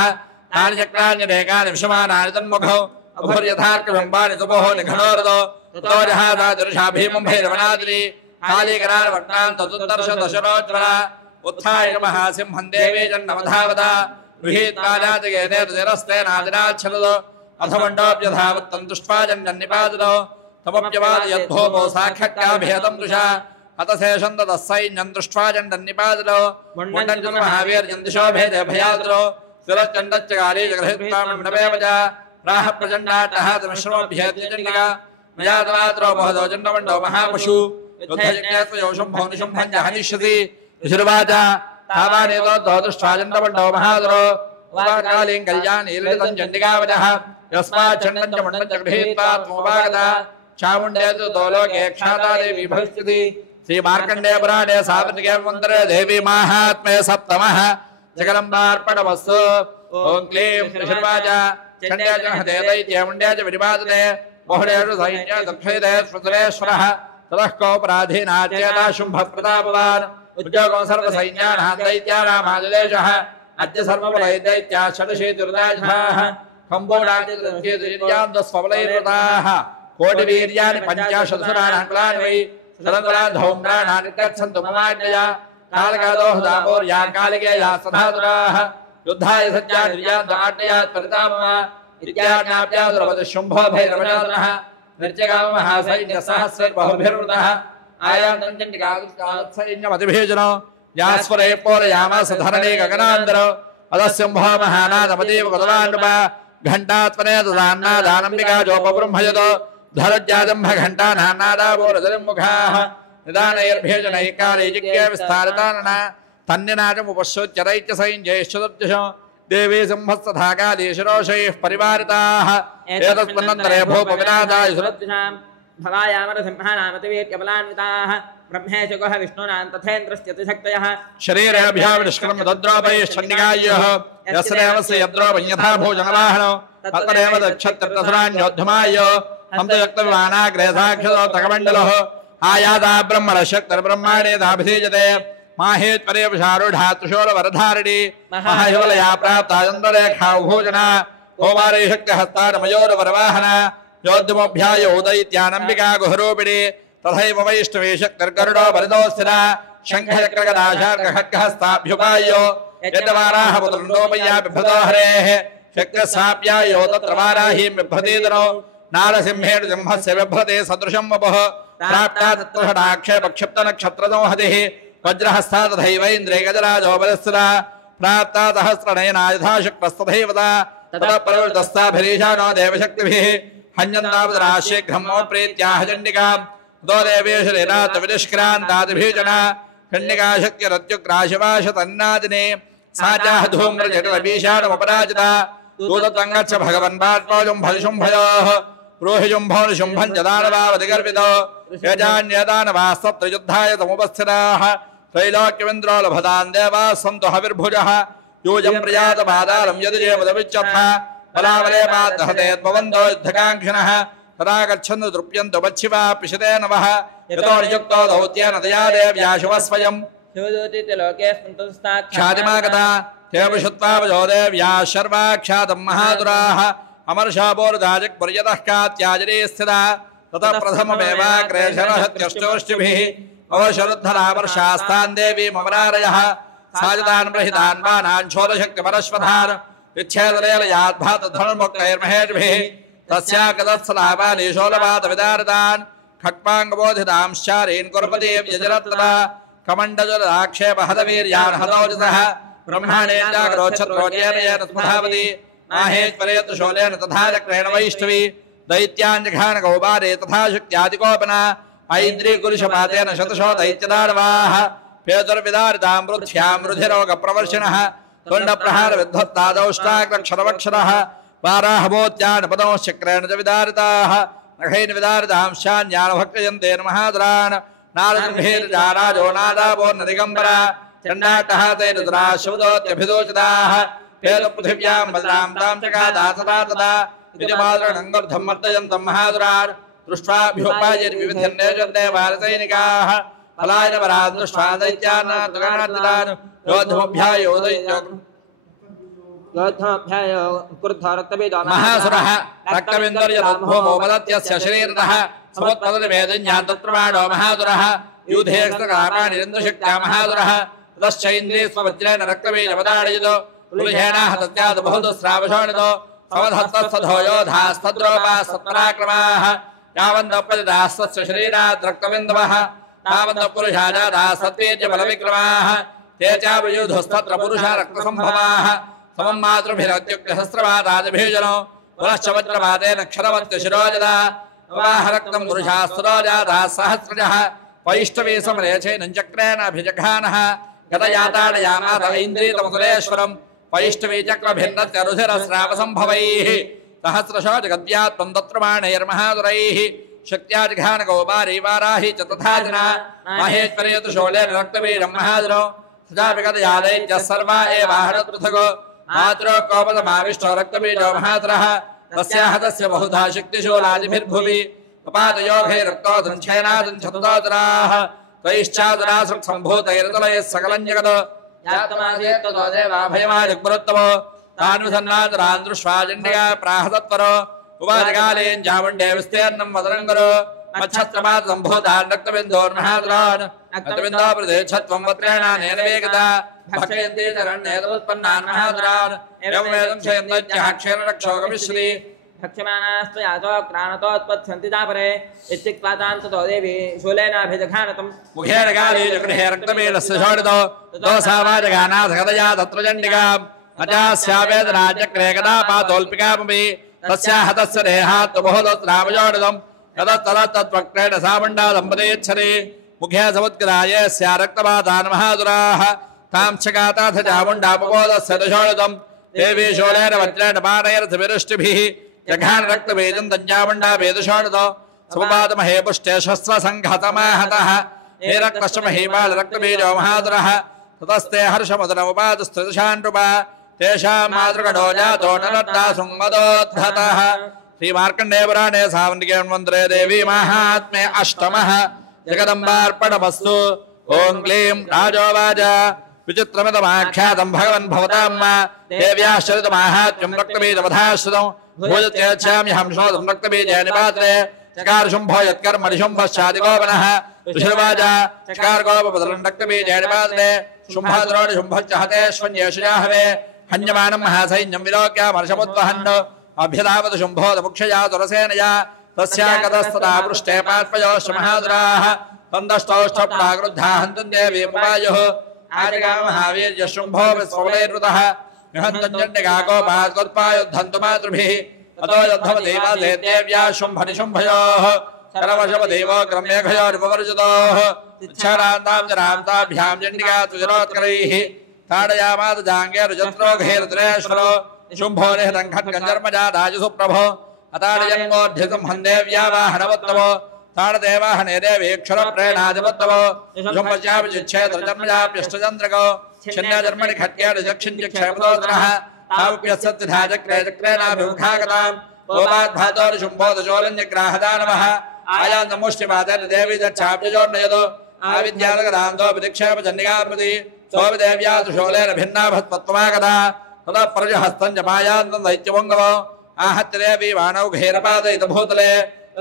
तानि चक्राण्यनेकानि विषमानानि तन्मुखौ अभुर्यथार्कबिम्बानि तुपोः निघनोरतो ततो जहादादृशा भीमं भैरवनादिनी कालीकरालवक्त्रान् तदुत्तर्षदशरोज्ज्वला उत्थाय महासिंहं देवी जन्नमधावता गृहीत्वाजातगेनेतुतिरस्तेनादिनाच्छलदो अथमण्डोऽप्यधावत्तं दृष्ट्वा जन्निपातितो तमप्यवादयद्भोमो साक्षात्काभेदं दृशा अतशेषं ततः सैन्यं दृष्ट्वा चण्डन्निपातितो मुण्डं महावीर्यं दिशो भेदे भयातुरो शिरश्चण्डश्चकाली जगृहीत्वा मण्डपेव च प्राह प्रचण्डाटः तमिश्रमभ्येत्यचण्डिका मयातमात्रो महदो चण्डमण्डो महापशु युद्धयज्ञेत्वयो शुम्भो निशुम्भं च हनिष्यसि ऋषिर्वाच तावानेतो दृष्ट्वा चण्डमण्डो महातुरो उपाकालीं कल्याणीललितं चण्डिकावचः यस्मात् चण्डं च मण्डं च गृहीत्वा त्वमुपागता चामुण्डेतु दोलोके ख्याता देवी भविष्यति श्रीमार्कण्डेय पुराणे सावर्णिके मन्त्रे देवी माहात्म्ये सप्तमः जगदम्बार्पणमस्तु ॐ क्लीं ऋषिर्वाच चण्डे च हते दैत्यमुण्डे च विनिपातते मोहडेषु सैन्ये दक्षिणे श्रुतरेश्वरः ततः कोपराधीनाचेता शुम्भप्रतापवान् उद्योगो सर्वसैन्यानां दैत्यानामादिदेशः अद्य सर्वबलैदैत्या षडशीतिर्दाशाः कम्बोडादिर्यान्दस्वबलैर्वृताः कोटिवीर्याणि पञ्चाशतसुराणाङ्कुलानि वै शतङ्कुलाधौम्राणानि गच्छन्तु ममाज्ञया कालकादोहदापोर्या कालिकेया सधातुराः युद्धाय सत्यानिर्याद्वाट्यात् परितामः इत्याज्ञाप्यादुरवतुः भैरवजातनः निर्जगामहासैन्यसहस्रैर्बहुभिर्वृतः आयान्तञ्चण्डिकासैन्यमतिभीजनो यास्वरे पोरयामास धरणे गगनान्तरो अदस्यम्भो महानादमदेव गतवान्नृप घण्टात्मने ददान्नादानम्बिका जोपब्रह्मयतो धरज्याजम्भ घण्टानान्नादावोरजरिमुखाः निदानैर्भेजनैः काले जिज्ञे विस्तारितानना तन्यनाचमुपश्रुत्यरैत्यसैन्यैश्चतुर्दशो देवी संहस्तधाकादेशरोषैः परिवारिताः एतस्मिन्नन्तरे भूपविनादाय सुरद्दिशाम् भवायामरसिंहानामतिवीर्यबलान्विताः ब्रह्मेशुकः विष्णूनां तथेन्द्रस्यतिशक्तयः शरीरेऽभ्याविनिष्क्रम्य तद्रोपैश्चण्डिकायः यस्य देवस्य यद्रोपं यथा भोजनवाहनो तत्तदेव दक्षत्रतसुरान्योद्धमाय हंसयक्तविमानाग्रे साक्षतो तकमण्डलः आयादा ब्रह्मणशक्तिर्ब्रह्माणेदाभिधीयते माहेत्परेवशारूढातृशोरवरधारिणी महाहिवलया प्राप्ता चन्द्ररेखा भोजना कौमारे शक्तिहस्तारमयोरवरवाहना योद्धमोऽभ्याय उदयित्यानम्बिका गुहरूपिणी तथैव वैष्णवी शक्तिर्गरुडो वरदोस्थिरा शङ्खचक्रगदाशार्कखड्गहस्ताभ्युपायो यद्वाराः पुत्रन्दोपय्या बिभ्रतो हरेः शक्तिस्साप्यायो तत्र वाराहीं बिभ्रतीतरो नारसिंहेण सिंहस्य बिभ्रते सदृशं वपुः प्राप्ता तत्त्वषडाक्षेपक्षिप्तनक्षत्रसंहतिः वज्रहस्ता तथैवैन्द्रे गजराजो बलस्थिरा प्राप्ता सहस्रणयना यथा शुक्लस्तथैवता ततः प्रवृतस्ताभिरीशानो देवशक्तिभिः हन्यन्तावदराशीघ्रमो प्रीत्याह चण्डिकाम् दो देवेशरेनात्विनिष्क्रान्तादिभीजना चण्डिका शक्तिरत्युग्राशिवाशतन्नादिने सा चाह धूम्रजटिलबीषाणमुपराजिता दूतत्वङ्गच्छ भगवन् बाष्पोजुम्भशुम्भयोः रोहिजुम्भो निशुम्भं च दानवावधिगर्वितो यजान्यदानवास्तत्र युद्धाय तमुपस्थिताः त्रैलोक्यमिन्द्रो लभतान् देवाः सन्तु हविर्भुजः यूजं प्रजातपादालं यदिजेमदविच्यथ बलावले पादहते भवन्तो युद्धकाङ्क्षिणः तदा गच्छन्तु तृप्यन्तु पच्छिवा पिशते नवः यतोर्युक्तो दौत्येन दया देव्या शुभः स्वयं ख्यातिमागता तेव श्रुत्वा वजो देव्या शर्वाख्यातं महादुराः अमर्षापोर्दाजक्पुर्यतः कात्याजरे स्थिता ततः प्रथममेवाग्रे शरहत्यष्टोष्टिभिः अवशरुद्धरावर्षास्तान् देवी ममरारयः साजितान् प्रहितान् बाणान् षोडशक्तिपरश्वधान् विच्छेदलेलयाद्भातधनुर्मुक्तैर्महेर्भिः तस्याकतत्सलापालीशोलपातविदारितान् खट्वाङ्गबोधितांश्चारीन् कुर्वतीव्यजरत्तदा कमण्डजलाक्षेपहतवीर्यान् हतौजसः ब्रह्माणेन्द्राग्रोच्छत्रोजेन येन स्मधावति माहेश्वरेतु शोलेन तथा चक्रेण वैष्णवी दैत्याञ्जघानगौबारे तथा शक्त्यादिकोपना ऐन्द्रीकुरुषपातेन शतशो दैत्यदानवाः पेतुर्विदारितां पृथ्व्यां रुधिरोगप्रवर्षिणः तुण्डप्रहारविध्वत्तादौष्टाग्रक्षरवक्षरः वाराहमोत्यानपदंश्चक्रेण च विदारिताः नखैन विदारितांश्चान्यान् भक्षयन्तेन महादरान् नारदभिर्जाराजो नादापोर्नदिगम्बरा चण्डाटः तैरुद्राशुदोत्यभिदोचिताः पेतुपृथिव्यां बद्रां तां चकादातदा तदा विजयमादरणङ्गर्धं मर्दयन्तं महादुरान् दृष्ट्वाभ्युपायैर्विविध्यन्नेजन्ते भारसैनिकाः फलायनवरान् दृष्ट्वा दैत्यान् तुगानार्दितान् महासुरः रक्तबिन्दर्यतद्भूमो वदत्यस्य शरीरतः समुत्पतनिवेदन्यान् तत्प्रमाणो महासुरः यूथेऽस्त्रकामानिरिन्दुशक्त्या महासुरः ततश्चैन्द्रिये स्ववज्रेण रक्तबीजवदाडयितो पुरुषेणाः तस्यात् बहुदुस्रावशोणितो समधत्तस्थधो योधास्तद्रोपास्तत्पराक्रमाः यावन्तपतिदास्तस्य शरीरात् रक्तबिन्दवः तावन्तः पुरुषाजाताः सत्तेज बलविक्रमाः ते चावयुधस्तत्र पुरुषा रक्तसम्भवाः समं मातृभिरत्युक्तसहस्रवादादिभिजनो पुनश्च वज्रपातेन क्षरवत्यशिरोजदा नवाह रक्तं पुरुषास्तुरोजाताः सहस्रजः वैष्णवी समरेचैनञ्चक्रेणाभिजघानः गतयाताडयामाथ ऐन्द्रीतमुकुलेश्वरम् वैष्णवी चक्रभिन्नस्य रुधिरस्रावसम्भवैः सहस्रशो जगद्यात्मं तत्रमाणैर्महादुरैः शक्त्याजिघानगौबारी वाराही च तथाजना माहेश्वरेतु शोलेन रक्तबीजं महादुरो सदाभिगतयादैत्यः सर्वा एवाहरत्पृथगो मातरो कोपदमाविष्टो रक्तबीजो महातरः तस्याः तस्य बहुधा शक्तिशूलादिभिर्भुवि उपादयोगे रक्तोदञ्छेनादञ्छतोदराः त्वयिश्चादुरासृक्सम्भूतैरतुलैः सकलं जगत् यात्तमासेत्ततो देवा भयमाजग्मरुत्तमो तान्विसन्नादरान् दृष्ट्वा चण्डिका प्राहतत्परो उवाचकालेन चामुण्डे विस्तीर्णं वदनं करो मच्छत्रमात् सम्भूतान् रक्तबिन्दोर्महाद्रान् रक्तबिन्दो प्रदेच्छत्वं वत्रेणानेन वेगता भक्षयन्ति चरण्येतमुत्पन्नान् महाद्रान् एवमेदं शयन्तज्ञः क्षीररक्षोगमिश्री भक्ष्यमानास्तु यातो क्राणतोत्पत्स्यन्ति चापरे इत्युक्त्वा तां ततो देवी शूलेनाभिजघानतम् मुखेन काले जगृहे रक्तमेलस्य शोणितो ततो सा वाजगानाथ कथया तत्र चण्डिकाम् अजास्यावेदनाचक्रे कदा पातोल्पिकामपि तस्याः तस्य देहात् बहुलोत्रामजोडितम् तदत्तदत्तत्वक्त्रेण सा मण्डा दम्पतीच्छति मुखे समुद्गदाय स्या रक्तपातान् महादुराः तां चकाताथ चामुण्डापबोधस्य दशोणितम् देवी शूलेन वज्रेण पाणैरथविरुष्टिभिः जघान रक्तबीजं तञ्जामुण्डा वेदशोणितो समुपादमहे पुष्टे शस्त्रसङ्घतमाहतः हे रक्तश्चमहीपाल रक्तबीजो महादुरः ततस्ते हर्षमुदनमुपादस्तुषाण्डुपा तेषां मातृगणो जातो नरट्टा सुङ्गदोद्धतः श्रीमार्कण्डेय पुराणे सावनिके मन्त्रे देवी माहात्म्ये अष्टमः जगदम्बार्पणमस्तु ॐ क्लीं राजोवाच विचित्रमिदमाख्यातं भगवन् भवतां देव्याश्चरितमाहात्म्यं रक्तबीजवधाश्रितं भोजत्यच्छाम्यहं शोधं रक्तबीजे निपात्रे चकार शुम्भो यत्कर्मणि शुम्भश्चादिगोपनः ऋषिर्वाच चकार गोपबदलं रक्तबीजे निपात्रे शुम्भद्रोणि शुम्भश्च हतेष्वन्येषु जाहवे हन्यमानं महासैन्यं विलोक्यामर्षमुद्वहन् अभ्यधावत शुम्भोदमुक्षया तुरसेनया तस्यागतस्तदा पृष्ठे पार्पयोश्च महादुराः तन्दष्टौष्ठप्रागृद्धा हन्तुं देवी मुपायुः आजगामहावीर्य शुम्भो विस्वलैर्वृतः विहन्तञ्जण्डिकाकोपात्कोत्पायुद्धन्तु मातृभिः अतो युद्धमदेवासे देव्या शुम्भनिशुम्भयोः शरवशवदेवो क्रम्यघयोरुपवर्जितोः इच्छारान्तां जरां ताभ्यां चण्डिका तुजरोत्करैः ताडयामास जाङ्गेरुजत्रोघैर्द्रेश्वरो शुम्भो निहतं खड्गञ्जर्मजादाजुसुप्रभो अताडयन्मोऽध्यतं हन्देव्या वाहनवत्तमो ताडदेवाहने देवीक्षरप्रेणादिवत्तमो शुम्भश्चापिचिच्छेदर्जन्मजाप्यष्टचन्द्रको छिन्नजर्मणि खड्गेन चक्षिञ्जक्षेमदोदरः तावप्यसत्यधा चक्रे चक्रेणाभिमुखागताम् गोपाद्भातोरुशुम्भोदचोलन्यग्राहदानवः आयान्तमुष्टिपातेन देवी दक्षाप्यजोर्नयतो आविद्यालकदान्तोऽपिदिक्षेपचण्डिकाप्रति सोऽपिदेव्यातुशोलेन भिन्नाभत्पत्वमागता तदा प्रजहस्तं च मायान्तं दैत्यपुङ्गवो आहत्य देवी वाणौघैरपादयितभूतले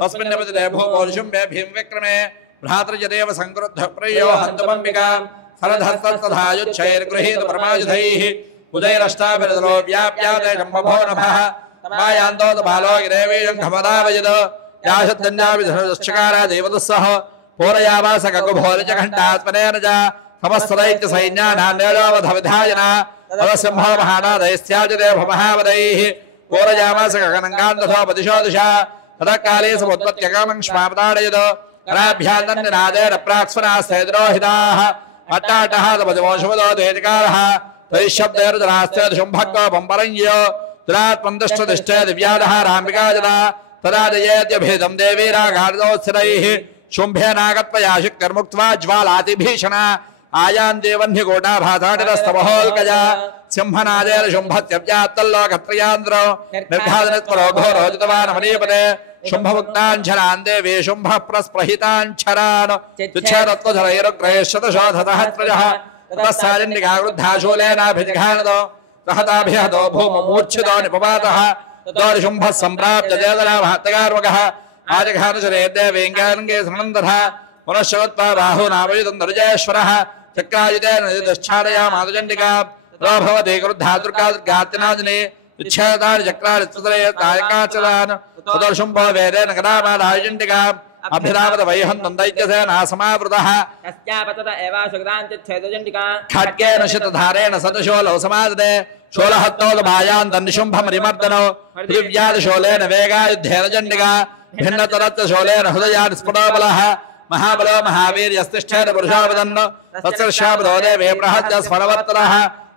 तस्मिन्नपतिते भूमोषुम्भे भीमविक्रमे भ्रातृजदेव संक्रुद्धः प्रियो हन्तमम्बिकाम् फलधस्तधायुच्छैर्गृहीत परमायुधैः उदयरष्टाभिरदलो व्याप्यादे जम्बभो नभः मायान्तोत बालो गिरेवीयं घमदावयद याशद्धन्याभिधनुश्चकारा देवदस्सः पूरयावास गगुभोरिच घण्टात्मनेन च समस्तदैत्यसैन्यानान्यलोवधविधायना तदसिंहो महानादैस्याजते भमहावदैः पूरयामास गगनङ्गान्तथोपदिशो दिशा तदकाले समुत्पत्त्यकामं श्मापताडयद कराभ्यान्तन्यनादेरप्राक्स्वनास्थैद्रोहिताः अट्टाटः तपजमोषुवदो देजकारः तैशब्दैर्जरास्ते शुम्भक्को बम्बरञ्यो दुरात्मन्दष्टदिष्टे दिव्यादः राम्बिकाजदा तदा जयेत्यभेदं देवीरागार्दोत्सरैः शुम्भेनागत्वयाशिक्कर्मुक्त्वा ज्वालातिभीषणा आयान्देवन्यकोटाभाताटिरस्तमहोल्कजा सिंहनादेर्शुम्भत्यव्यात्तल्लोकत्रयान्द्रो निर्घातनित्वरो घोरोजितवानमनीपदे शुम्भमुक्ताञ्छरान् देवी शुम्भः प्रस्प्रहिताञ्छरान् तुच्छरत्वधरैरुग्रैश्शतशोधतः त्रयः ततः साजन्निकावृद्धाशूलेनाभिजघानतो रहताभिहतो भूममूर्च्छितो निपपातः ततोरिशुम्भः सम्प्राप्य जयदरामहत्तगार्वकः आजघानशरे देवीङ्गाङ्गे समनन्दः पुनश्चोत्पा बाहूनावयुतं दरुजेश्वरः चक्रायुतेन दश्चारयामादचण्डिका भवति क्रुद्धा दुर्गा दुर्गात्यनादिने विच्छेदानि चक्राणि कायकाचलान् तदर्शुम्भो वेदेन कदामादायुचण्डिका अभिरामद वैहन्तं दैत्यसेना समावृतः तस्यापतत एवाशुक्ताञ्चिच्छेदचण्डिका खड्गेन शितधारेण सतशोलौ समाददे शोलहत्तोलभायान्तन्निशुम्भमरिमर्दनो पृथिव्यादिशोलेन वेगायुद्धेन चण्डिका भिन्नतरत्तशोलेन हृदयान् स्फुटोबलः महाबलो महावीर्यस्तिष्ठेन पुरुषावदन् तत्सर्षापदो देवे प्रहत्य स्फलवत्तरः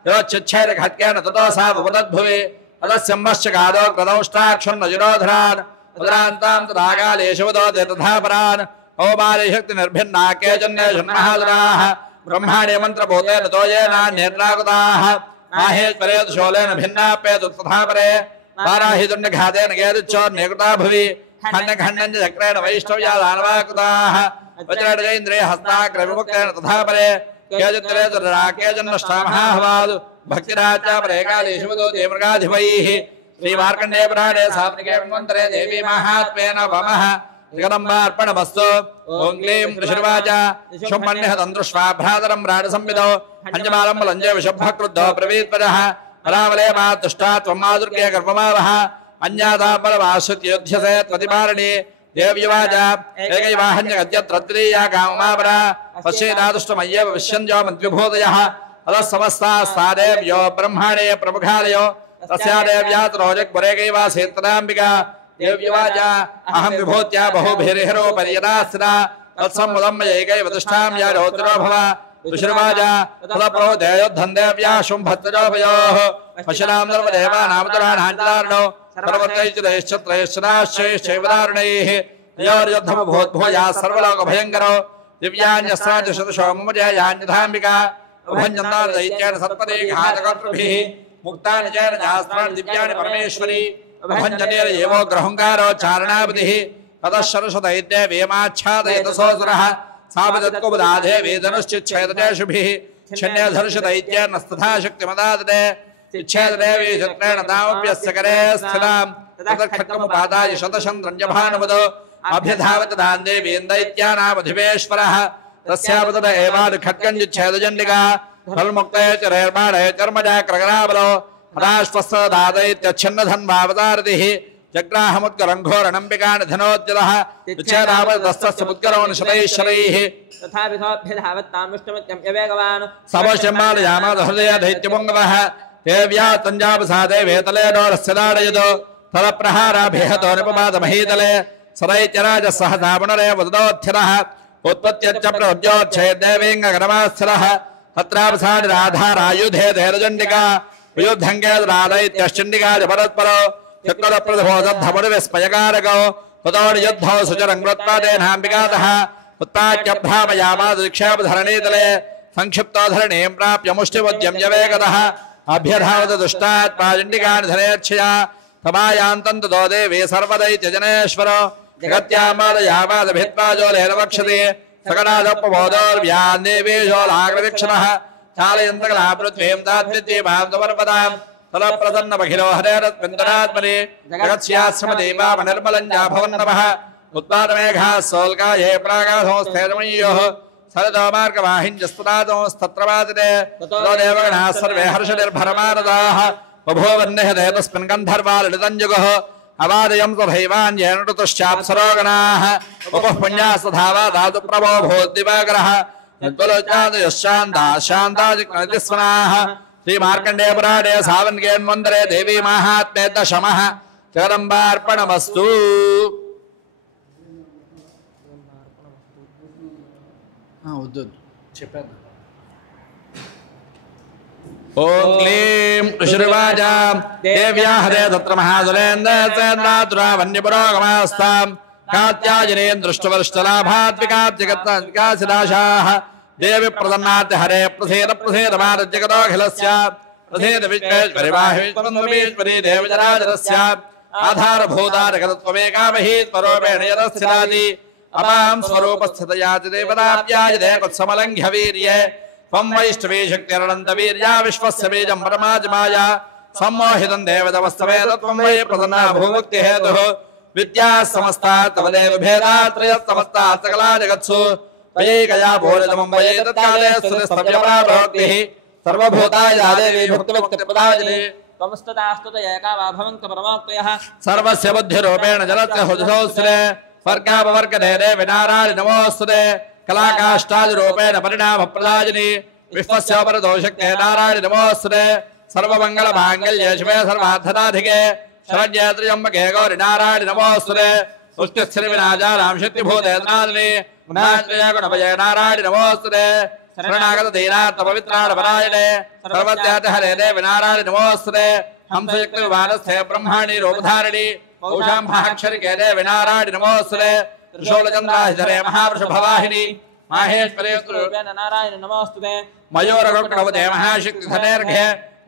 योच्छिच्छेद खड्गेन ततो सा उपदद्भुवि तदस्यम्भश्च गादो क्रदौष्टाक्षुन्नजुरोधरान् उदरान्तां तदागालेशवदोते तथा परान् ओमारे शक्तिनिर्भिन्ना केचन्ने षण्महादुराः ब्रह्माण्य मन्त्रभूतेन तोयेनान्येर्नाकृताः माहेश्वरेत शोलेन भिन्नाप्येतु तथा परे वाराहितुण्यघातेन गेरुच्चोर्निकृता भुवि खण्डखण्डञ्च चक्रेण वैष्णव्या दानवाकृताः वज्रेण इन्द्रिय हस्ताग्रविमुक्तेन तथा परे केजन्नष्टामहाहवादु भक्तिराचा प्रेकादेशुवदो देवमृगाधिपैः श्रीमार्कण्डेय पुराणे सात्विके मन्त्रे देवी महात्मेन वमः जगदम्बार्पणमस्तु ओं क्लीं ऋषिर्वाचा शुम्मन्यः तन्द्रुष्वाभ्रातरं राडसंविदो हञ्जमालं लञ्जे विषभक्रुद्धो ब्रवीत्पदः परावले मातुष्टा त्वं मादुर्गे गर्भमावः अन्यादापरमाश्रित्युध्यसे त्वतिपारणे देव्यवाचा एकैवाहन्यगद्यत्रत्रीया काममापरा पश्येदादुष्टमय्येव विश्यन्यो मद्विभूतयः अतः समस्तास्ता देव्यो ब्रह्माणे प्रमुखादयो तस्या देव्या त्रोजग्वरेकैवासेत्तदाम्बिका देव्यवाचा अहं विभूत्या बहुभिर्हिरोपर्यदास्थिता तत्सम्मुदं मयैकैव तिष्ठां या रौद्रो भव ऋषिर्वाचा तदप्रो देयोद्धं देव्या शुम्भत्तजोभयोः पशुनां सर्वदेवानामतुराणाञ्चदारणो सर्वत्रैश्चत्रैश्चराश्चैश्चैवदारुणैः तयोर्युद्धमभूद्भूया सर्वलोकभयङ्करो दिव्यान्यस्राजशतशो ममजयान्यथाम्बिका उभञ्जन्दादैत्येन सत्पदे घातकर्तृभिः मुक्तानि चैन शास्त्राणि दिव्यानि परमेश्वरी उभञ्जनेन एवो ग्रहुङ्कारो चारणापतिः ततः शरशदैत्ये वेमाच्छादयतसोऽसुरः सापदत्कुबुदाधे वेदनुश्चिच्छेदतेषुभिः छिन्नेधर्षदैत्येनस्तथा शक्तिमदादते इच्छेददेवी शत्रेण तामप्यस्य करे स्थितां ततःखड्गमुपादाय शतशन्द्रञ्जभानुपदो अभ्यधावत दान्देवीं दैत्यानामधिवेश्वरः तस्यापतत एवादिखड्गञ्जिच्छेदजण्डिका फल्मुक्ते चरैर्बाणे कर्मजाक्रगराबलो हराश्वस्तदादैत्यच्छिन्नधन्वावतारतिः जग्राहमुद्गरङ्घोरनम्बिकानिधनोद्यतः उच्छेदावतस्तस्य मुद्गरोनिशतैश्वरैः तथाभिधोऽभ्यधावत्तामुष्टमत्यं यवेगवान् सवश्यम्बालयामादहृदय दैत्यपुङ्गवः देव्या तञ्जापसादे वेतले डोरस्य दाडयतो फलप्रहाराभिहतो निपपातमहीतले सदैत्यराजः सहसा पुनरेव वदतोऽथिरः उत्पत्त्यच्च प्रवद्योच्छेदेवीङ्गगरमास्थिरः तत्रापसादिराधारायुधे धैर्यचण्डिका वियुद्धङ्गेदरादैत्यश्चण्डिकादि परस्परो चक्रप्रतिभोदद्धमुनिविस्मयकारकौ ततोर्युद्धौ सुचरङ्गत्वादेनाम्बिकातः उत्पाद्य भ्रामयामादक्षेपधरणीतले संक्षिप्तो धरणीं प्राप्य मुष्टिवद्यं यवेगतः अभ्यधावत दुष्टात्माचण्डिकानि धनेच्छया तमायान्तन्ततो देवी सर्वदैत्यजनेश्वरो जगत्यामादयामादभित्वाजोलेन वक्षति सकलादपबोधोर्व्यान्देवीशोलाग्रवीक्षणः चालयन्तकलापृथ्वीं दात्विद्वीपां तवर्पदां तलप्रसन्नमखिलो हरेरत्विन्दनात्मनि जगत्स्याश्रमदेवामनिर्मलञ्जा भवन्नमः उत्पादमेघाः सोल्काये प्रागासंस्थेजमय्योः सरदोमार्गवाहिञ्जस्तुनादोस्तत्रवादिते ततो देवगणाः सर्वे हर्षनिर्भरमानदाः बभूवन्निह देवस्मिन् गन्धर्वाललितञ्जुगः अवादयं तथैवान् येन ऋतुश्चाप्सरोगणाः उपः पुण्यास्तधावा धातुप्रभो भूद्दिवाकरः यद्वलोचादयश्चान्ताः शान्ताजिस्वनाः श्रीमार्कण्डेयपुराणे सावन्गेन्वन्दरे देवी माहात्म्ये दशमः जगदम्बार्पणमस्तु ओं क्लीं ऋषिर्वाचा देव्या हरे तत्र महासुरेन्द्रसेन्द्रातुरावन्यपुरोगमास्तां कात्यायनीं दृष्टवर्षलाभात्विकाब्जगत्विकासिदाशाः देवी प्रसन्नात् हरे प्रसेद प्रसेद भारतजगदोऽखिलस्य प्रसेद विश्वेश्वरि वाहेश्वरी देवजराजरस्य आधारभूतारकतत्वमेकामही स्वरूपेण यदस्थिताति अपां स्वरूपस्थितयाति देवताप्यायते कुत्समलङ्घ्य वीर्ये त्वं वैष्णवी शक्तिरनन्तवीर्या विश्वस्य बीजं परमात्माया सम्मोहितं देवतमस्तवेद त्वं वै प्रसन्ना भूमुक्तिहेतुः विद्याः समस्ताः तव देव भेदाः त्रयस्तमस्ताः सकला जगत्सु त्वयैकया भूरितमं वये तत्काले सुरस्तव्यपराभक्तिः सर्वभूताय या देवी भक्तिमुक्तिप्रदायिनी त्वमस्तदास्तुत एका वा भवन्त परमोक्तयः सर्वस्य बुद्धिरूपेण जलस्य हुजसोऽस्रे स्वर्गापवर्गदे देवि नारायणि नमोऽस्तुते कलाकाष्ठादिरूपेण परिणामप्रदायिनी विश्वस्योपरदोषक्ते नारायणि नमोऽस्तुते सर्वमङ्गलमाङ्गल्ये शिवे सर्वार्थदाधिके शरण्ये त्र्यम्बके गौरि नारायणि नमोऽस्तुते पुष्टिश्रीविनाशानां शक्तिभूते नादिनी गुणाश्रयगुणभये नारायणि नमोऽस्तुते शरणागत दीनात्मपवित्राणपरायणे सर्वत्याहरे देवि नारायणि नमोऽस्तुते हंसयुक्तविमानस्थे ब्रह्माणि रूपधारिणि औषाम्भाक्षरिके देवि नारायणि नमोऽस्तुते त्रिशूलचन्द्राहिधरे महावृषभवाहिनी माहेश्वरे नारायण नमोस्तुते मयूरगुणवते महाशक्तिधनेर्घे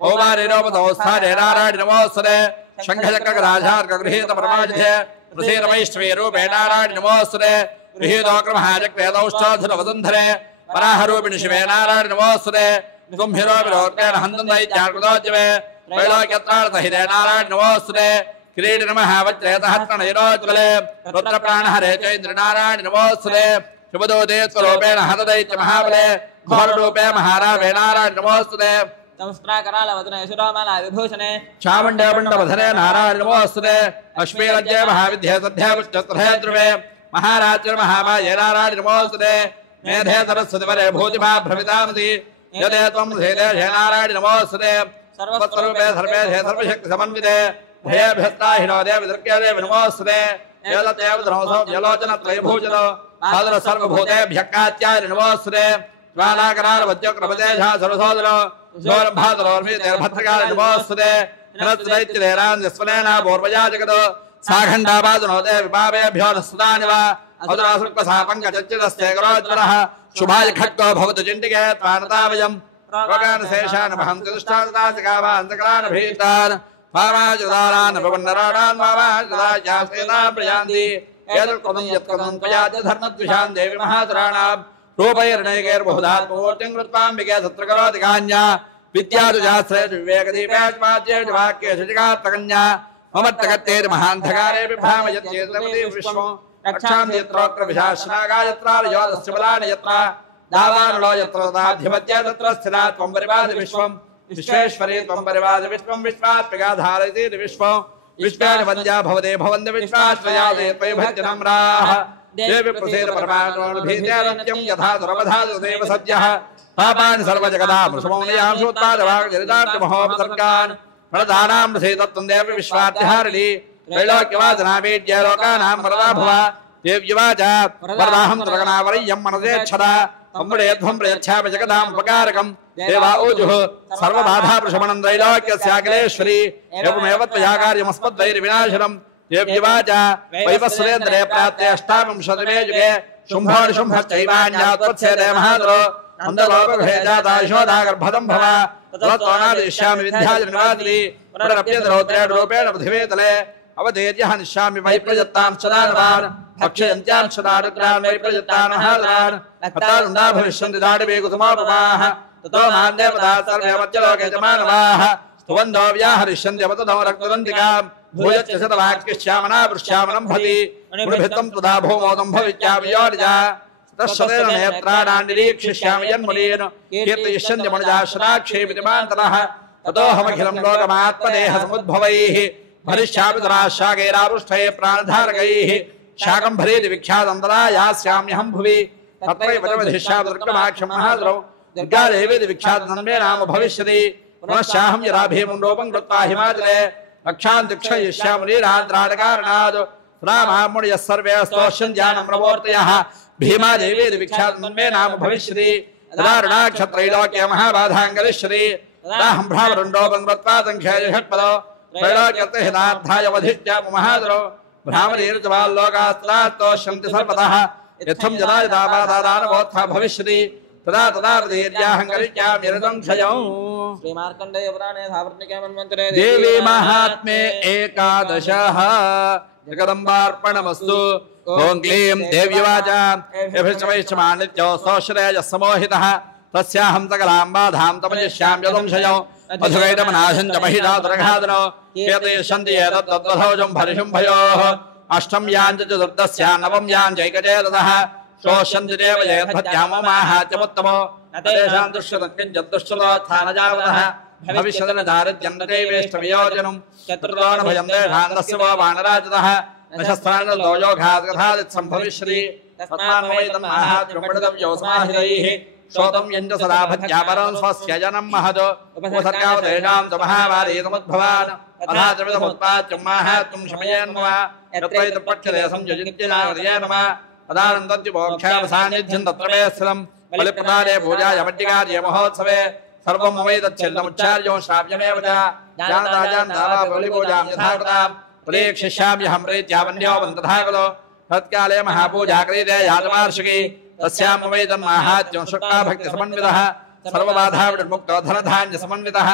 ओवारिरोपदोस्थाने नारायणि नमोऽस्तुते शङ्खचक्रगराजार्कगृहीत परमाजिते प्रसीदवैष्णवी रूपे नारायणि नमोऽस्तुते गृहीतोक्रमहाचक्रे दौष्टाधुरवदन्धरे वराहरूपिणि शिवे नारायण नमोस्तुते तुम्हिरो विरोधेन हन्तं दैत्यार्कुतोज्जवे त्रैलोक्यत्रार्थहिते नारायण नमोस्तुते किरीटि नमः वज्रेतहत्रणैरोज्वले रुद्रप्राणहरे चैन्द्र नारायण नमोस्तुते शुभदूते स्वरूपेण हतदैत्य महाबले घोररूपे महारावे नारायण नमोस्तुते संस्त्राकरालवदने सुरामाला विभूषणे चामुण्डवधने नारायण नमोस्तुते अश्मीरज्ये महाविद्ये सद्ध्ये पुष्टस्त्रहे ध्रुवे महाराज्य महामाये नारायण नमोस्तुते मेधे सरस्वती वरे भूतिभा भ्रमितामति यदे त्वं धेदे हे नारायण नमोस्तुते सर्वस्वरूपे सर्वेधे सर्वशक्ति समन्विते भयभ्यस्ताहिनो देव दुर्गे नमोस्तुते एतदेव धनोसो जलोचन त्रयभूषणो सादर सर्वभूतेभ्यः कात्याय नमोस्तुते ज्वालाकराल वज्रक्रमते झा सरसोदरो जोरभादरोर्मितेर्भद्रकाल नमोस्तुते नरद्दैत्यदेरान् यस्वनेना भोर्वजा जगतो साखण्डाबादनो दे विभावेभ्यो नस्तुतानि वा अधुरासुक्पसापङ्कचच्चिदस्ते करोज्वरः शुभाय खड्गो भवतु चिण्टिके त्वानतावयम् रोगान् शेषान् वहन्ति दुष्टान् सकलान् भीतान् वामाजुदारान् भवन्नराणान् वामाजुदायास्तेनां प्रयान्ति एतत्कृतं यत्कृतं त्वयाद्य धर्मद्विषान् देवी महासुराणां रूपैर्नैकैर्बहुधात्मूर्तिं कृत्वाम्बिके तत्र करोति कान्या विद्यादुशास्त्रे विवेकदीपेष्माद्येषु वाक्येषु जगात्तकन्या ममत्तकत्तेर् महान्धकारे बिभ्रामयत्येतमति विश्वं रक्षां यत्रोक्र विशासनागा यत्र योधस्य बलानि यत्र दावानुलो यत्र दाधिपत्य तत्र स्थिरा त्वं परिवादि विश्वं विश्वेश्वरी त्वं परिवादि विश्वं विश्वात्मकाधारयति विश्वं विश्वानि वन्द्या भवते भवन्ति विश्वात्मयादे त्वयि भक्तिनम्राः देवी प्रसीद परमात्मभीत्यारत्यं यथा सर्वधातु देव सद्यः पापानि सर्वजगदामृषमौनियां शोत्पादवाग्जरितार्थ प्रणदानां प्रसीदत्वं देवी विश्वाद्यहारिणी त्रैलोक्यवादनावेद्य लोकानां वरदा भव देव्युवाच वरदाहं त्वगनावरय्यं मनसेच्छदा अम्बुडेध्वं प्रयच्छामि जगदाम् उपकारकं देवा ऊजुः सर्वबाधाप्रशमनं त्रैलोक्यस्याखिलेश्वरी एवमेव त्वया कार्यमस्मद्वैर्विनाशनम् देव्युवाच वैवस्वरेन्द्रे प्राप्ते अष्टाविंशतिमे युगे शुम्भोनिशुम्भश्चैवान्यात्वत्सेदे महादरो नन्दलोकगृहे जाता यशोदा गर्भदं भव तत्त्वानादिष्यामि विद्याजनिवादिनी पुनरप्यद्रौत्रेण पृथिवीतले अवधेर्यः निश्यामि वै प्रजत्तां सदानवान् भक्षयन्त्यां सदानुग्रान् वै प्रजत्तान् महादरान् हतारुण्डा भविष्यन्ति दाडिवे कुसुमोपमाः ततो मान्देवताः सर्वे मध्यलोके च मानवाः स्तुवन्दो व्याहरिष्यन्ति अवततो रक्तदन्तिकाम् भूयश्च शतवाक्यश्यामना पृश्यामनं भवति मुनिभित्तं तदा भौमोदं भविष्यामि योनिजा तस्सदेन नेत्राणां निरीक्षिष्यामि यन्मुनीन् कीर्तयिष्यन्ति मनुजाश्राक्षे विद्यमान्तरः ततोऽहमखिलं लोकमात्मदेह समुद्भवैः भरिष्यामि तराशागैरापृष्ठैः प्राणधारकैः शाकम्भरीति विख्यातं तदा यास्याम्यहं भुवि तत्रैव वधिष्यामि दुर्गमाक्षं महाद्रौ दुर्गादेवीति विख्यातं मे नाम भविष्यति पुनश्चाहं यदा भीमुण्डोपं कृत्वा हिमाचले रक्षान् दीक्षयिष्यामि नीरान्द्राणकारणात् रामामुनयः सर्वे स्तोष्यन्त्यानं प्रवर्तयः भीमादेवीति विख्यातं मे नाम भविष्यति तदा ऋणाक्षत्रैलोक्ये महाबाधाङ्गलिष्यति तदाहं भ्रामरुण्डोपं कृत्वा सङ्ख्याय षट्पदो त्रैलोक्यर्तहितार्थाय वधिष्यामि महादरो ब्राह्मणैर्जवाल्लोकास्त्रास्तोष्यन्ति सर्वतः यथं यदा यदा बाधादानवोत्थः भविष्यति तदा तदा प्रतीर्याहं करिष्यामि ऋतंक्षयौ श्रीमार्कण्डेय पुराणे धावर्णिके मन्वन्तरे देवी महात्म्ये एकादशः जगदम्बार्पणमस्तु ओं क्लीं देव्युवाच यभिश्चमैश्चमानित्यो सौश्रेयः समोहितः तस्याहं सकलां बाधां तपयिष्यामि यदंशयौ अधुकैटमनाशं च महिषा दुर्घादनो केतयिष्यन्ति एतद्दद्धौजं भरिशुम्भयोः अष्टं यां च चतुर्दश्यां नवं यां चैकचेतसः शोष्यन्ति देव जयद्भद्याममाहात्यमुत्तमो न तेषां दुष्यतं किञ्चित् दुष्यतोत्थानजावतः भविष्यति न दारिद्र्यं न चैवेष्टवियोजनं चतुर्तो न भयं तेषां तस्य वो वानराजतः न शस्त्राणि दोयोघातकथादित्सम्भविष्यति तस्मान्मयितं माहात्म्यं पठितव्यो समाहितैः श्रोतं यञ्च सदा भज्यापरं स्वस्य जनं महतो उपसर्गावतेषां च महाभारतमुद्भवान् तथा त्रिविधमुत्पाद्यं माहात्म्यं शमयेन्मम यत्रैतपक्षते संयोजित्यनामधेयेनमः तदानन्दत्युपोक्षामसान्निध्यं तत्र मे स्थितं बलिप्रदाने पूजाय मड्डिकार्ये महोत्सवे सर्वं ममैतच्छिल्लमुच्चार्यो श्राव्यमेव च जानता जानता वा बलिपूजां यथा कृतां प्रेक्षिष्याम्यहं प्रीत्यावन्योपं तथा खलु तत्काले महापूजा क्रियते याजवार्षिकी तस्यां ममैतन्माहात्म्यं शुक्ला भक्तिसमन्वितः सर्वबाधाविमुक्तो धनधान्यसमन्वितः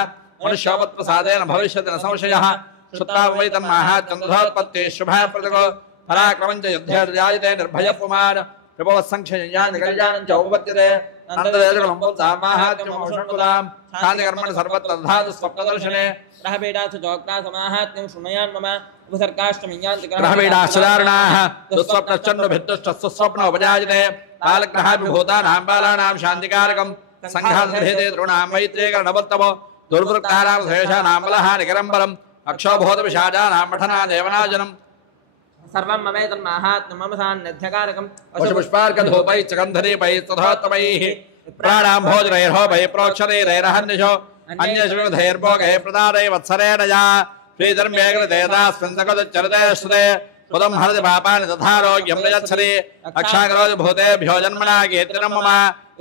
मनुष्योपत्प्रसादेन भविष्यति न संशयः श्रुत्वा ममैतन्माहात्म्यं तथोत्पत्तिः शुभः प्रतिको पराक्रमं च युद्धे जायते निर्भयः पुमान् विभवः संक्षयञ्जानि कल्याणं च उपपद्यते నందదేశకలం సామాహాత్మ్యం ఔషధుదాం శాంతికర్మణి సర్వత్ర దధాతు స్వప్నదర్శనే గ్రహపీఠాసు చోక్నా సమాహాత్మ్యం శృణయాన్ మమ ఉపసర్గాష్టమియాన్తి గ్రహపీఠాశ్చదారుణాః దుస్వప్నశ్చంద్రభిద్దుష్టస్వప్న ఉపజాయతే బాలగ్రహాభిభూతానాం బాలానాం శాంతికారకం సంఘాధేతే ద్రోణాం మైత్రేకరణవత్తమో దుర్వృత్తానాం శేషానాం బలః నికరంబరం అక్షోభూత విషాజానాం మఠనా దేవనాజనం సర్వం మమేతన్మాహాత్మ్యం మమ సాన్నిధ్యకారకం పుష్పార్కధూపైశ్చ గంధదీపైః తథోత్తమైః ప్రాణాం భోజనైర్హోపైః ప్రోక్షణైరైరహన్నిశో అన్యశ్విధైర్భోగైః ప్రదానై వత్సరేణ యా శ్రీధర్మేకృతేదాస్మిన్ సకృతచరితే శ్రుతే ఉదం హరతి పాపాని తథారోగ్యం యచ్చరి అక్షాకరోతి భూతేభ్యో జన్మనా కీర్తినం మమ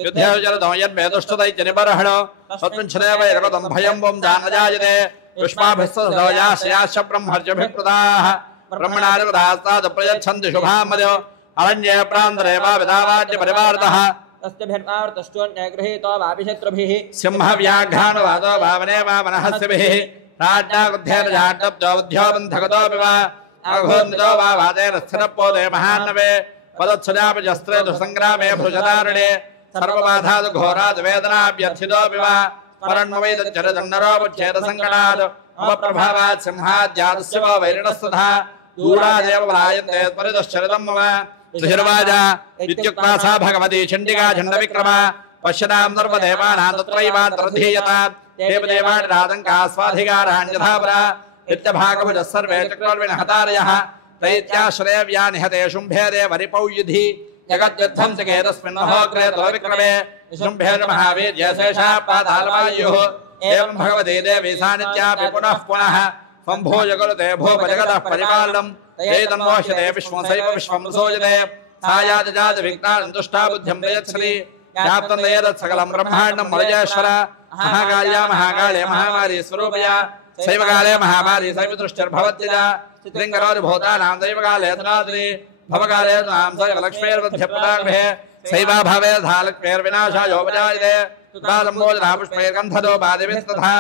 యుద్ధేషు చరితం యద్వేదుష్టదైత్య నిబర్హణో స్వత్వింఛదేవైరగతం భయం వం జానజాయతే పుష్పాభిస్తదోయాశ్రయాశ్చ బ్రహ్మర్యభిప్రదాః బ్రహ్మణాధిపదాస్తాద్ ప్రయచ్చంతి శుభామదో అరణ్యే ప్రాంతరే వా విదావాద్య పరివారతః తస్యభిర్మావృతశ్చోన్యగృహీతో వాభిశత్రుభిః సింహవ్యాఘ్రానువాదో భావనే వా వనహస్యభిః రాజ్ఞాగుద్ధేన జాడ్డబ్దోధ్యోబంధగతోపి వా అఘోర్నితో వా వాదేన స్థిరపోదే మహాన్నవే పదత్సుజాపజస్త్రే దుఃసంగ్రామే భృజదారుణే సర్వబాధాదు ఘోరాదు వేదనాభ్యర్థితోపి వా స్మరణ్వైదచ్చరదన్నరోపచ్ఛేద సంకటాద్ అమప్రభావాత్ సింహాద్యాదస్య వా వైరిణస్తథా దూరాదేవ రాయంతే పరిదశ్చరితం మమ త్రిశిర్వాజ ఇత్యుక్తా సా భగవతి చండికా చండవిక్రమ పశ్యతాం సర్వదేవానాం తత్రైవాంతర్ధీయతాత్ దేవదేవాని రాదంకా స్వాధికారాన్యథాపరా నిత్యభాగభుజः సర్వే చక్రవర్విణ హతారయः దైత్యాశ్రయవ్యా నిహతే శుంభేదే వరిపౌయుధి జగద్యుద్ధం చకేతస్మిన్ మహోగ్రే తులవిక్రమే శుంభేన మహావీర్య శేషా పాతాళవాయుః ఏవం భగవతి దేవి సానిత్యాపి పునః పునః సంభోజగరుతే భూపజగతః పరిపాలనం ఏతన్మోహ్యతే విశ్వం సైవ విశ్వం సోజతే సాయాతి జాతి విఘ్నాన్ దుష్టా బుద్ధిం ప్రయచ్చతి వ్యాప్తం దయేతత్ సకలం బ్రహ్మాండం మలయేశ్వర మహాకాళ్యా మహాకాళే మహామారీ స్వరూపయా శైవకాలే మహామారీ శైవదృష్టిర్భవత్యజా శ్రీలింగరోరి భూతానాం దైవకాలే తనాద్రి భవకాలే నాం సైవ లక్ష్మీర్మధ్యప్రదాగ్భే శైవా భవే ధాలక్ష్మీర్వినాశాయోపజాయతే తథా పుష్పైర్గంధదో బాధివిస్తథా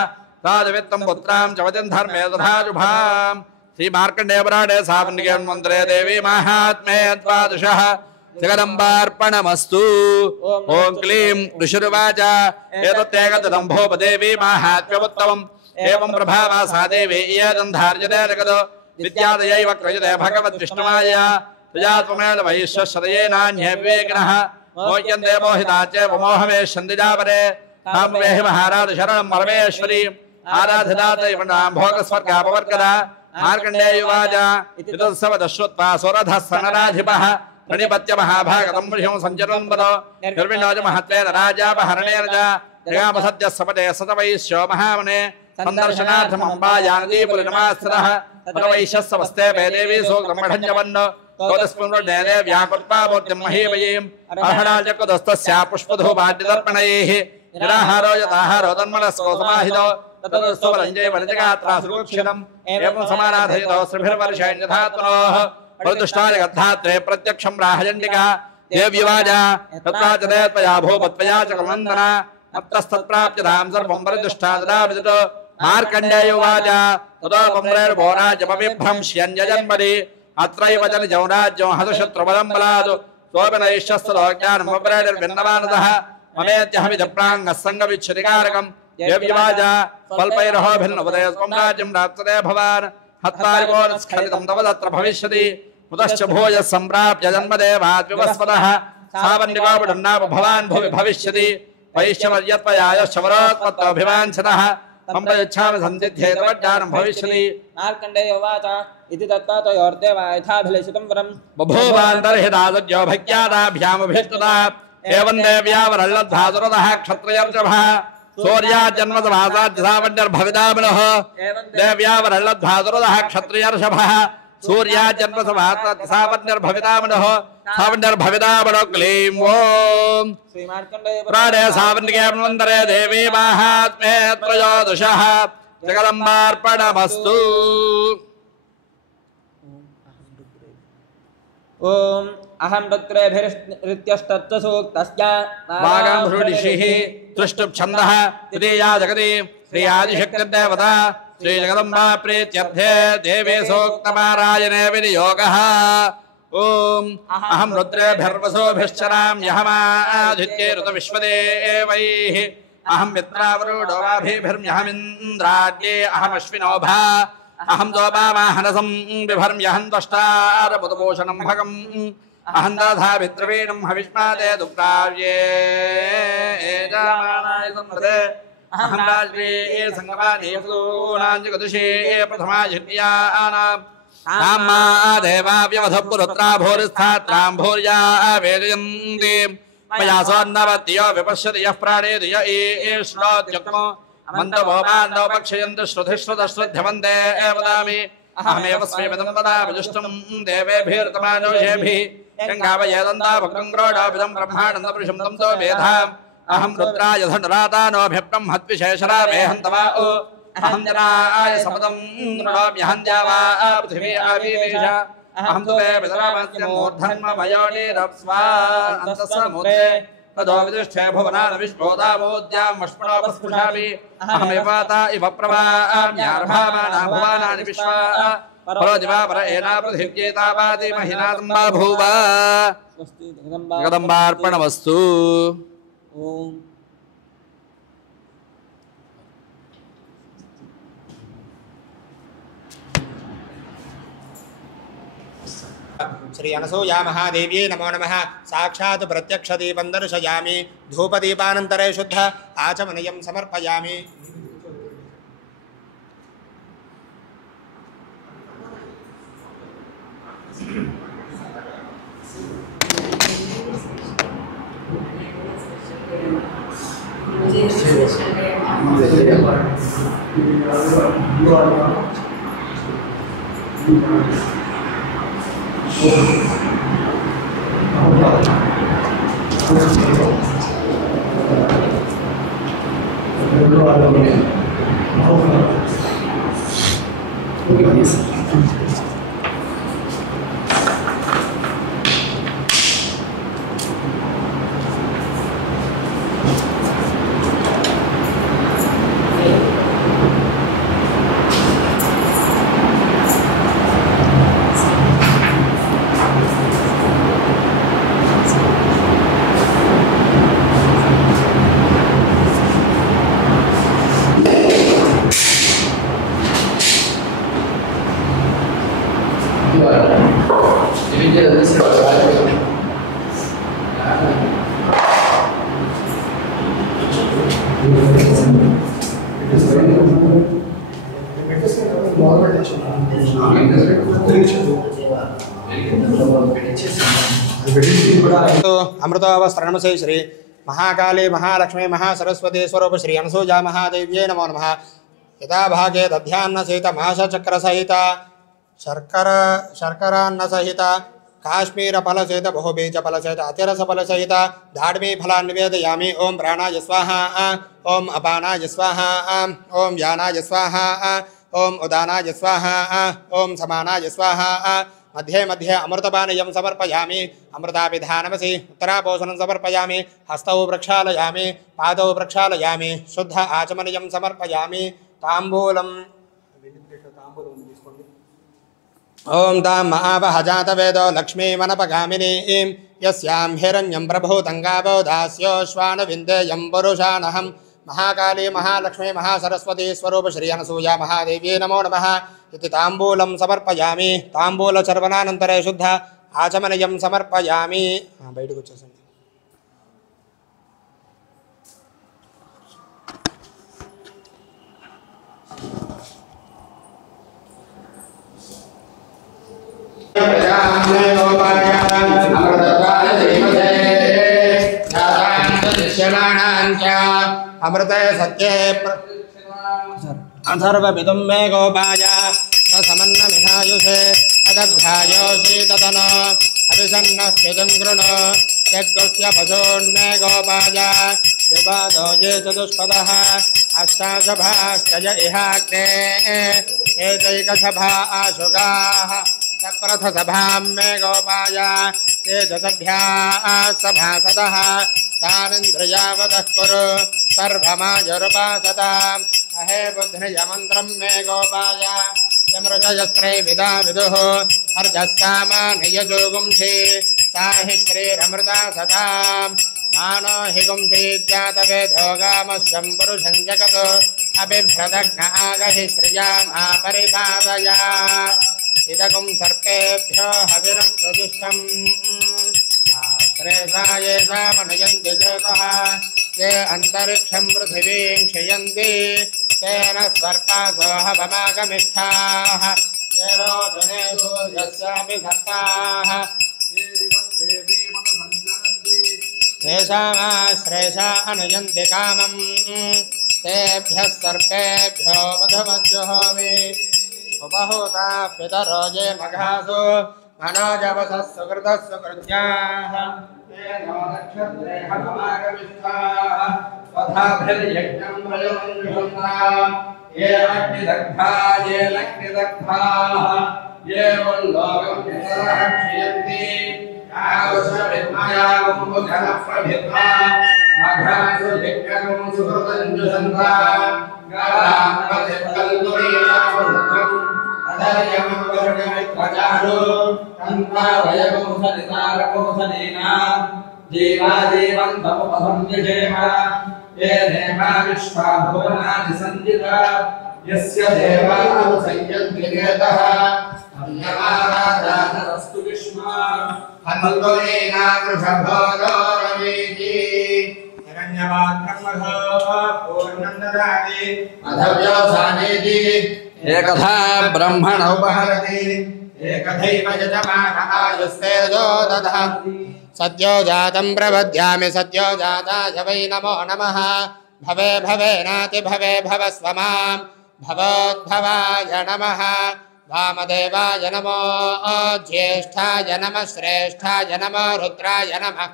రాజవిత్తం పుత్రాం చవతిం ధర్మే తథా శుభాం శ్రీ మార్కండేయ పురాణే సావన్నికేన్మంత్రే దేవి మహాత్మే ద్వాదశః జగదంబార్పణమస్తు ఓం క్లీం ఋషిరువాచ ఏతత్తేకదం భూపదేవి మాహాత్మ్యముత్తమం ఏవం ప్రభావా సా దేవి ఏదం ధార్యతే జగదో విద్యాదయైవ క్రయతే భగవద్విష్ణుమాయ త్వయాత్మేన వైశ్వశ్రయేనాన్యే వివేకినః మోహ్యంతే మోహితాచే మోహమేషందిజాపరే తాం వేహి మహారాజ శరణం పరమేశ్వరీ ఆరాధిదాతైవ నాం భోగస్వర్గాపవర్గదా మార్కండేయువాచ ఇతత్సవదశ్రుత్వా సురధः సనరాధిపः ప్రణిపత్య మహాభాగతం వృషం సంచరం వదో నిర్విణోజ మహత్వేన రాజాపహరణేన చ జగామసత్య సపటే సతవైశ్యో మహామనే సందర్శనార్థమంబాయానదీపురినమాశ్రः తదవైశ్యస్సవస్తే దేవీ సూక్తమఢంజవన్నో కోదస్పుర్ణేదే వ్యాకృత్పామూర్తిం మహీమయీం అర్హణాచకుదస్తస్యా పుష్పధూపాద్యదర్పణైః నిరాహారో యథాహారో తన్మనస్కో సమాహితో తతస్తవరంజయ వనజగాత్రా సురూక్షితం ఏవం సమారాధయితో శ్రీభిర్వర్షేణ్యథాత్మనోః ప్రతిష్టాయగద్ధాత్రే ప్రత్యక్షం రాహజండికా దేవ్యవాజ తత్రాచదే త్వయా భూపత్వయా చ కృమందన మత్తస్తత్ప్రాప్యతాం సర్వం పరితిష్టాదదావిదితో మార్కండేయువాచ తతో పుమ్రేర్భోరాజమవిభ్రంశ్యన్యజన్మది అత్రైవ జన జౌరాజ్యం హతశత్రుబలం బలాదు శోభనైశ్యస్లోక్యాన్మప్రేణిర్భిన్నమానదః మమేత్యహమిద ప్రాంగः సంగవిచ్ఛురికారకం దేవ్యవాజ స్వల్పైరహో భిన్నోదయ స్వం రాజ్యం రాప్తతే భవాన్ హత్వారికోనస్ఖలితం తవ తత్ర భవిష్యతి ముతశ్చ భూయः సంప్రాప్య జన్మదేవాత్ వివస్వతః సావన్నికోపుడున్నామ భవాన్ భువి భవిష్యతి వైశ్యమర్యత్వయాయశ్చవరోత్పత్తోభివాంఛనः సంపయచ్ఛామి సంసిద్ధేతవజ్ఞానం భవిష్యతి మార్కండేయోవాచ इति तत्त्वातयोर्देवा यथाभिलषितं वरं बभूवान्तर्हितादज्यो भक्त्यादाभ्यामभिष्टुता एवं देव्यावरल्लद्धातुरतः क्षत्रियर्षभः सूर्याजन्मसमासाद्यसावण्यर्भविदामिनः देव्यावरल्लद्धातुरतः क्षत्रियर्षभः सूर्याजन्मसमासाद्यसावण्यर्भविदामिनः सावण्यर्भविदामिनो क्लीं ॐ प्राणे सावण्यकेमन्वन्तरे देवी माहात्म्ये त्रयोदशः जगदम्बार्पणमस्तु ओम अहं रुद्रेभिरित्यष्टत्वसूक्तस्य वागांभृषिः तुष्टुप्छन्दः तृतीया जगति श्रीयादिशक्तिर्देवता श्रीजगदम्बा प्रीत्यर्थे देवी सूक्तमारायणे विनियोगः ఓం అహం రుద్రేభిర్వసోభిశ్చరామ్యహమాదిత్యే ఋతవిశ్వదేవైః అహం మిత్రావరుడోవాభిర్మ్యహమింద్రాడ్యే అహమశ్వినోభా అహం దోపావాహనసం బిభర్మ్యహం త్వష్టారపుతపోషణం భగం అహం దాధావిత్రవీణం హవిష్మాదే దుప్రావ్యే జామానాయ సంవృతే అహం రాజ్వే సంగమానేసూనాంజగదుషే ప్రథమాజిర్యానాం తామ్మా దేవావ్యవధపురుత్రా భూరిస్థాత్రాం భూర్యా వేదయంతి మయా సోన్నవత్యో విపశ్యతి యః ప్రాణేతి య ఏష్ణోత్యుక్మో మందభోమాన్నోపక్షయంతి శ్రుతిశ్రుతశ్రుధ్యవందే వదామి అహమేవ స్మేమిదం వదామి దుష్టం దేవేభిర్తమానోషేభిः గంగావయేదంతా భక్తం క్రోడాభిదం బ్రహ్మానంద పురుషం తం తో వేధాం అహం రుద్రాయ ధనురాతానోభిప్రహ్మద్విశేషరామేహం తమాఓ అహం జనాయ సపదం నృణోమ్యహం ద్యావా పృథివీ ఆవివేశ అహం తువే విదరామస్యమూర్ధన్మమయోనిరప్స్వా అంతస్సముద్రే తదో విదుష్టే భువనాన విశ్వోదామోద్యాం వష్మణోపస్పృశామి అహమేవాతా ఇవ ప్రభామ్యార్భామానా భువనాని విశ్వా పరో దివా పర ఏనా పృథివ్యేతావాది మహినాదంబా భూవ జగదంబార్పణమస్తు. ఓం श्री अनसूया महादेव्यै नमो नमः. साक्षात् प्रत्यक्षदीपं दर्शयामि. धूपदीपानन्तरे शुद्ध आचमनीयं समर्पयामि. अमृतावस्त्रणमसे श्री महाकाली महालक्ष्मी महासरस्वती स्वरूप श्री अनसूया महादेव्यै नमो नमः. यदा भागे दध्यान्न सहित माशचक्र सहित शर्करान्न सहित काश्मीर फल सहित बहुबीज फल सहित अतिरस फल सहित दाड्मी फला निवेदयामि. ओम प्राणाय स्वाहा, ओम अपानाय स्वाहा, ओम यानाय स्वाहा, ओम उदानाय स्वाहा, ओम समानाय स्वाहा. मध्ये मध्ये अमृतपानीयं समर्पयामि. अमृतापिधानमसि उत्तरापोषणं समर्पयामि. हस्तौ प्रक्षालयामि, पादौ प्रक्षालयामि. शुद्ध आचमनीयं समर्पयामि. ताम्बूलम् ओं तां महावहजातवेदो लक्ष्मीमनपगामिनीं यस्यां हिरण्यं प्रभूतङ्गावो दास्योश्वानविन्देयं पुरुषानहं. महाकाली महालक्ष्मी महासरस्वती स्वरूप श्री अनसूया महादेव्यै नमो नमः. इति ताम्बूलं समर्पयामि. ताम्बूलचर्वणानन्तरे शुद्ध आचमनीयं समर्पयामि. बयटिకి వచ్చేసండి. अमृते सत्ये अथर्वविदुं मे गोपाय प्रसमन्नमिहायुषे अदध्यायोषीततनो अभिषन्नस्थितिं कृणो यज्ञस्य पशून्मे गोपाय विवादो ये चतुष्पदः अष्टाशभाश्चय इहाग्ने एतैकसभा आशुगाः चक्रथसभां मे गोपाय तेजसभ्याः सभासदः तानिन्द्रियावतः कुरु सर्वमायुरुपासताम् अहे बुद्धिर्यमन्त्रं मे गोपाय यमृषयस्त्रै विदा विदुः अर्जस्सामानयजोगुंसि सा हि श्रीरमृता सताम् मानो हि गुंसीत्यातवेदोगामस्यं पुरुषं जगतो अबिभ्रदग्न आगहि श्रियामा परिपादया इदगुं सर्पेभ्यो हविरस्वदिष्टम् श्रेषायेषामनयन्ति ज्योतः ये अन्तरिक्षं पृथिवीं क्षयन्ति तेन सर्पासो हवमागमिष्ठाः ये रोचने सूर्यस्यापि सर्पाः येषामाश्रेषा अनुयन्ति कामम् तेभ्यः सर्पेभ्यो मधुमज्जुहोमि उपहूता पितरो ये मघासु मनोजवसः सुकृतः सुकृत्याः तेनो नक्षत्रे हवमागमिष्ठाः स्वधाभिर्यज्ञं वयोन्युषन्ताम् ये अग्निदग्धा ये लग्निदग्धाः ये उल्लोकं पितरः क्षयन्ति आयुष्यविद्मयागुम्बुधनप्रभिद्मा मघासु यज्ञं सुकृतञ्जुषन्ताम् गालाम्बधिर्कल्पुरीनामृतम् अधर्यमं वरुणमित्रचारु तन्वावयगुंसनितारगुंसनीना जीवाजीवन्तमुपसंयजेम ये देवा विश्वा भुवनानि सञ्जिता यस्य देवानुसंयन्ति केतः अन्यमाराधातरस्तु विष्मा हन्तुलीना वृषभोरो रवीति हिरण्यवाक्रमः पूर्णं ददाति अधव्योसानेति एकधा ब्रह्मण उपहरति एकथैव यजमानः आयुस्तेजो दधाति सद्यो जातं प्रवद्यामि सद्यो जाताय वै नमो नमः भवे भवेनाति भवे भवस्व मां भवोद्भवाय नमः वामदेवाय नमो ज्येष्ठाय नमः श्रेष्ठाय नमो रुद्राय नमः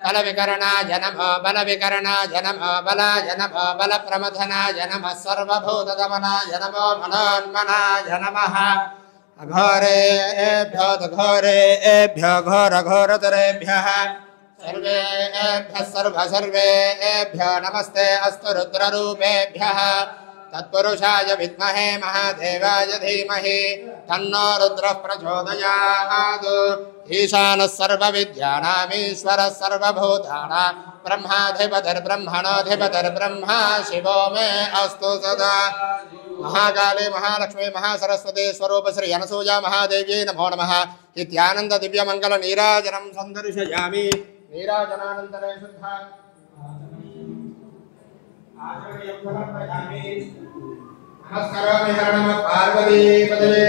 बलविकरणाय नमो बलविकरणाय नमो बलाय नमो बलप्रमथनाय नमः सर्वभूतदमनाय नमो मनोन्मनाय नमः अघोरेभ्यो घोरेभ्यो घोरघोरतरेभ्यः सर्वेभ्यः नमस्ते अस्तु रुद्ररूपेभ्यः तत्पुरुषाय विद्महे महादेवाय धीमहि तन्नो रुद्रः प्रचोदयात् ईशानः सर्वविद्यानामीश्वरः सर्वभूतानां ब्रह्माधिपतिर्ब्रह्मणोऽधिपतिर्ब्रह्मा शिवो मे अस्तु सदा महाकाली महालक्ष्मी महासरस्वती स्वरूप श्री अनसूया महादेव्यै नमो नमः इत्यानंद दिव्यमंगल नीराजनं संदर्शयामि नीराजनानन्तरे शुद्धा आचमनीयं समर्पयामि नमस्कारामि हर नमः पार्वती पदये